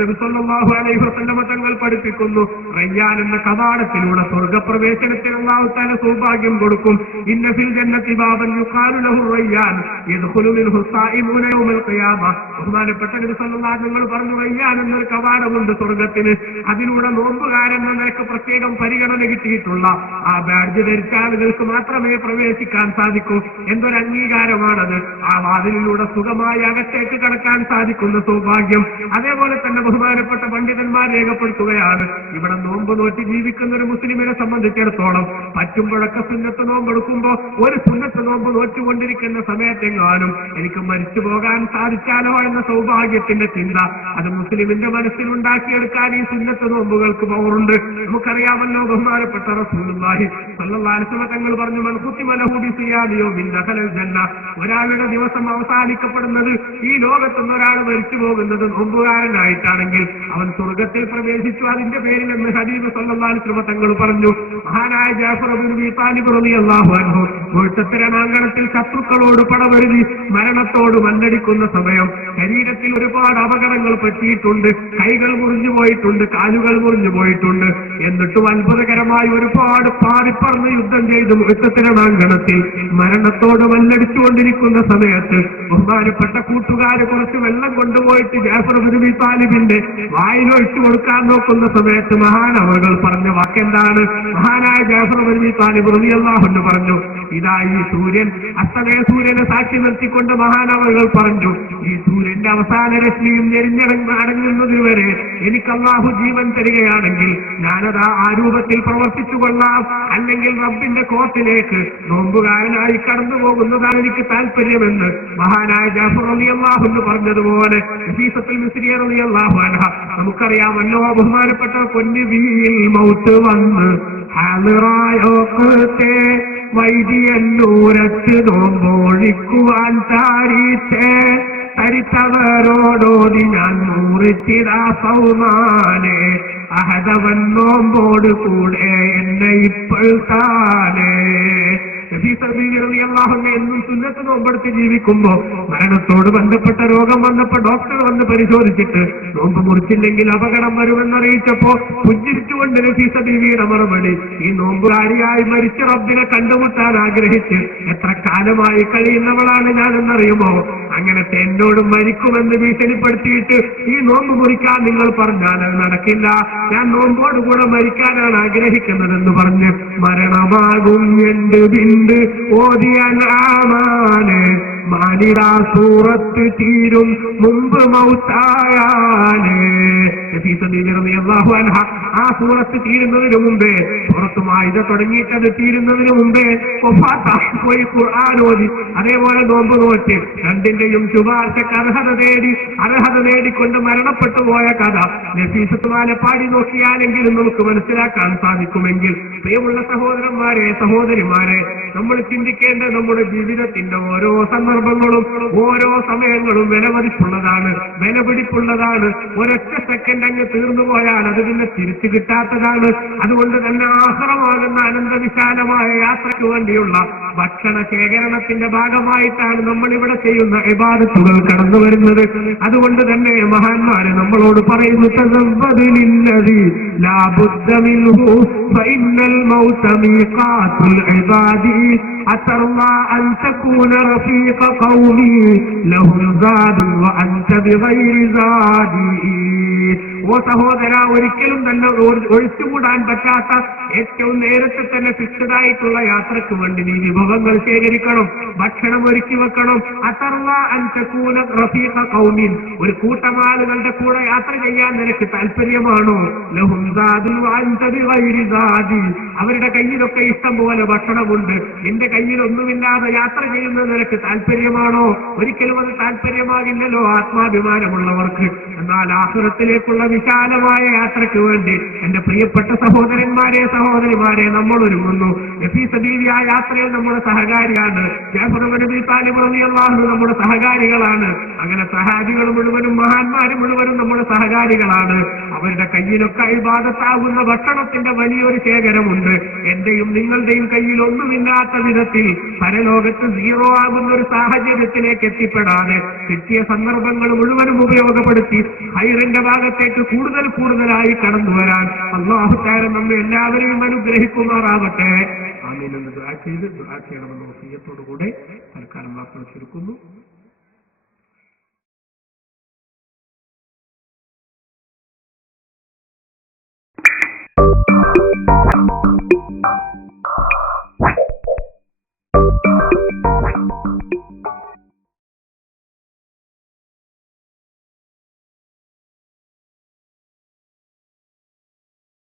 നബി സല്ലല്ലാഹു അലൈഹി വസല്ലം തങ്ങൾ പഠിപ്പിക്കുന്നു, റയ്യാൻ എന്ന കവാടത്തിലൂടെ സ്വർഗ്ഗപ്രവേശനത്തിന് അല്ലാഹു തആല സൗഭാഗ്യം കൊടുക്കും. ഇന്ന ഫിൽ ജന്നതി ബാബൻ യുഖാലു ലഹു റയ്യാൻ യദ്ഖുലു മിൻഹു സായിമൂന യൗമൽ ഖിയാമ. ബഹുമാനപ്പെട്ട നബി സല്ലല്ലാഹു അലൈഹി വസല്ലം പറഞ്ഞു, റയ്യാൻ എന്നൊരു കവാടമുണ്ട് സ്വർഗ്ഗത്തിന്, അതിലൂടെ നോമ്പുകാരൻ എന്നൊക്കെ പ്രത്യേകം പരിഗണന കിട്ടിയിട്ടുള്ള ആ ബാഡ്ജ് ധരിച്ച ആളുകൾക്ക് മാത്രമേ പ്രവേശിക്കാൻ സാധിക്കൂ. എന്തൊരു അംഗീകാരമാണത്! ആ വാതിലിലൂടെ സുഖമായി അകത്തേക്ക് കടക്കാൻ സാധിക്കുന്ന സൗഭാഗ്യം. അതേപോലെ തന്നെ ബഹുമാനപ്പെട്ട പണ്ഡിതന്മാർ രേഖപ്പെടുത്തുകയാണ്, ഇവിടെ നോമ്പ് നോറ്റി ജീവിക്കുന്ന ഒരു മുസ്ലിമിനെ സംബന്ധിച്ചിടത്തോളം പറ്റുമ്പോഴൊക്കെ സുന്നത്ത് നോമ്പെടുക്കുമ്പോ ഒരു സുന്നത്ത് നോമ്പ് നോറ്റുകൊണ്ടിരിക്കുന്ന സമയത്തെങ്ങാനും എനിക്ക് മരിച്ചു പോകാൻ സാധിച്ചാലോ എന്ന സൗഭാഗ്യത്തിന്റെ ചിന്ത അത് മുസ്ലിമിന്റെ മനസ്സിലുണ്ടാക്കിയെടുക്കാൻ ഈ സുന്നത്ത് നോമ്പുകൾക്ക് പവറുണ്ട്. നമുക്കറിയാമല്ലോ, ബഹുമാനപ്പെട്ട റസൂലുള്ളാഹി സ്വല്ലല്ലാഹു അലൈഹി വസല്ലം തങ്ങൾ പറഞ്ഞു, മൻ ഖുതിമ ലഹു ബിസിയാമി യൗമിൻ ദഖലൽ ജന്ന, ഒരാളുടെ ദിവസം അവസാനിക്കപ്പെടുന്നത്, ഈ ലോകത്തുനിന്ന് ഒരാൾ മരിച്ചു പോകുന്നത് നോമ്പുകാരനായിട്ടാണെങ്കിൽ അവൻ സ്വർഗത്തിൽ പ്രവേശിച്ചു. അതിന്റെ പേരിൽ എന്ന് ഹബീബ് സല്ലല്ലാഹു അലൈഹി വസല്ലം തങ്ങൾ പറഞ്ഞു. മഹാനായ ജഅഫർ ഇബ്നു അബീ താലിബ് റളിയല്ലാഹു അൻഹു മുഅ്തസിലമാങ്കണത്തിൽ ശത്രുക്കളോട് പടവരുതി മരണത്തോട് മല്ലടിക്കുന്ന സമയം ശരീരത്തിൽ ഒരുപാട് അപകടങ്ങൾ പറ്റിയിട്ടുണ്ട്. കൈകൾ മുറിഞ്ഞു പോയിട്ടുണ്ട്, കാലുകൾ മുറിഞ്ഞു പോയിട്ടുണ്ട്. എന്നിട്ടും അത്ഭുതകരമായി ഒരുപാട് പാറിപ്പറന്ന് യുദ്ധം ചെയ്ത് മുഅ്തസിലമാങ്കണത്തിൽ മരണത്തോട് മല്ലടിച്ചുകൊണ്ടിരിക്കുന്ന സമയത്ത് ബഹുമാനപ്പെട്ട കൂട്ടുകാര് കുറച്ച് വെള്ളം കൊണ്ടുപോയിട്ട് ജഅഫർ ഇബ്നു അബീ താലിബിന്റെ വായിലൊഴിച്ചു കൊടുക്കാൻ നോക്കുന്ന സമയത്ത് മഹാനവറുകൾ പറഞ്ഞ വാക്കെന്താണ്? മഹാനായ ജഅഫർ ഇബ്നു അബീ താലിബ് റളിയല്ലാഹു അൻഹു പറഞ്ഞു, ഇതാ ഈ സൂര്യൻ, അസ്തമയ സൂര്യനെ സാക്ഷി നിർത്തിക്കൊണ്ട് മഹാനവറുകൾ പറഞ്ഞു, ഈ സൂര്യന്റെ അവസാന രശ്മിയും അടങ്ങുന്നതുവരെ എനിക്ക് അല്ലാഹു ജീവൻ തരികയാണെങ്കിൽ ഞാനതാ ആ രൂപത്തിൽ പ്രവർത്തിച്ചു കൊള്ളാം, അല്ലെങ്കിൽ റബ്ബിന്റെ കോർട്ടിലേക്ക് നോമ്പുകാരനായി കടന്നു പോകുന്നതാണ് എനിക്ക് താല്പര്യമെന്ന് മഹാനായ ജഅഫർ റളിയല്ലാഹു അൻഹു പറഞ്ഞതുപോലെ നഫീസത്തുൽ മിസ്രിയ റളിയല്ലാഹു അൻഹ, നമുക്കറിയാമല്ലോ, ബഹുമാനപ്പെട്ട പൊന്നുബിയിൽ മൗത്ത് വന്ന് ഹാളിറായോക്കത്തെ വൈദിയന്നൂരത്ത് നോമ്പോഴിക്കുവാൻ താരീത്തെ തരിത്തവരോടോടി ഞാൻ നൂറിച്ചിതാ സൗമാനെ അഹദവൻ നോമ്പോട് കൂടെ എന്നെ ഇപ്പോൾ താനേ. എന്നും സുന്നത്ത് നോമ്പെടുത്ത് ജീവിക്കുമ്പോ മരണത്തോട് ബന്ധപ്പെട്ട രോഗം വന്നപ്പോ ഡോക്ടർ വന്ന് പരിശോധിച്ചിട്ട് നോമ്പ് മുറിച്ചില്ലെങ്കിൽ അപകടം വരുമെന്നറിയിച്ചപ്പോ പുഞ്ചിരിച്ചുകൊണ്ട് നഫീസ ബീവിയുടെ മറുപടി, ഈ നോമ്പുകാരിയായി മരിച്ച റബ്ബിനെ കണ്ടുമുട്ടാൻ ആഗ്രഹിച്ച് എത്ര കാലമായി കഴിയുന്നവളാണ് ഞാനെന്നറിയുമോ? അങ്ങനത്തെ എന്നോട് മരിക്കുമെന്ന് ഭീഷണിപ്പെടുത്തിയിട്ട് ഈ നോമ്പ് മുറിക്കാൻ നിങ്ങൾ പറഞ്ഞാൽ അത് നടക്കില്ല, ഞാൻ നോമ്പോടുകൂടെ മരിക്കാനാണ് ആഗ്രഹിക്കുന്നതെന്ന് പറഞ്ഞ് മരണമാകും എന്റെ ബിന്ദ് ഓതിയാൻ ആമാനെ മാനിടാ സൂറത്ത് തീരും മുമ്പ് മൗത്തായാലേ. ആ സൂറത്ത് തീരുന്നതിന് മുമ്പേ, സൂറത്ത് മാഇദ തുടങ്ങിയിട്ടത് തീരുന്നതിന് മുമ്പേ പോയി ഖുർആൻ ഓതി, അതേപോലെ നോമ്പ് നോറ്റ് രണ്ടിന്റെയും ശുപാർശക്ക് അർഹത നേടിക്കൊണ്ട് മരണപ്പെട്ടു പോയ കഥ നഫീസത്തുമാലെ പാടി നോക്കിയാലെങ്കിലും നമുക്ക് മനസ്സിലാക്കാൻ സാധിക്കുമെങ്കിൽ, പ്രിയമുള്ള സഹോദരന്മാരെ, സഹോദരിമാരെ, നമ്മൾ ചിന്തിക്കേണ്ട നമ്മുടെ ജീവിതത്തിന്റെ ഓരോ സന്ദർഭങ്ങളും ഓരോ സമയങ്ങളും വിലപിടിപ്പുള്ളതാണ്. ഒരൊറ്റ സെക്കൻഡ് അങ്ങ് തീർന്നു പോയാൽ അത് പിന്നെ തിരിച്ചു കിട്ടാത്തതാണ്. അതുകൊണ്ട് തന്നെ ആഹ്റമാകുന്ന അനന്തവിശാലമായ യാത്രയ്ക്ക് വേണ്ടിയുള്ള ഭക്ഷണ ശേഖരണത്തിന്റെ ഭാഗമായിട്ടാണ് നമ്മൾ ഇവിടെ ചെയ്യുന്ന ഇബാദത്തുകൾ കടന്നു വരുന്നത്. അതുകൊണ്ട് തന്നെ മഹാന്മാര് നമ്മളോട് പറയുന്നു, തസവ്വദിലില്ലദീ ലാ ബുദ്ദ മിൻഹു ഫഇന്നൽ മൗത മീഖാത്തുൽ ഇബാദി അതർവാ അൻ തകൂന റഫീഖ ഖൗമി ലഹും സാദുൻ വ അൻത ബിഗൈരി സാദി. ഓ സഹോദര, ഒരിക്കലും തന്നെ ഒഴിച്ചുകൂടാൻ പറ്റാത്ത ഏറ്റവും നേരത്തെ തന്നെ ഫിക്സഡ് ആയിട്ടുള്ള യാത്രയ്ക്ക് വേണ്ടി നീ വിഭവങ്ങൾ ശേഖരിക്കണം, ഭക്ഷണം ഒരുക്കി വെക്കണം. അതർവാ അൻ തകൂന റഫീഖ ഖൗമിൻ, ഒരു കൂട്ടം ആളുകളുടെ കൂടെ യാത്ര ചെയ്യാൻ നിനക്ക് താല്പര്യമാണോ? ലഹും സാദുൻ വ അൻത ബിഗൈരി സാദി, അവരുടെ കയ്യിലൊക്കെ ഇഷ്ടം പോലെ ഭക്ഷണമുണ്ട്, നിന്റെ കയ്യിൽ ഒന്നുമില്ലാതെ യാത്ര ചെയ്യുന്നത് നിനക്ക് താല്പര്യമാണോ? ഒരിക്കലും അത് താല്പര്യമാകില്ലല്ലോ ആത്മാഭിമാനമുള്ളവർക്ക്. എന്നാൽ ആഖിറത്തിലേക്കുള്ള വിശാലമായ യാത്രയ്ക്ക് വേണ്ടി എന്റെ പ്രിയപ്പെട്ട സഹോദരന്മാരെ, സഹോദരിമാരെ, നമ്മൾ ഒരുങ്ങുന്നു. ആ യാത്രയിൽ നമ്മുടെ സഹകാരിയാണ്. ജഅഫർ ഇബ്നു അബീ താലിബ് റളിയല്ലാഹു അൻഹു നമ്മുടെ സഹകാരികളാണ്. അങ്ങനെ സഹാബികൾ മുഴുവനും മഹാന്മാര് മുഴുവനും നമ്മുടെ സഹകാരികളാണ്. അവരുടെ കയ്യിലൊക്കെ ഇബാദത്താകുന്ന ഭക്ഷണത്തിന്റെ വലിയൊരു ശേഖരമുണ്ട്. എന്റെയും നിങ്ങളുടെയും കയ്യിൽ ഒന്നുമില്ലാത്ത വിധത്തിൽ പരലോകത്ത് സീറോ ആകുന്ന ഒരു സാഹചര്യത്തിലേക്ക് എത്തിപ്പെടാതെ കിട്ടിയ സന്ദർഭങ്ങൾ മുഴുവനും ഉപയോഗപ്പെടുത്തി ഹൈറിന്റെ ഭാഗത്തേക്ക് കൂടുതലായി കടന്നു വരാൻ അല്ലാഹു തആല നമ്മെ എല്ലാവരെയും അനുഗ്രഹിക്കുമാറാവട്ടെ. ആമീൻ എന്ന് ദുആ ചെയ്യണമെന്ന വസിയത്തോടുകൂടെ തൽക്കാലം വാക്കുകൾ ചുരുക്കുന്നു.